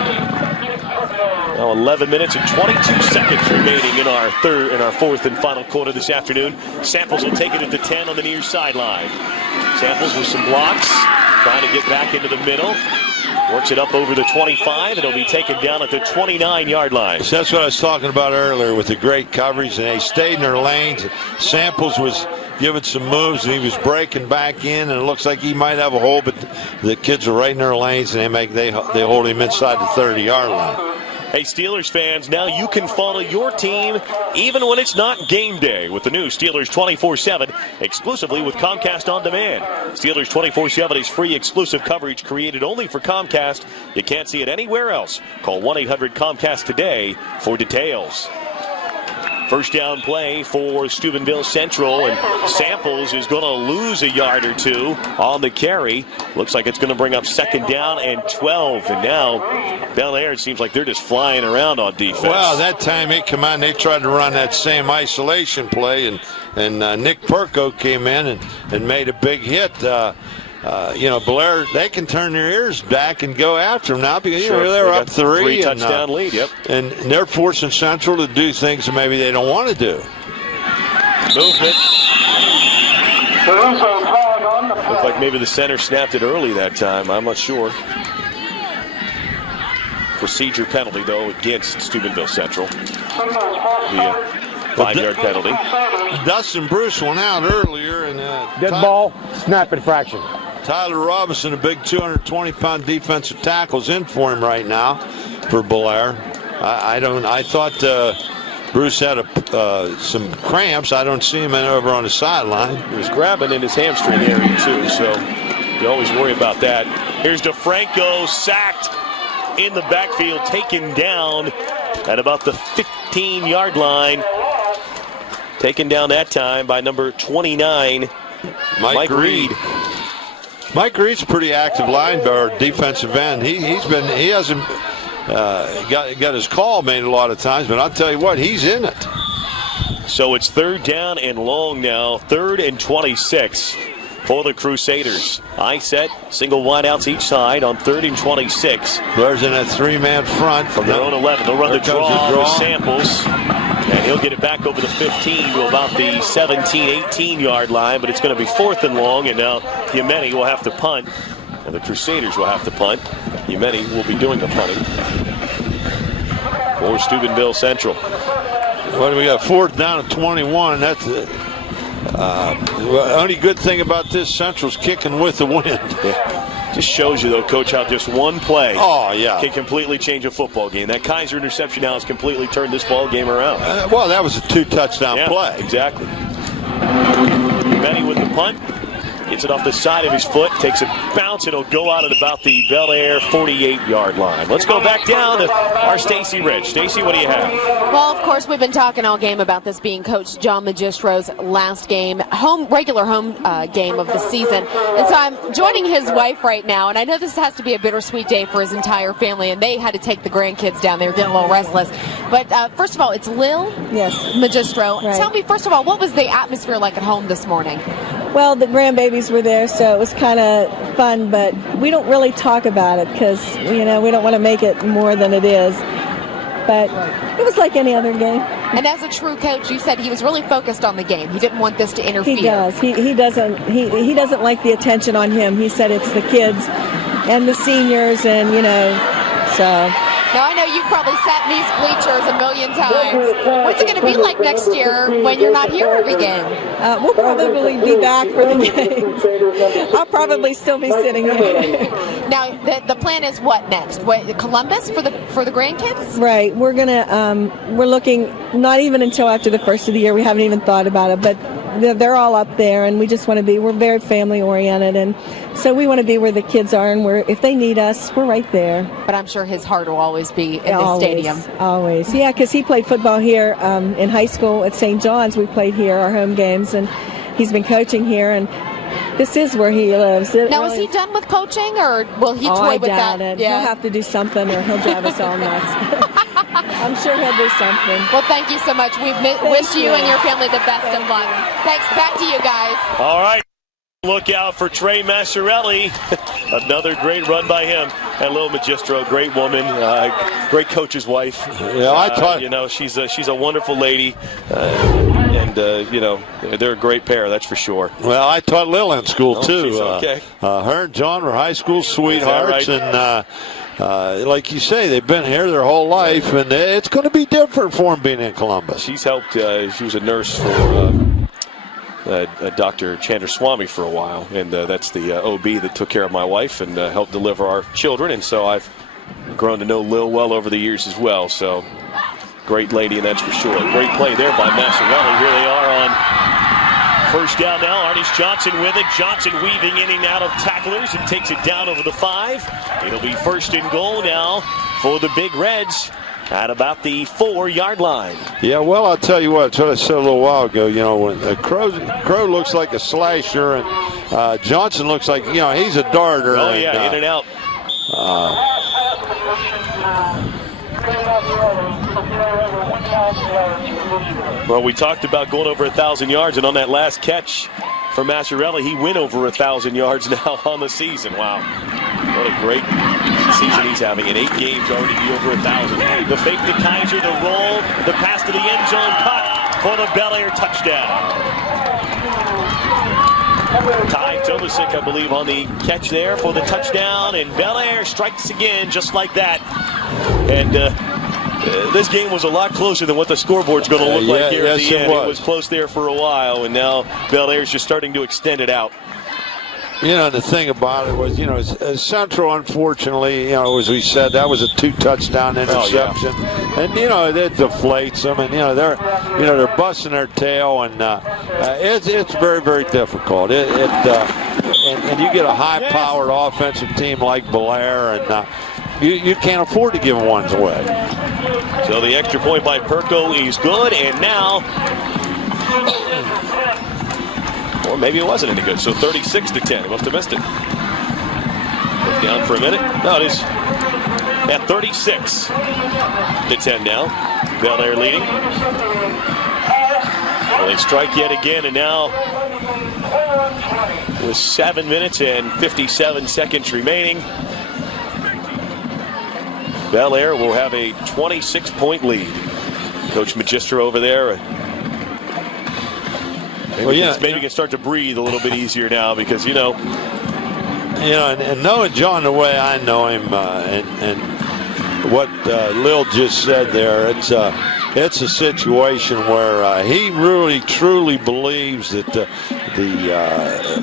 Now 11 minutes and 22 seconds remaining in our 4th and final quarter this afternoon. Samples will take it at the 10 on the near sideline. Samples with some blocks, trying to get back into the middle. Works it up over the 25. It'll be taken down at the 29-yard line. So that's what I was talking about earlier with the great coverage, and they stayed in their lanes. Samples was giving some moves, and he was breaking back in, and it looks like he might have a hole, but the kids are right in their lanes, and they hold him inside the 30-yard line. Hey, Steelers fans, now you can follow your team even when it's not game day with the new Steelers 24/7 exclusively with Comcast On Demand. Steelers 24/7 is free exclusive coverage created only for Comcast. You can't see it anywhere else. Call 1-800-COMCAST today for details. First down play for Steubenville Central, and Samples is going to lose a yard or 2 on the carry. Looks like it's going to bring up 2nd down and 12. And now Bellaire, it seems like they're just flying around on defense. Well, that time they come out and they tried to run that same isolation play, and Nick Perko came in and made a big hit. Bellaire, they can turn their ears back and go after them now because they're up 3 touchdown lead. Yep, and they're forcing Central to do things that maybe they don't want to do. Movement. Looks like maybe the center snapped it early that time. I'm not sure. Procedure penalty, though, against Steubenville Central. The 5-yard penalty. Dustin Bruce went out earlier. And dead ball, snap infraction. Tyler Robinson, a big 220-pound defensive tackle, is in for him right now for Bellaire. I thought Bruce had some cramps. I don't see him over on the sideline. He was grabbing in his hamstring area, too, so you always worry about that. Here's DeFranco, sacked in the backfield, taken down at about the 15-yard line. Taken down that time by number 29, Mike Reed. Mike Reed's a pretty active linebacker, defensive end. He hasn't got his call made a lot of times, but I'll tell you what, he's in it. So it's 3rd down and long now, 3rd and 26 for the Crusaders. I set, single wideouts each side on 3rd and 26. Blair's in a 3-man front from their own 11. They'll run the draw with Samples, and he'll get it back over the 15 to about the 17, 18-yard line, but it's going to be 4th and long, and now Yemeni will have to punt, and the Crusaders will have to punt. Yemeni will be doing the punting for Steubenville Central. What do we got? 4th down and 21. That's the only good thing about this Central's kicking with the wind. Yeah. Just shows you, though, Coach, how just one play can completely change a football game. That Kaiser interception now has completely turned this ball game around. Well, that was a 2-touchdown play. Exactly. Benny with the punt. Gets it off the side of his foot, takes a bounce. It'll go out at about the Bellaire 48-yard line. Let's go back down to our Stacy Rich. Stacy, what do you have? Well, of course, we've been talking all game about this being Coach John Magistro's last game, regular home game of the season. And so I'm joining his wife right now, and I know this has to be a bittersweet day for his entire family, and they had to take the grandkids down. They were getting a little restless. But first of all, it's Lil Magistro. Right. Tell me, first of all, what was the atmosphere like at home this morning? Well, the grandbabies were there, so it was kind of fun, but we don't really talk about it because, we don't want to make it more than it is. But it was like any other game. And as a true coach, you said he was really focused on the game. He didn't want this to interfere. He does. He doesn't like the attention on him. He said it's the kids and the seniors and, so... Now, I know you've probably sat in these bleachers a million times. What's it going to be like next year when you're not here every game? We'll probably be back for the games. I'll probably still be sitting here. Now, the plan is what next? Columbus for the grandkids? Right. We're looking not even until after the first of the year. We haven't even thought about it, but they're all up there, and we just want to be. We're very family oriented, and so we want to be where the kids are, and if they need us, we're right there. But I'm sure his heart will always be in the stadium. Always, yeah, because he played football here in high school at St. John's. We played here our home games, and he's been coaching here, and this is where he lives. Now, is he done with coaching, or will he toy with that? I doubt it. Yeah. He'll have to do something, or he'll drive us all nuts. I'm sure he'll do something. Well, thank you so much. We wish you and your family the best of luck. Thanks. Back to you guys. All right. Look out for Trey Massarelli. Another great run by him. And Lil Magistro, great woman, great coach's wife. Yeah, I taught. She's a wonderful lady, and they're a great pair, that's for sure. Well, I taught Lil in school too. Okay. Her and John were high school sweethearts, right? And like you say, they've been here their whole life, and it's going to be different for them being in Columbus. She's helped. She was a nurse for Dr. Chandra Swami for a while, and that's the OB that took care of my wife and helped deliver our children, and so I've grown to know Lil well over the years as well. So great lady, and that's for sure. Great play there by Massarelli. Here they are on first down now. Artis Johnson with it. Johnson weaving in and out of tacklers and takes it down over the 5. It'll be 1st and goal now for the Big Reds at about the 4-yard line. Yeah, well, I'll tell you what I said a little while ago. When Crow looks like a slasher, and Johnson looks like he's a darter. Oh yeah, in and out. Well, we talked about going over 1,000 yards, and on that last catch, for Massarelli. He went over 1,000 yards now on the season. Wow. What a great season he's having. In 8 games already be over 1,000. The fake to Kaiser, the roll, the pass to the end zone, caught for the Bellaire touchdown. Ty Tomasic, I believe, on the catch there for the touchdown, and Bellaire strikes again just like that. And this game was a lot closer than what the scoreboard's going to look like here at the end. It was close there for a while, and now Bellaire's just starting to extend it out. You know, the thing about it was, Central, unfortunately, as we said, that was a 2-touchdown interception. And, it deflates them. And, they're busting their tail. And it's very, very difficult. And you get a high-powered offensive team like Bellaire, and you can't afford to give ones away. So the extra point by Perko is good. And now... Or maybe it wasn't any good. So 36-10. He must have missed it. Down for a minute. No, it is at 36-10 now. Bellaire leading. Well, they strike yet again, and now with 7 minutes and 57 seconds remaining, Bellaire will have a 26-point lead. Coach Magistro over there. Maybe can start to breathe a little bit easier now because, and knowing John the way I know him, and what Lil just said there, it's a situation where he really truly believes that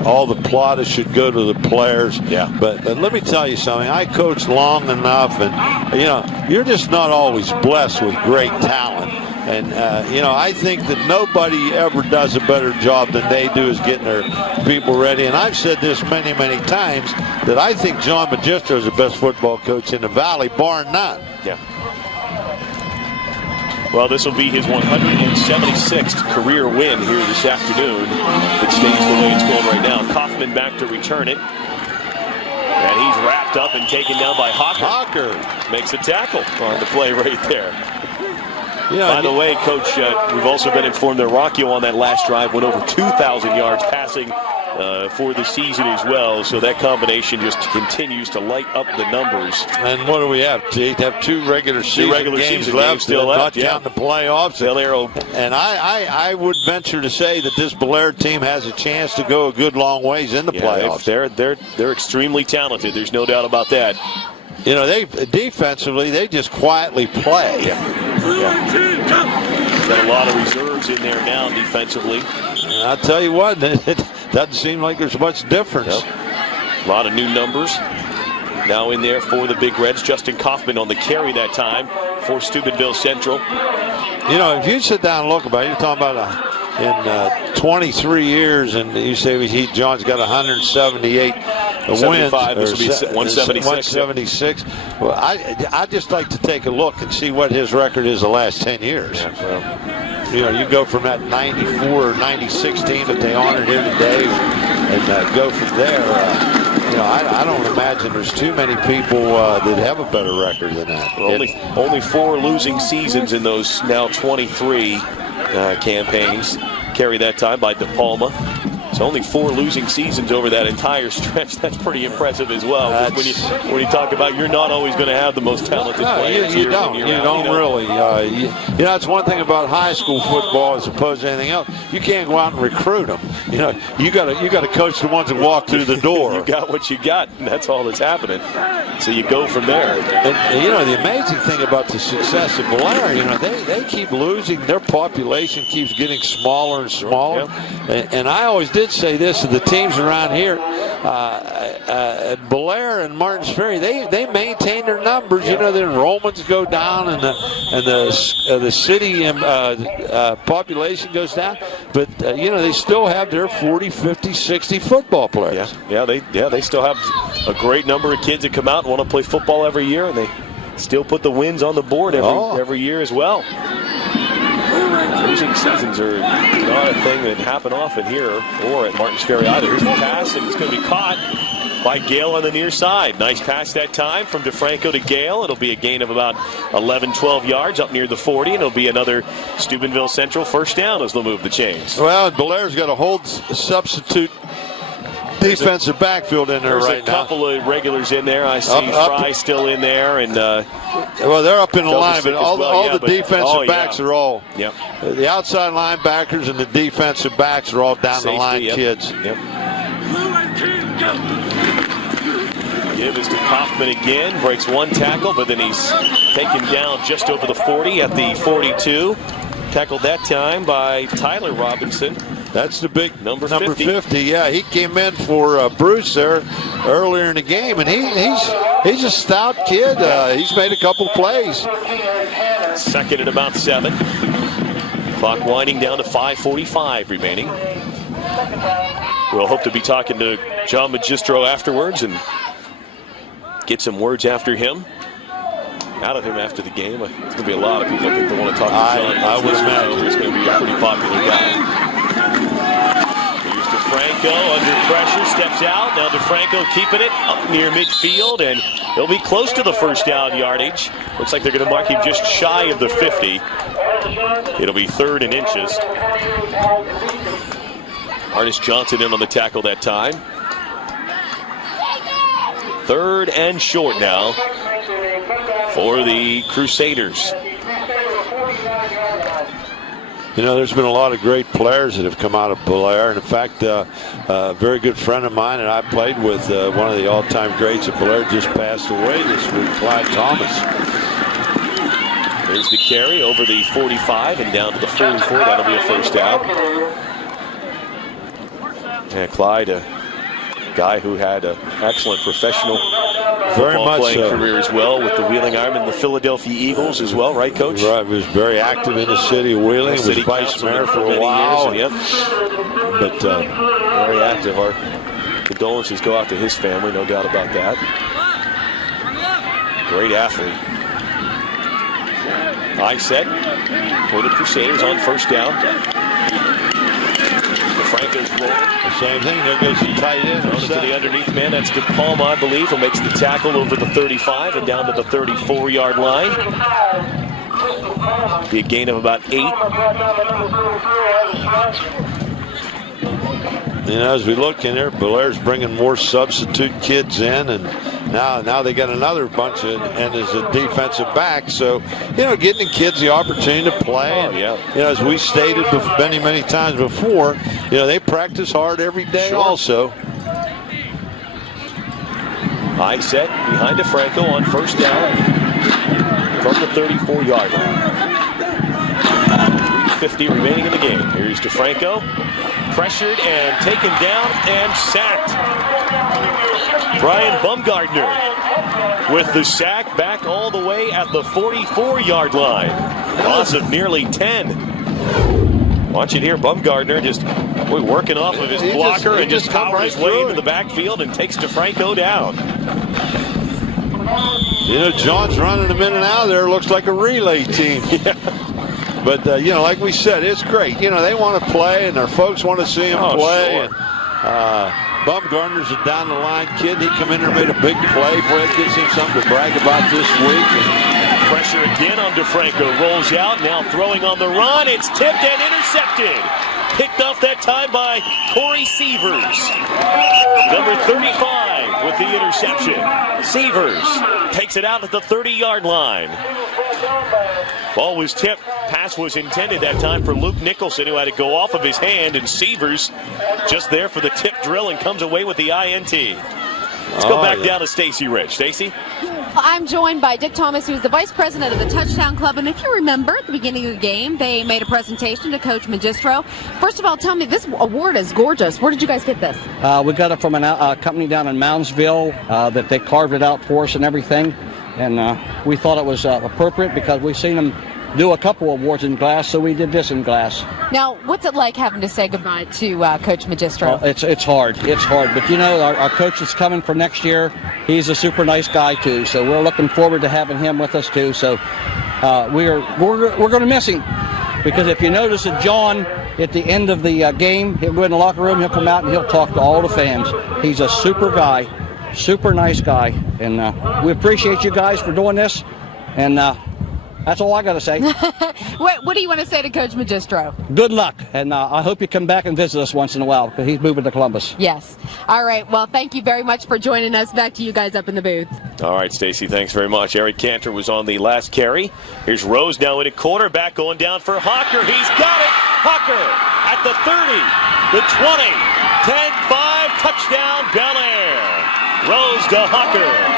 all the plaudits should go to the players. Yeah. But let me tell you something. I coached long enough, and you're just not always blessed with great talent. And, I think that nobody ever does a better job than they do is getting their people ready. And I've said this many, many times that I think John Magistro is the best football coach in the Valley, bar none. Yeah. Well, this will be his 176th career win here this afternoon. It stays the way it's going right now. Kaufman back to return it. And he's wrapped up and taken down by Hawker. Makes a tackle on the play right there. By the way, Coach, we've also been informed that Rockio on that last drive went over 2,000 yards passing for the season as well. So that combination just continues to light up the numbers. And what do we have? We have 2 regular season games left. Still left. Not counting the playoffs. And I would venture to say that this Bellaire team has a chance to go a good long ways in the playoffs. They're extremely talented. There's no doubt about that. They defensively, they just quietly play. Got a lot of reserves in there now defensively. And I'll tell you what, it doesn't seem like there's much difference. A lot of new numbers now in there for the Big Reds. Justin Kaufman on the carry that time for Steubenville Central. If you sit down and look about it, you're talking about in 23 years, and you say John's got 178 wins. This will be 176. 176. Well, I just like to take a look and see what his record is the last 10 years. You go from that 94 or 96 team that they honored here today, and go from there. I don't imagine there's too many people that have a better record than that. Well, only 4 losing seasons in those now 23 campaigns. Carry that time by De Palma. It's only 4 losing seasons over that entire stretch. That's pretty impressive as well. When you talk about you're not always going to have the most talented players. You don't really. It's one thing about high school football as opposed to anything else. You can't go out and recruit them. You got to coach the ones that walk through the door. You got what you got, and that's all that's happening. So you go from there. And the amazing thing about the success of Bellaire, they keep losing. Their population keeps getting smaller and smaller. Yep. And I always did say this to the teams around here. Bellaire and Martins Ferry, they maintain their numbers. Yep. Their enrollments go down, and the city population goes down. But they still have their 40, 50, 60 football players. They still have a great number of kids that come out and want to play football every year, and they still put the wins on the board every year as well. Losing seasons are not a thing that happen often here or at Martins Ferry either. Here's the pass, and it's going to be caught by Gale on the near side. Nice pass that time from DeFranco to Gale. It'll be a gain of about 11, 12 yards up near the 40, and it'll be another Steubenville Central first down as they'll move the chains. Well, Bellaire's got a hold substitute defensive backfield in there right now. There's a couple of regulars in there. I see Fry still in there. And well, they're up in the line, but all the defensive backs are all. Yep. The outside linebackers and the defensive backs are all down the line kids. Yep. Give is to Kaufman again. Breaks one tackle, but then he's taken down just over the 40 at the 42. Tackled that time by Tyler Robinson. That's the big number 50. Yeah, he came in for Bruce there earlier in the game, and he's a stout kid. He's made a couple plays. Second and about 7. Clock winding down to 5:45 remaining. We'll hope to be talking to John Magistro afterwards and get some words out of him after the game. There's going to be a lot of people I think that want to talk to John. I would imagine he's going to be a pretty popular guy. Here's DeFranco under pressure, steps out. Now DeFranco keeping it up near midfield, and he'll be close to the first down yardage. Looks like they're going to mark him just shy of the 50. It'll be 3rd and inches. Artis Johnson in on the tackle that time. 3rd and short now for the Crusaders. You know, there's been a lot of great players that have come out of Bellaire. And in fact, a very good friend of mine and I played with, one of the all-time greats at Bellaire, just passed away this week, Clyde Thomas. There's the carry over the 45 and down to the 44. That'll be a first down. Yeah, Clyde, a guy who had an excellent professional playing career as well with the Wheeling Iron and the Philadelphia Eagles as well, right, Coach? Right, he was very active in the city of Wheeling. Was vice mayor for a while. Years, but very active. Our condolences go out to his family, no doubt about that. Great athlete. High set for the Crusaders on first down. DeFranco's rolling. Same thing. There goes the tight end. Thrown to the underneath man. That's DePalma, I believe, who makes the tackle over the 35 and down to the 34-yard line. Be a gain of about 8. You know, as we look in there, Bellaire's bringing more substitute kids in, and now they got another bunch of, and as a defensive back. So, you know, getting the kids the opportunity to play. Oh, yeah. You know, as we stated many times before, you know, they practice hard every day also. High set behind DeFranco on first down from the 34-yard line. 3:50 remaining in the game. Here's DeFranco. Pressured and taken down and sacked. Brian Bumgardner with the sack back all the way at the 44-yard line. Loss of nearly 10. Watch it here. Bumgardner just working off of his blocker and just powers his way into the backfield and takes DeFranco down. You know, John's running them in and out of there. Looks like a relay team. Yeah. But, you know, like we said, it's great. You know, they want to play, and their folks want to see them play. Sure. Bumgardner's a down-the-line kid. He come in there and made a big play. Boy, it gives him something to brag about this week. Pressure again on DeFranco. Rolls out, now throwing on the run. It's tipped and intercepted. Picked off that time by Corey Sievers. Number 35 with the interception. Sievers takes it out at the 30-yard line. Ball was tipped. Pass was intended that time for Luke Nicholson, who had to go off of his hand, and Sievers just there for the tip drill and comes away with the INT. Let's go back down to Stacy Rich. Stacy? I'm joined by Dick Thomas, who's the vice president of the Touchdown Club. And if you remember, at the beginning of the game, they made a presentation to Coach Magistro. First of all, tell me, this award is gorgeous. Where did you guys get this? We got it from a company down in Moundsville that they carved it out for us and everything. And we thought it was appropriate because we've seen them do a couple awards in glass, so we did this in glass. Now, what's it like having to say goodbye to Coach Magistro? It's hard. It's hard. But, you know, our coach is coming for next year. He's a super nice guy, too. So we're looking forward to having him with us, too. So we're going to miss him. Because if you notice that John, at the end of the game, he'll go in the locker room, he'll come out, and he'll talk to all the fans. He's a super guy. super nice guy. And we appreciate you guys for doing this. And that's all I got to say. What do you want to say to Coach Magistro? Good luck. And I hope you come back and visit us once in a while because he's moving to Columbus. Yes. All right. Well, thank you very much for joining us. Back to you guys up in the booth. All right, Stacy, thanks very much. Eric Cantor was on the last carry. Here's Rose now in a quarterback going down for Hawker. He's got it. Hawker at the 30, the 20, 10-5, touchdown, Bellaire. Rose to Hawker.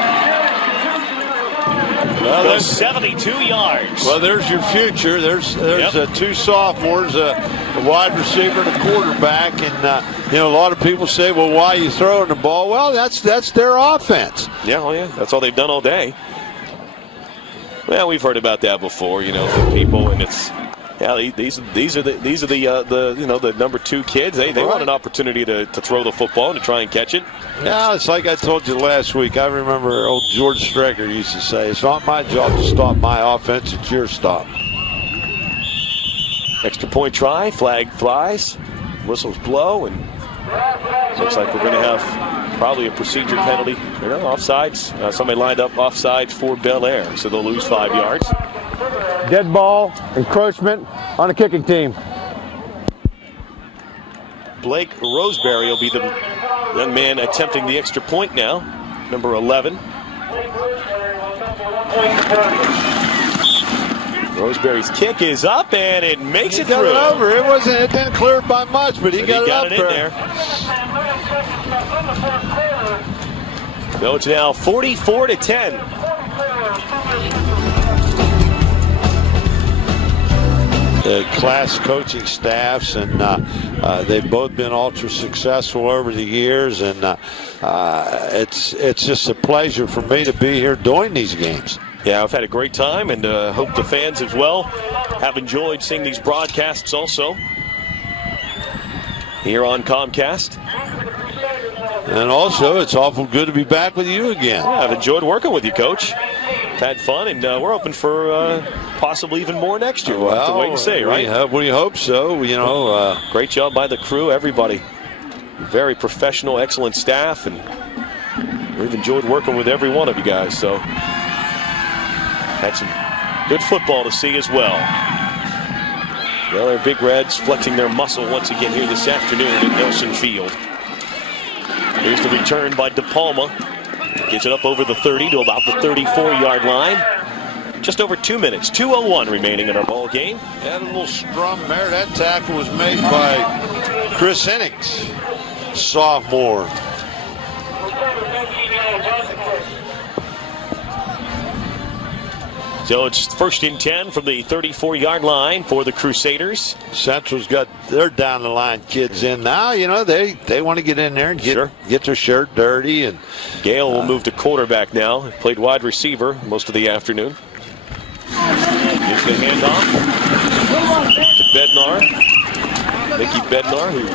Well, goes 72 yards. Well, there's your future. There's two sophomores, a wide receiver and a quarterback. And, a lot of people say, well, why are you throwing the ball? Well, that's their offense. Yeah, That's all they've done all day. Well, we've heard about that before, from people, and it's these are the number 2 kids. They want an opportunity to throw the football and to try and catch it. Yeah, it's like I told you last week. I remember old George Strecker used to say, it's not my job to stop my offense, it's your stop. Extra point try, flag flies, whistles blow, and looks like we're going to have probably a procedure penalty. Offsides. Somebody lined up offsides for Bellaire, so they'll lose 5 yards. Dead ball, encroachment on the kicking team. Blake Roseberry will be the young man attempting the extra point now, number 11. Roseberry's kick is up, and it makes it through. It over. It didn't clear it by much, but he got it in there. So it's now 44-10. Class coaching staffs, and they've both been ultra successful over the years, and it's just a pleasure for me to be here doing these games. Yeah, I've had a great time, and hope the fans as well have enjoyed seeing these broadcasts also here on Comcast. And also, it's awful good to be back with you again. Yeah, I've enjoyed working with you, Coach. Had fun, and we're hoping for possibly even more next year. We'll have to wait and see, right? We hope so. Great job by the crew, everybody. Very professional, excellent staff, and we've enjoyed working with every one of you guys. So had some good football to see as well. Well, our Big Reds flexing their muscle once again here this afternoon at Nelson Field. Here's the return by DePalma. Gets it up over the 30 to about the 34-yard line. Just over 2 minutes. 2:01 remaining in our ball game. Had a little scrum there. That tackle was made by Chris Hennings, sophomore. So it's 1st and 10 from the 34-yard line for the Crusaders. Central's got their down the line kids in now. They want to get in there and get their shirt dirty. And Gale will move to quarterback now. Played wide receiver most of the afternoon. Gives the handoff to Bednar. Mickey Bednar, who's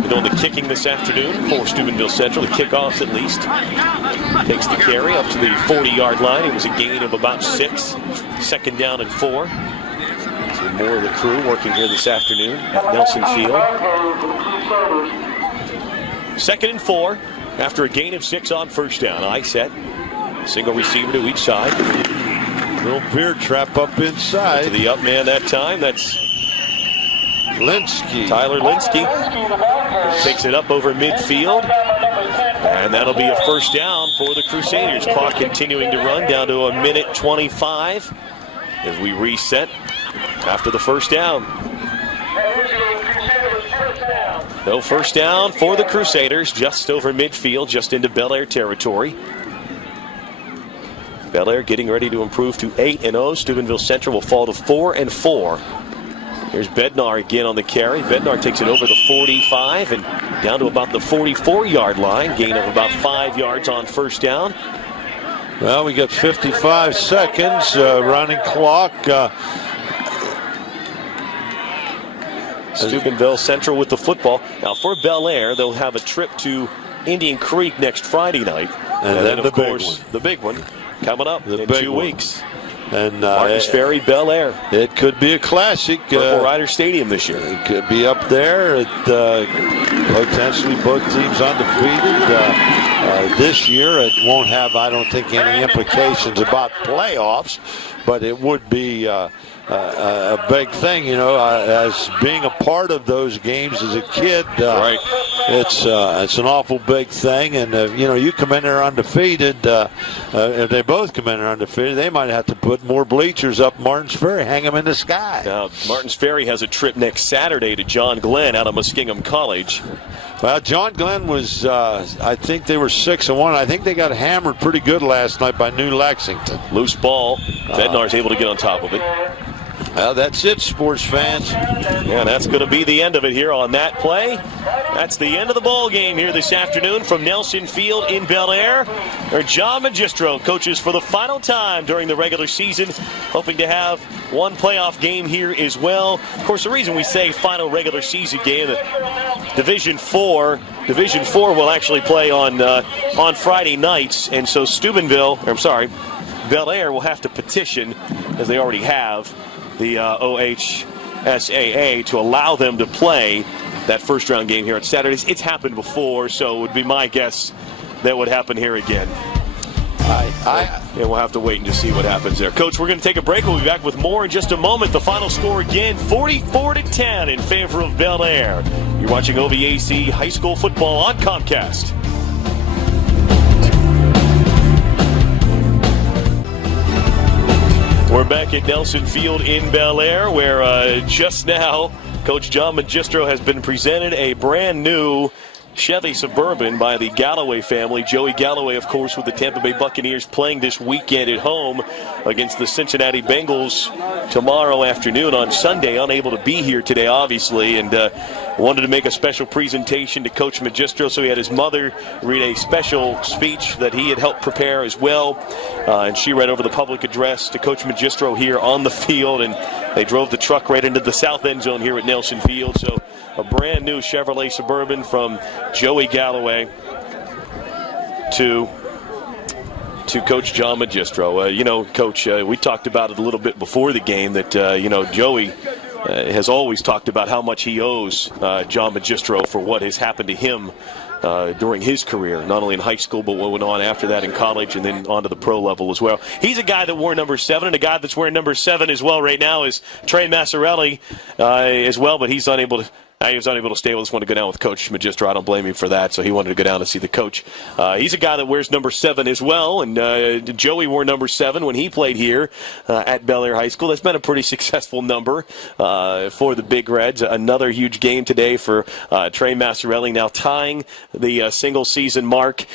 been doing the kicking this afternoon for Steubenville Central, the kickoffs at least. Takes the carry up to the 40-yard line. It was a gain of about 6. 2nd down and 4. So more of the crew working here this afternoon at Nelson Field. 2nd and 4 after a gain of 6 on 1st down. I set. Single receiver to each side. Little beer trap up inside. To the up man that time. That's Linsky. Tyler Linsky takes it up over midfield. And that'll be a 1st down for the Crusaders. Clock continuing to run down to 1:25 as we reset after the 1st down. No 1st down for the Crusaders, just over midfield, just into Bellaire territory. Bellaire getting ready to improve to 8-0. Steubenville Central will fall to 4-4. Here's Bednar again on the carry. Bednar takes it over the 45 and down to about the 44-yard line. Gain of about 5 yards on 1st down. Well, we got 55 seconds, running clock. Steubenville Central with the football. Now for Bellaire, they'll have a trip to Indian Creek next Friday night. And then of course, the big one coming up in 2 weeks. And Martins Ferry, Bellaire. It could be a classic. Purple Rider Stadium this year. It could be up there. Potentially both teams undefeated. This year it won't have, I don't think, any implications about playoffs, but it would be a big thing, as being a part of those games as a kid. Right. It's an awful big thing, and you come in there undefeated. If they both come in there undefeated, they might have to put more bleachers up Martins Ferry, hang them in the sky. Now, Martins Ferry has a trip next Saturday to John Glenn out of Muskingum College. Well, John Glenn was, I think they were 6-1. I think they got hammered pretty good last night by New Lexington. Loose ball. Bednar's able to get on top of it. Well, that's it, sports fans. Yeah, that's going to be the end of it here on that play. That's the end of the ball game here this afternoon from Nelson Field in Bellaire. John Magistro coaches for the final time during the regular season, hoping to have one playoff game here as well. Of course, the reason we say final regular season game, Division 4 will actually play on Friday nights, and so Bellaire will have to petition, as they already have, the OHSAA to allow them to play that first round game here on Saturdays. It's happened before, so it would be my guess that would happen here again. And we'll have to wait and just see what happens there. Coach, we're going to take a break. We'll be back with more in just a moment. The final score again, 44-10 in favor of Bellaire. You're watching OVAC High School Football on Comcast. We're back at Nelson Field in Bellaire, where just now Coach John Magistro has been presented a brand new Chevy Suburban by the Galloway family. Joey Galloway, of course, with the Tampa Bay Buccaneers playing this weekend at home against the Cincinnati Bengals tomorrow afternoon. On Sunday, unable to be here today, obviously, and wanted to make a special presentation to Coach Magistro, so he had his mother read a special speech that he had helped prepare as well, and she read over the public address to Coach Magistro here on the field, and they drove the truck right into the south end zone here at Nelson Field. So a brand new Chevrolet Suburban from Joey Galloway to Coach John Magistro. Coach, we talked about it a little bit before the game that, Joey has always talked about how much he owes John Magistro for what has happened to him during his career, not only in high school, but what went on after that in college and then on to the pro level as well. He's a guy that wore number 7, and a guy that's wearing number 7 as well right now is Trey Massarelli as well, but he's unable to. He was unable to stay with us, wanted to go down with Coach Magistro. I don't blame him for that, so he wanted to go down to see the coach. He's a guy that wears number 7 as well, and Joey wore number 7 when he played here at Bellaire High School. That's been a pretty successful number for the Big Reds. Another huge game today for Trey Massarelli, now tying the single-season mark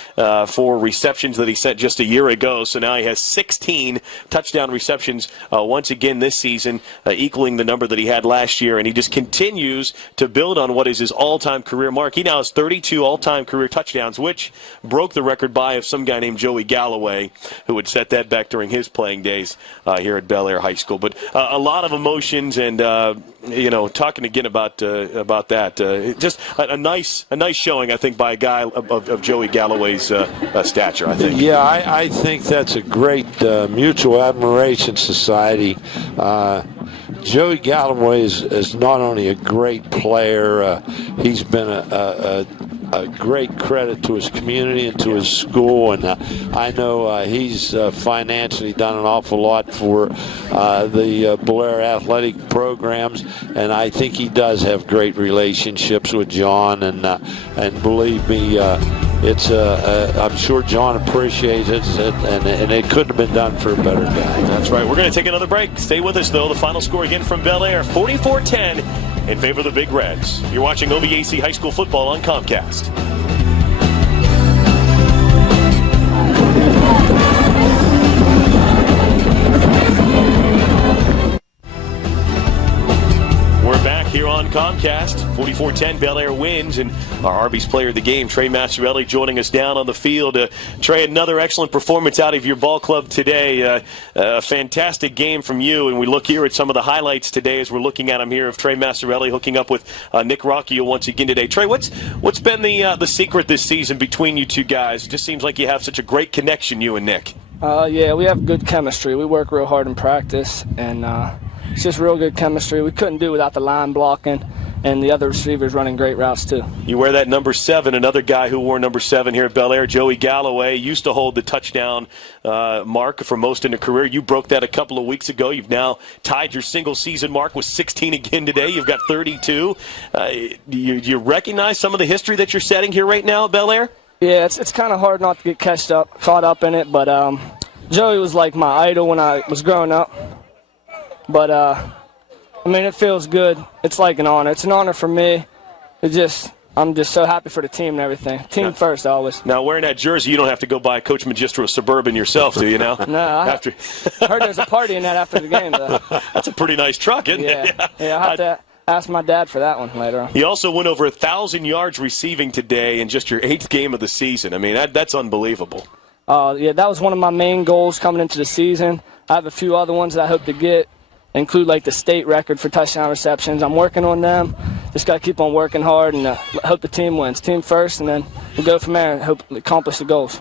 for receptions that he set just a year ago. So now he has 16 touchdown receptions once again this season, equaling the number that he had last year, and he just continues to build on what is his all-time career mark. He now has 32 all-time career touchdowns, which broke the record by of some guy named Joey Galloway, who had set that back during his playing days here at Bellaire High School. But a lot of emotions, and talking again about that, just a nice showing, I think, by a guy of Joey Galloway's stature, I think. Yeah, I think that's a great mutual admiration society. Joey Galloway is not only a great player, he's been a great credit to his community and to his school, and I know he's financially done an awful lot for the Bellaire athletic programs, and I think he does have great relationships with John, and believe me, I'm sure John appreciates it, and it couldn't have been done for a better guy. That's right. We're going to take another break. Stay with us, though. The final score again from Bellaire, 44-10 in favor of the Big Reds. You're watching OVAC High School Football on Comcast. Here on Comcast, 44-10, Bellaire wins, and our Arby's player of the game, Trey Massarelli, joining us down on the field. Trey, another excellent performance out of your ball club today. A fantastic game from you, and we look here at some of the highlights today as we're looking at them here of Trey Massarelli hooking up with Nick Rocchio once again today. Trey, what's been the secret this season between you two guys? It just seems like you have such a great connection, you and Nick. Yeah, we have good chemistry. We work real hard in practice, and it's just real good chemistry. We couldn't do without the line blocking and the other receivers running great routes too. You wear that number 7. Another guy who wore number 7 here at Bellaire, Joey Galloway, used to hold the touchdown mark for most in a career. You broke that a couple of weeks ago. You've now tied your single-season mark with 16 again today. You've got 32. You recognize some of the history that you're setting here right now at Bellaire? Yeah, it's kind of hard not to get caught up in it, but Joey was like my idol when I was growing up. But I mean, it feels good. It's like an honor. It's an honor for me. I'm just so happy for the team and everything. Team first, always. Now, wearing that jersey, you don't have to go buy Coach Magistro a Suburban yourself, do you now? No, I heard there's a party in that after the game, though. That's a pretty nice truck, isn't it? Yeah, I'll have to ask my dad for that one later on. He also went over 1,000 yards receiving today in just your 8th game of the season. I mean, that's unbelievable. Yeah, that was one of my main goals coming into the season. I have a few other ones that I hope to get, include like the state record for touchdown receptions. I'm working on them. Just got to keep on working hard and hope the team wins. Team first, and then we'll go from there and hope to accomplish the goals.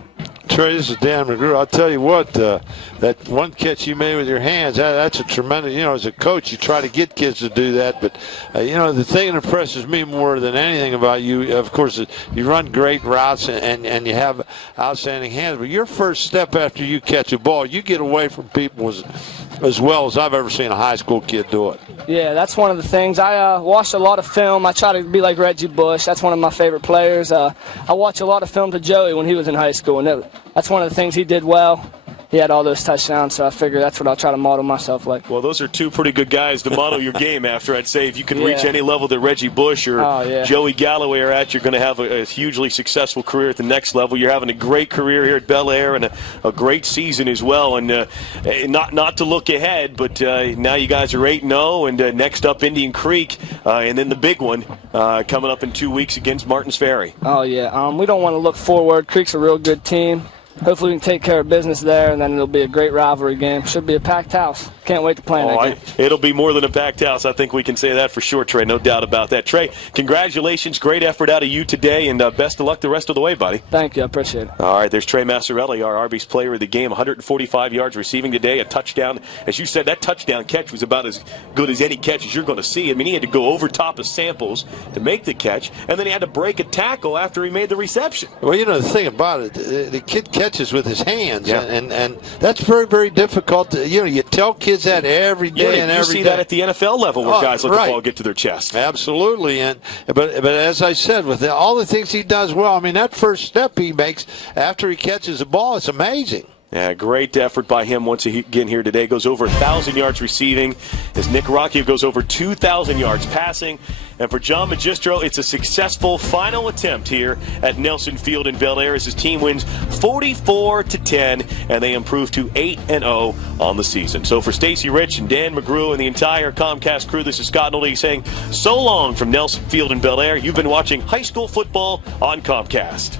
Trey, this is Dan McGrew. I'll tell you what, that one catch you made with your hands, that's a tremendous, as a coach, you try to get kids to do that. But, the thing that impresses me more than anything about you, of course, you run great routes and you have outstanding hands. But your first step after you catch a ball, you get away from people as well as I've ever seen a high school kid do it. Yeah, that's one of the things. I watched a lot of film. I try to be like Reggie Bush. That's one of my favorite players. I watch a lot of film to Joey when he was in high school, and that's one of the things he did well. He had all those touchdowns, so I figure that's what I'll try to model myself like. Well, those are two pretty good guys to model your game after. I'd say if you can reach any level that Reggie Bush or Joey Galloway are at, you're going to have a hugely successful career at the next level. You're having a great career here at Bellaire and a great season as well. And not to look ahead, but now you guys are 8-0, and next up Indian Creek, and then the big one coming up in 2 weeks against Martins Ferry. Oh, yeah. We don't want to look forward. Creek's a real good team. Hopefully we can take care of business there, and then it'll be a great rivalry game. Should be a packed house. Can't wait to play that game. It'll be more than a packed house. I think we can say that for sure, Trey. No doubt about that. Trey, congratulations. Great effort out of you today, and best of luck the rest of the way, buddy. Thank you. I appreciate it. All right, there's Trey Massarelli, our Arby's player of the game. 145 yards receiving today, a touchdown. As you said, that touchdown catch was about as good as any catch as you're going to see. I mean, he had to go over top of Samples to make the catch, and then he had to break a tackle after he made the reception. Well, the thing about it, the kid catches with his hands, and that's very, very difficult. You tell kids that every day and every day. You see that at the NFL level where guys let the ball get to their chest. Absolutely, but as I said, with all the things he does well, I mean, that first step he makes after he catches the ball, it's amazing. Yeah, great effort by him once again here today. Goes over 1,000 yards receiving as Nick Rocchio goes over 2,000 yards passing. And for John Magistro, it's a successful final attempt here at Nelson Field in Bellaire as his team wins 44-10, and they improve to 8-0 on the season. So for Stacy Rich and Dan McGrew and the entire Comcast crew, this is Scott Nolte saying so long from Nelson Field in Bellaire. You've been watching high school football on Comcast.